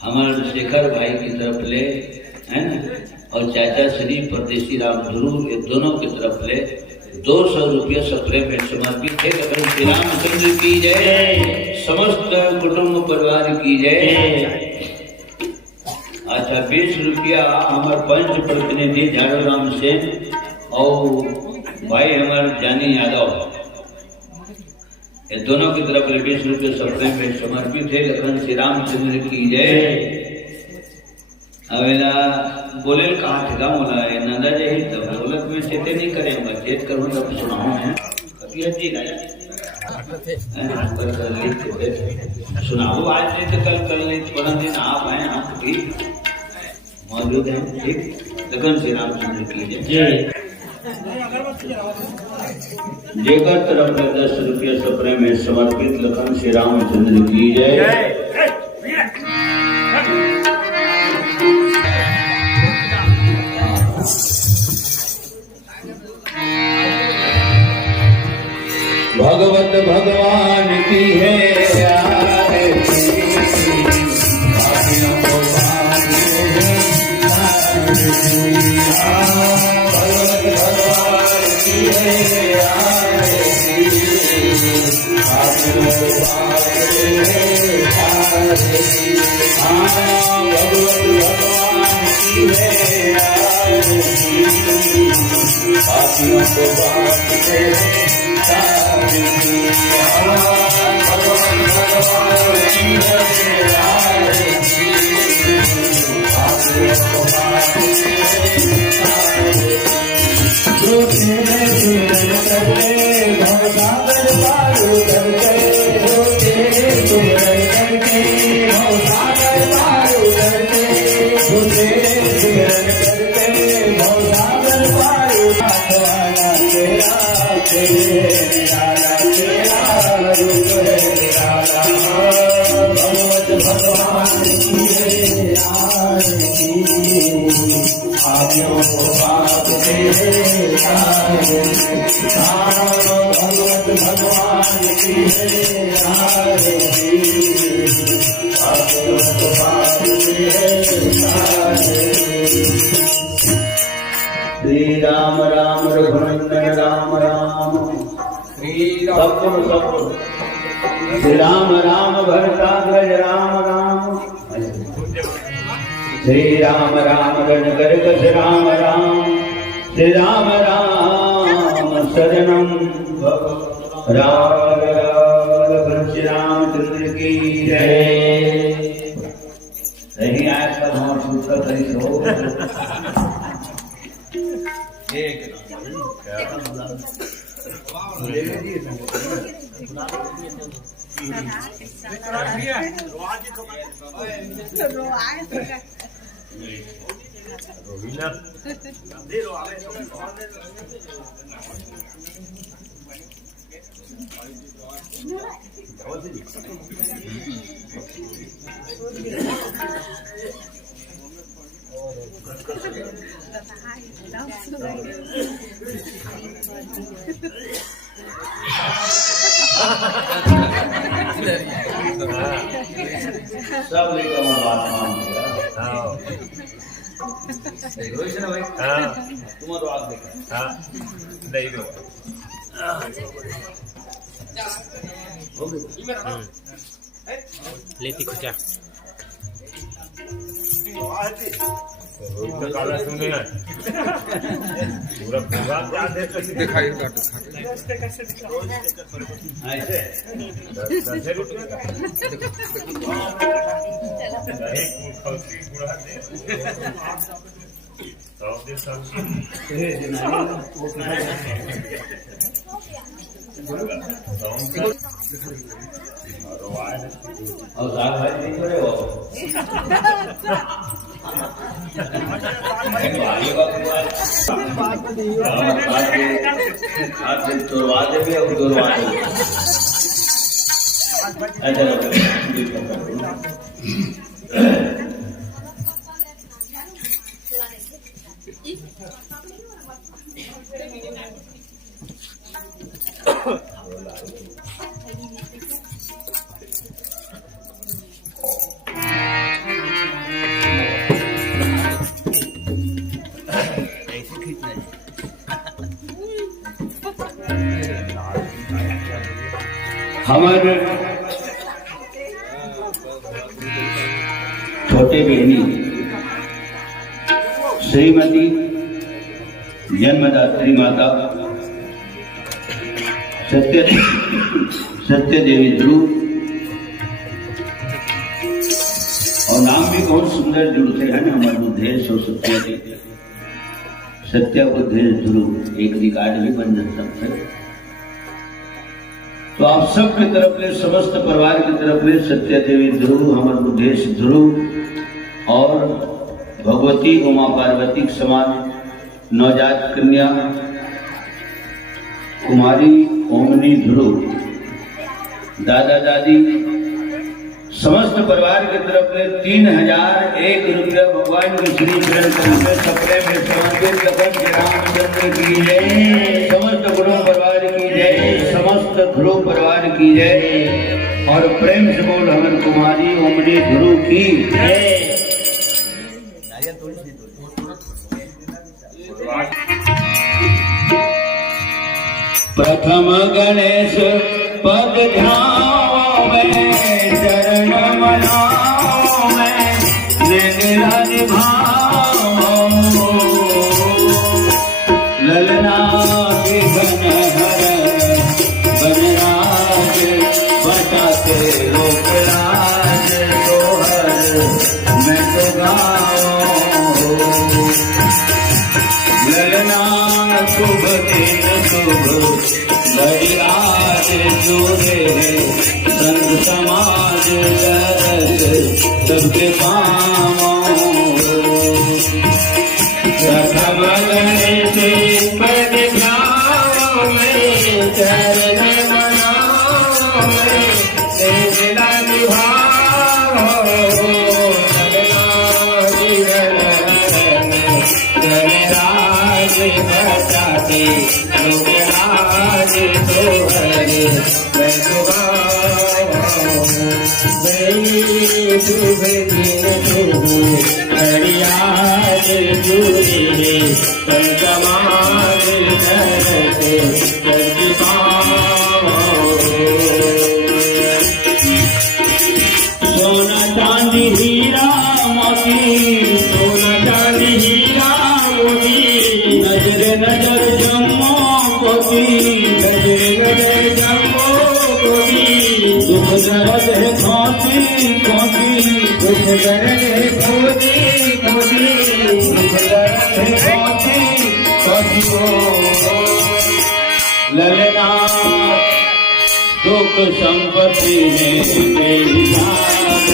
हमारे शेखर भाई की तरफ ले है ना और चाचा श्री परदेसी राम ध्रुव ये दोनों की तरफ ले 200 रुपया सप्रे में समर्पित है। श्री रामचंद्र की जय समस्त कुटुंब परिवार की जय। अच्छा 20 रुपया हमारे पंच प्रतिनिधि झाड़ू राम सेन और भाई हमारे जानी यादव ये दोनों की तरफ 20 रुपये सप्रे में समर्पित है। लखन श्री रामचंद्र की जय। अवेला बोले कहा ठेका मोला है नंदा जय तब बोलत में चेते नहीं करेंगे चेत करूँ तब सुनाऊँ मैं जी सुनाओ आज नहीं तो कल नहीं थोड़ा दिन आप आए आप भी मौजूद हैं ठीक। लखन श्री रामचंद्र की जय। जेकर तरफ 10 रुपया सप्रे में समर्पित लखन श्री रामचंद्र की जय। भगवत भगवान की है श्री राम राम रघुनंदन राम राम श्री राम राम भरताग्रज राम राम श्री राम राम रणकरकस राम राम श्री राम राम शरणम राम श्री रामचंद्र की जय। नहीं आया सब हम सूत्र कहीं सो सब लेकर बात मान लिया। तुम्हारा बात देखा नहीं दो लेती खुचा काला सुनने पूरा पूरा क्या दिखाई ऐसे 10 रुपये और साग भाजी नहीं करे हो आप तुरवा दे भी और तुरवा दे हमारे छोटे बहनी श्रीमती जन्मदात्री माता सत्य देवी ध्रुव और नाम भी बहुत सुंदर जुड़ते हैं ना हमारे बुद्धेश और सत्य बुद्धेश ध्रुव एक रिकॉर्ड भी बन सकते हैं। तो आप सब की तरफ ले समस्त परिवार की तरफ ले सत्य देवी ध्रुव हमारे बुद्धेश ध्रुव और भगवती उमा पार्वती के समान नवजात कन्या कुमारी ओमनी ध्रुव दादा दादी समस्त परिवार की तरफ ले 3001 रुपया भगवान के श्री चरण कमल सपने में समर्पित कदम रामचंद्र की जय। समस्त गुरु परिवार की जय, समस्त ध्रुव परिवार की जय और प्रेम से बोल हमार कुमारी ओमनी ध्रुव की जय। प्रथम गणेश पद ध्याओ में, चरण मनाओ में, लीला निभाओ। ललना विघ्न हर वनराज, बचाते लोक लाज, तोहर मैं तो गाओ। ललना शुभ दिन शुभ बलिराज, जुड़े संत समाज, दरस सबके पाओ। प्रथम गणेश पद ध्याओ में, चरण मनाओ में, लीला निभाओ। गणराज बचाते लोक लाज, तोहर मैं तो गाओ। शुभ दिन शुभ हरियाज, जुड़े संत समाज, दरस सबके पाओ। सोना चांदी हीरा मोती, सोना चांदी हीरा मोती, नजर नजर जम्मो कोती, नजर नजर जम्मो कोती। दुख दर्द है खोती खोती, दुख दर्द है खोती खोती, दुख दर्द है खोती खोती। ललना दुख संपत्ति है बेहिसाब,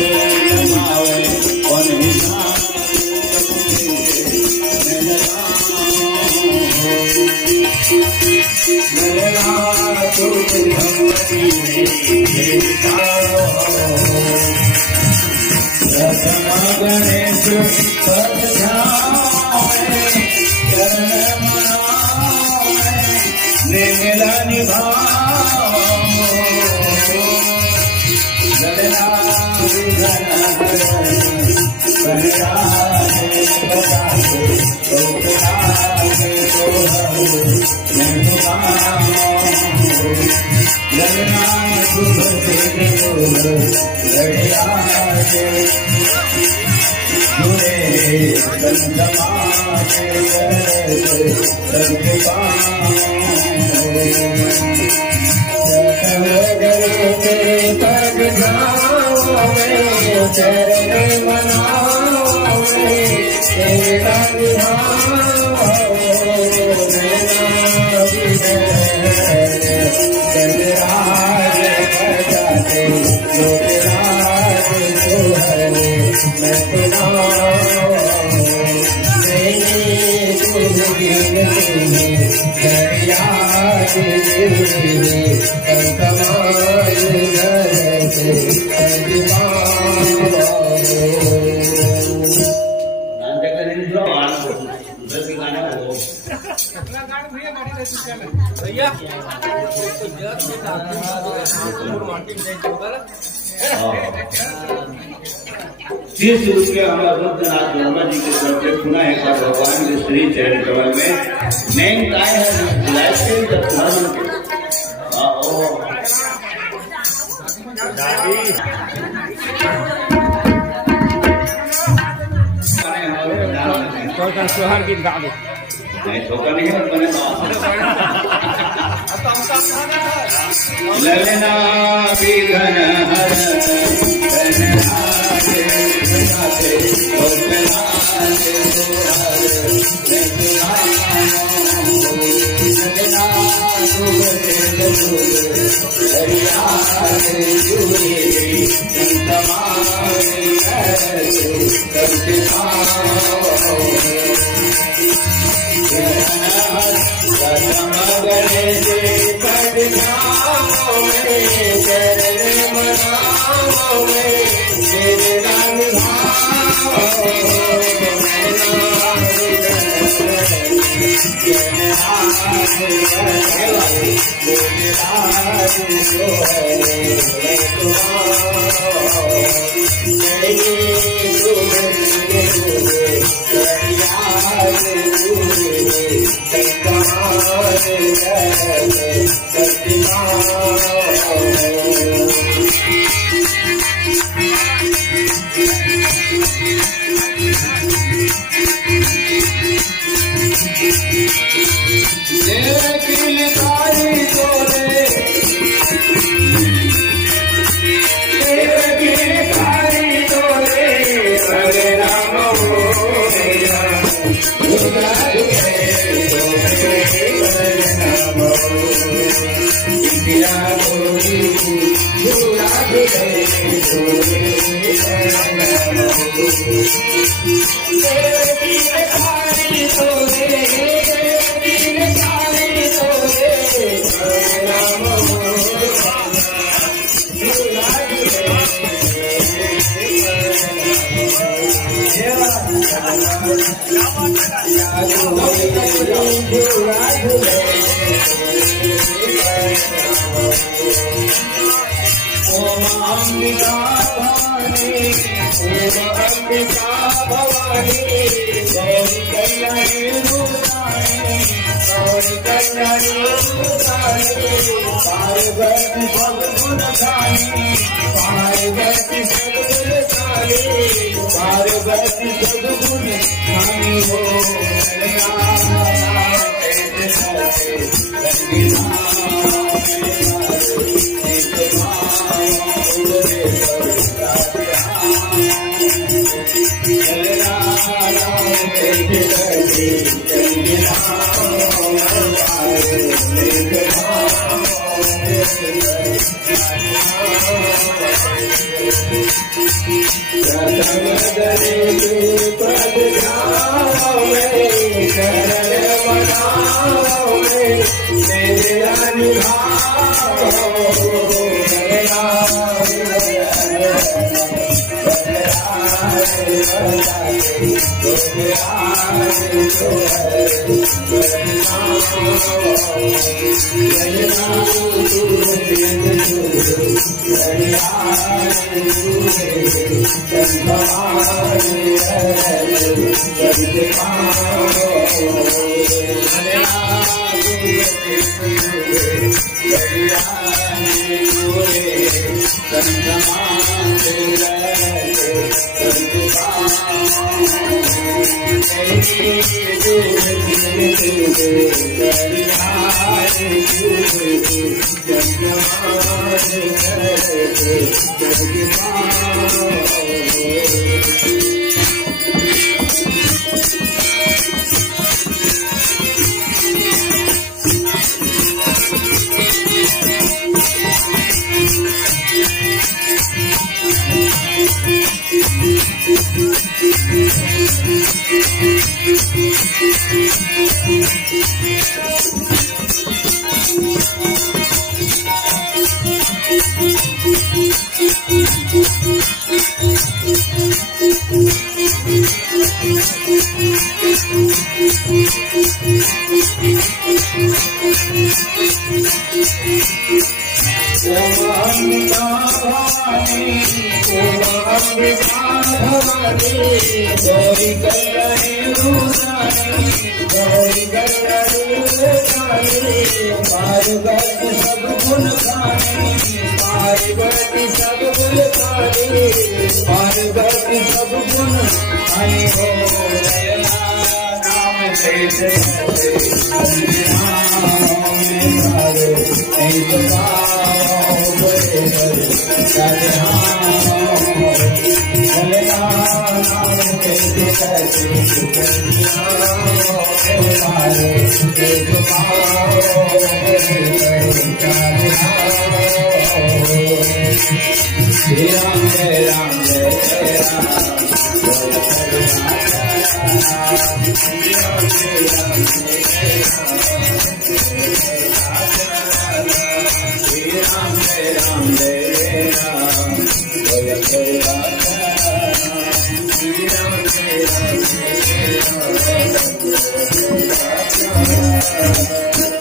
लगावे कौन हिसाब। ललना दुख संपत्ति है बेहिसाब। प्रथम गणेश पद ध्याओ में, चरण मनाओ में, लीला निभाओ। ललना विघ्न हर वनराज, बचाते लोक लाज, तोहर मैं तो गाओ। ललना शुभ दिन शुभ घड़ियाज, जुड़े संत समाज, दरस सबके पाओ। प्रथम गणेश पद ध्याओ में, चरण मनाओ में, लीला निभाओ। गणराज बचाते लोक लाज, तोहर मैं तो गाओ। शुभ दिन शुभ हरियाज, जुड़े संत समाज, दरस सबके पाओ। भैया 30 रुपया हमारा रुद्रनाथ वर्मा जी के तरफ से पुनः एक बार भगवान के श्री चरण कमल में मेन काय है लाइफस्टाइल का धर्म सोहर गीत गा दो। नहीं छोटा नहीं है बने ललना विघ्न हर वनराज, बचाते लोक लाज, तोहर मैं तो गाओ। ललना शुभ दिन शुभ हरियाज, जुड़े संत समाज, दरस सबके पाओ। प्रथम गणेश पद ध्याओ में, चरण मनाओ में, लीला निभाओ।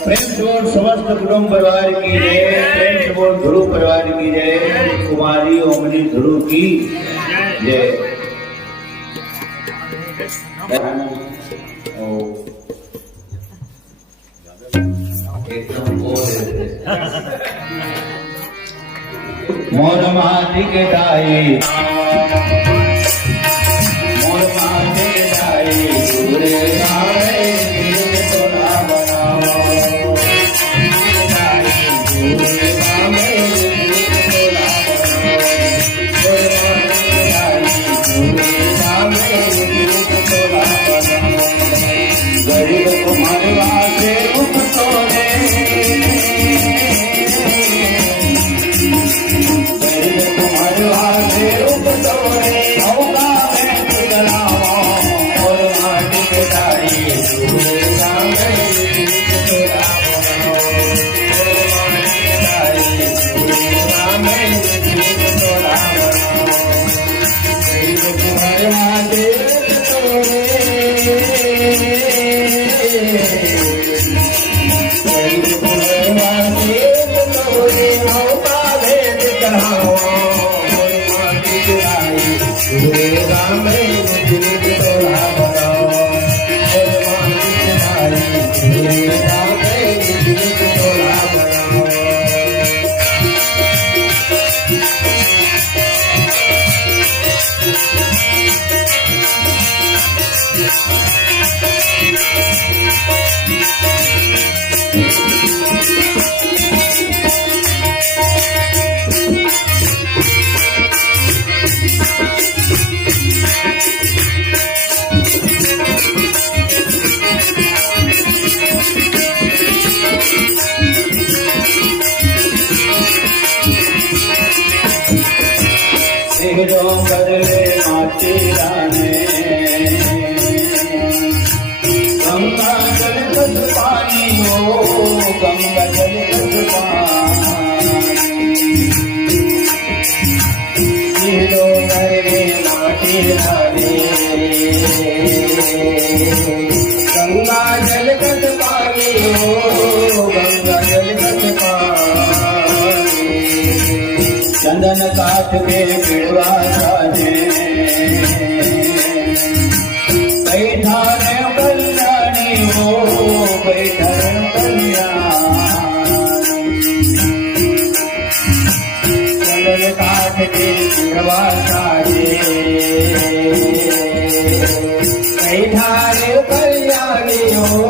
प्रेम से बोल समस्त कुटुंब परिवार की जय। प्रेम से बोल ध्रुव परिवार की जय। कुमारी ओमनी ध्रुव की जय। ओ मोर माटी के डाई मोर माटी के डाई दूरे आवे दिल तोरा बनाओ दूरे आवे दिल तोरा बनाओ दूरे आवे दिल तोरा बनाओ गरीब तुम्हारे वास्ते रूप तोरे बदले माटी राने गंगा जल कद पानी हो गंगा जल कद पानी बदले माटी राने गंगा जल कद पानी हो गंगा जल कद पानी चंदन काठ के पिड़वा साजे बैठा रे कल्याणी हो बैठा रे कल्याणी चंदन काठ के पिड़वा साजे बैठा रे कल्याणी हो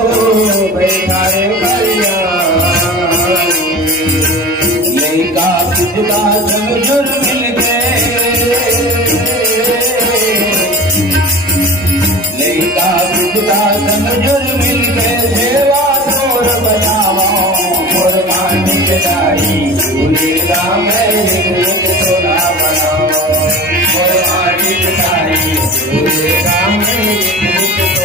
बैठा रे कल्याणी लैका पिता जुर मिल गए लैका पिता जुर मिल गए सेवा तोर बनावा मोर माटी के डाई झूलेगा मैं तोरा बनाओ मोर माटी के डाई झूलेगा मैं तोरा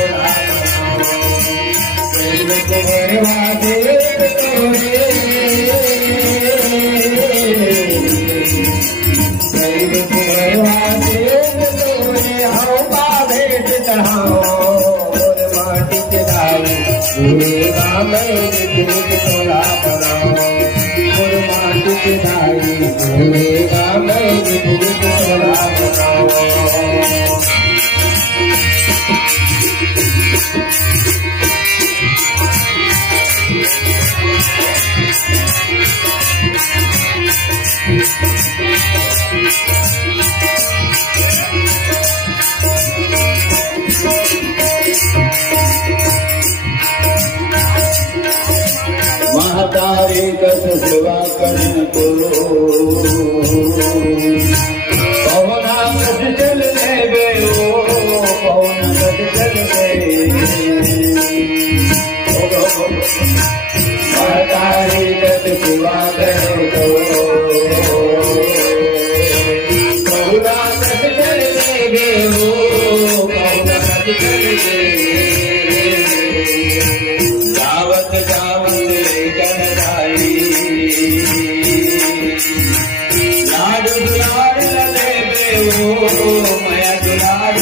महतारी कस सेवा करन को पवना कस चल लेवे ओ पवना कस चल लेवे महतारी कस सेवा करन को पवना कस चल लेवे ओ पवना कस चल लेवे जावत जावत लाड दुलार लगे बेओ माया दुलार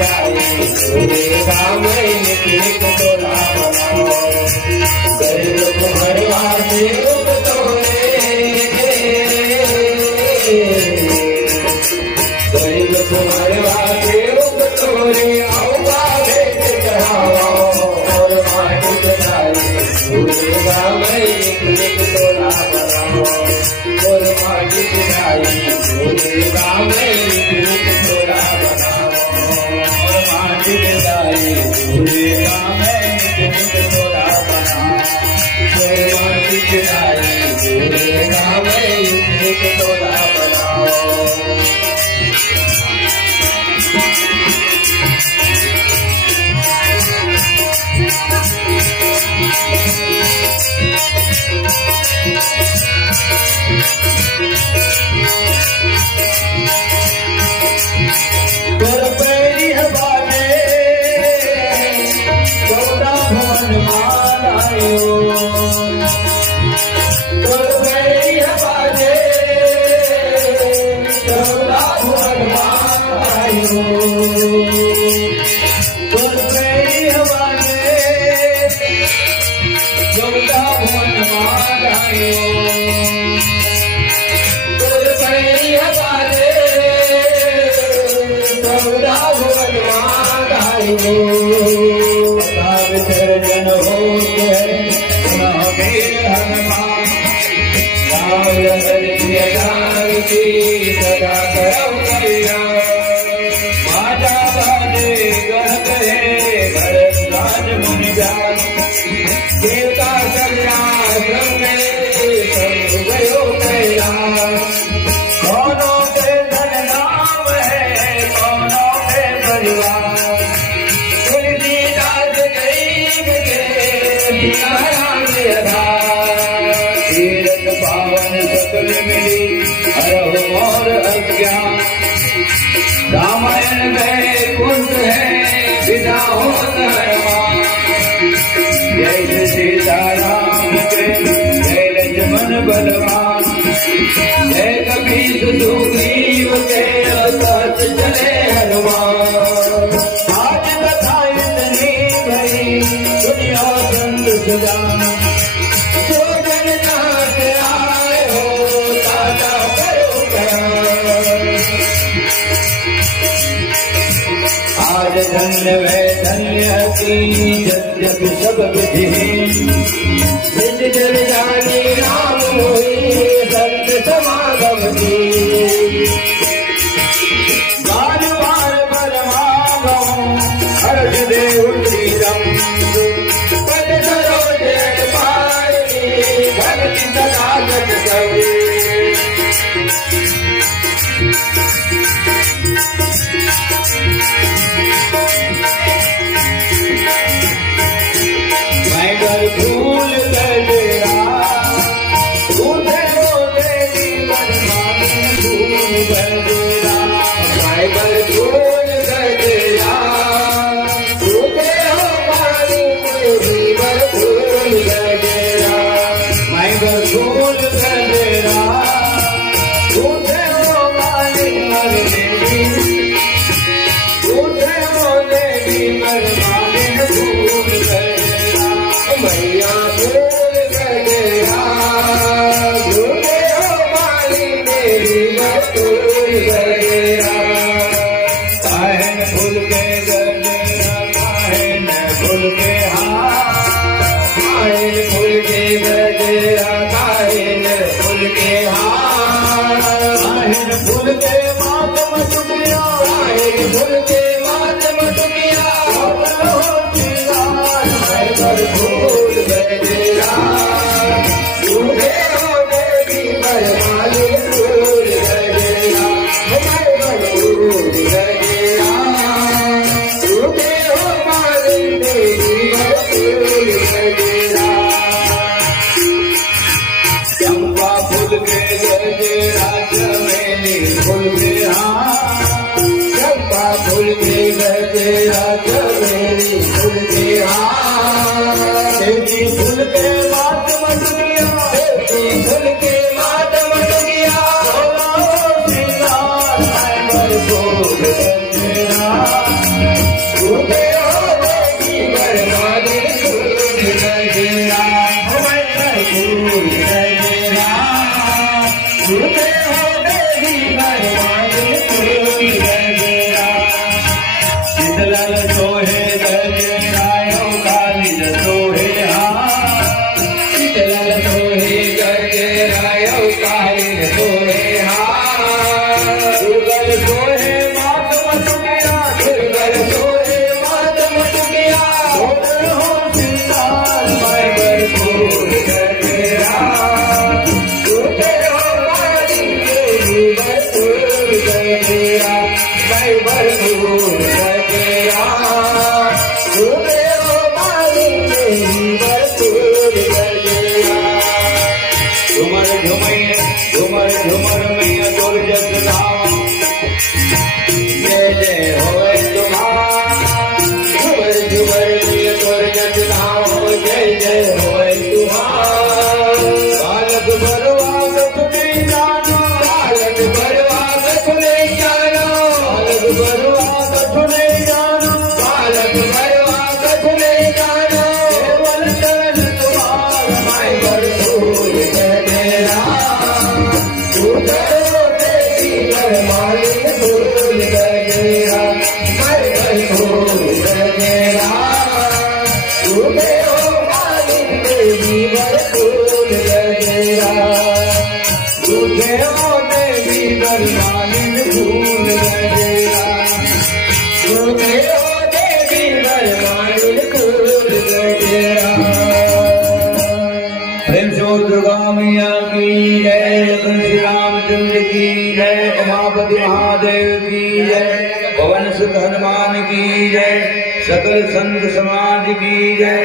जाए झूलेगा मैं नित नित तोरा बनाओ गरीब कुंवरवा से रूप तोरे गरीब कुंवरवा से रूप तोरे आओगा भेंट चढ़ाओ और माटी जाए झूलेगा मैं नित नित तोरा बनाओ और माटी जाए झूलेगा मैं नित नित तोरा बनाओ और माटी जाए झूलेगा मैं नित नित तोरा बनाओ और माटी जाए झूलेगा मैं नित नित तोरा बनाओ तोर पैरी हवा में 14 भवन मान आयो तोर पैरी हवा में 14 भवन मान आयो तोर पैरी हवा में 14 भवन मान आयो तोर पैरी हवा में विसर्जन होते हैं वीर हनुमान की सदा करम माता बाजे गणत है भरत राज मुनि जान देवता कल्याण में सब गयो कैलाश कौनों के धन नाम है कौनों के परिवार तुलसीदास गरीब के तीरथ पावन सकल मिली हरहु मोर अज्ञान रामायण में कुंठ है विदा होता है जय सीताराम के जय लक्ष्मण बलवान जय कबीर सुग्रीव के साथ चले हनुमान आज कथा इतनी भरी दुनिया संग सुजान जो जन नाथ आए हो ताजा करो प्यार आज धन्य वे धन्य की जब सब विधि निज जन जानी राम मोहि संत समागम की बार बार परमागम हर्ष देव श्रीरम पद सरोज पारी भक्ति सदा जग सवे मैं घर भूल गया उठे बोले जीवन माने भूल गया मैं घर भूल गया उठे हो पानी जीवन भूल गया मैं घर भूल गया उठे हो पानी मर देवी उठे हो देवी मर माने भूल गया मैया भूल गया झूले हो माली मेरी भूल गया काहे न भूल के गजरा काहे न भूल के काहे न भूल के गजरा काहे न भूल के काहे न भूल के मातम टुकिया काहे न भूल के मातम टुकिया भूल गया झूले हो देवी बरमाली भूल गया भूल गया झूले हो माली देवी भूल गया चंपा फूल के गजरा चमेली फूल के चंपा फूल के गजरा चमेली फूल के देवी फूल के मातम टुकिया देवी फूल के मातम टुकिया भोला श्री राम भूल गया मैं भरपूर गजरा झूमे हो मालिक मेरी भरपूर गजरा झुमर झुमर मैया तोर जस नाम जय जय होए तुम्हार झूमर झूमर मैया तोर जस नाम जय जय होए तुम्हार बालक बरवा कछ नहीं जानो बालक बरवा कछ नहीं जानो बालक बरवा कछ नहीं जानो बालक बरवा कछ नहीं जानो केवल चरण तुम्हार मैं भरपूर गजरा झूठे देवी घर मालिक भूल गजरा मैं भरपूर गजरा झूठे हो मालिक देवी भरपूर गजरा झूठे हो देवी घर मालिक भूल गजरा झूठे हो देवी घर मालिक भूल गजरा प्रेम से बोल दुर्गा मैया की जय लखन श्री रामचंद्र की जय उमापति महादेव की जय पवन सुत हनुमान की जय सकल संत समाज की जय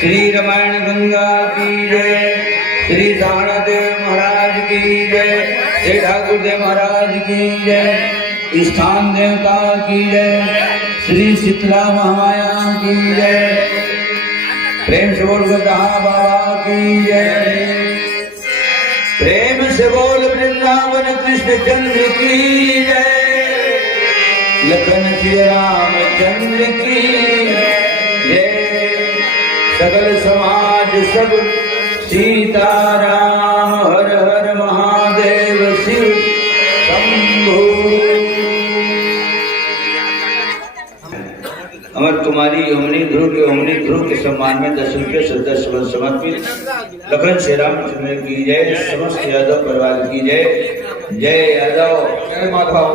श्री रामायण गंगा की जय श्री सहानादेव महाराज की जय श्री ठाकुर देव महाराज की जय स्थान देवता की जय श्री शीतला महामाया की जय प्रेम से बोल गदा बाबा की जय प्रेम से बोल वृंदावन कृष्ण चंद्र की जय लखन श्री रामचंद्र की जय सकल समाज सब सीताराम हर हर महादेव शिव शंभु अमर कुमारी यमुनी ध्रुव के सम्मान में 10 रुपये से 10 वर्ष समर्पित लखन श्री रामचंद्र की जय समस्त यादव परिवार की जय जय यादव जय माधव।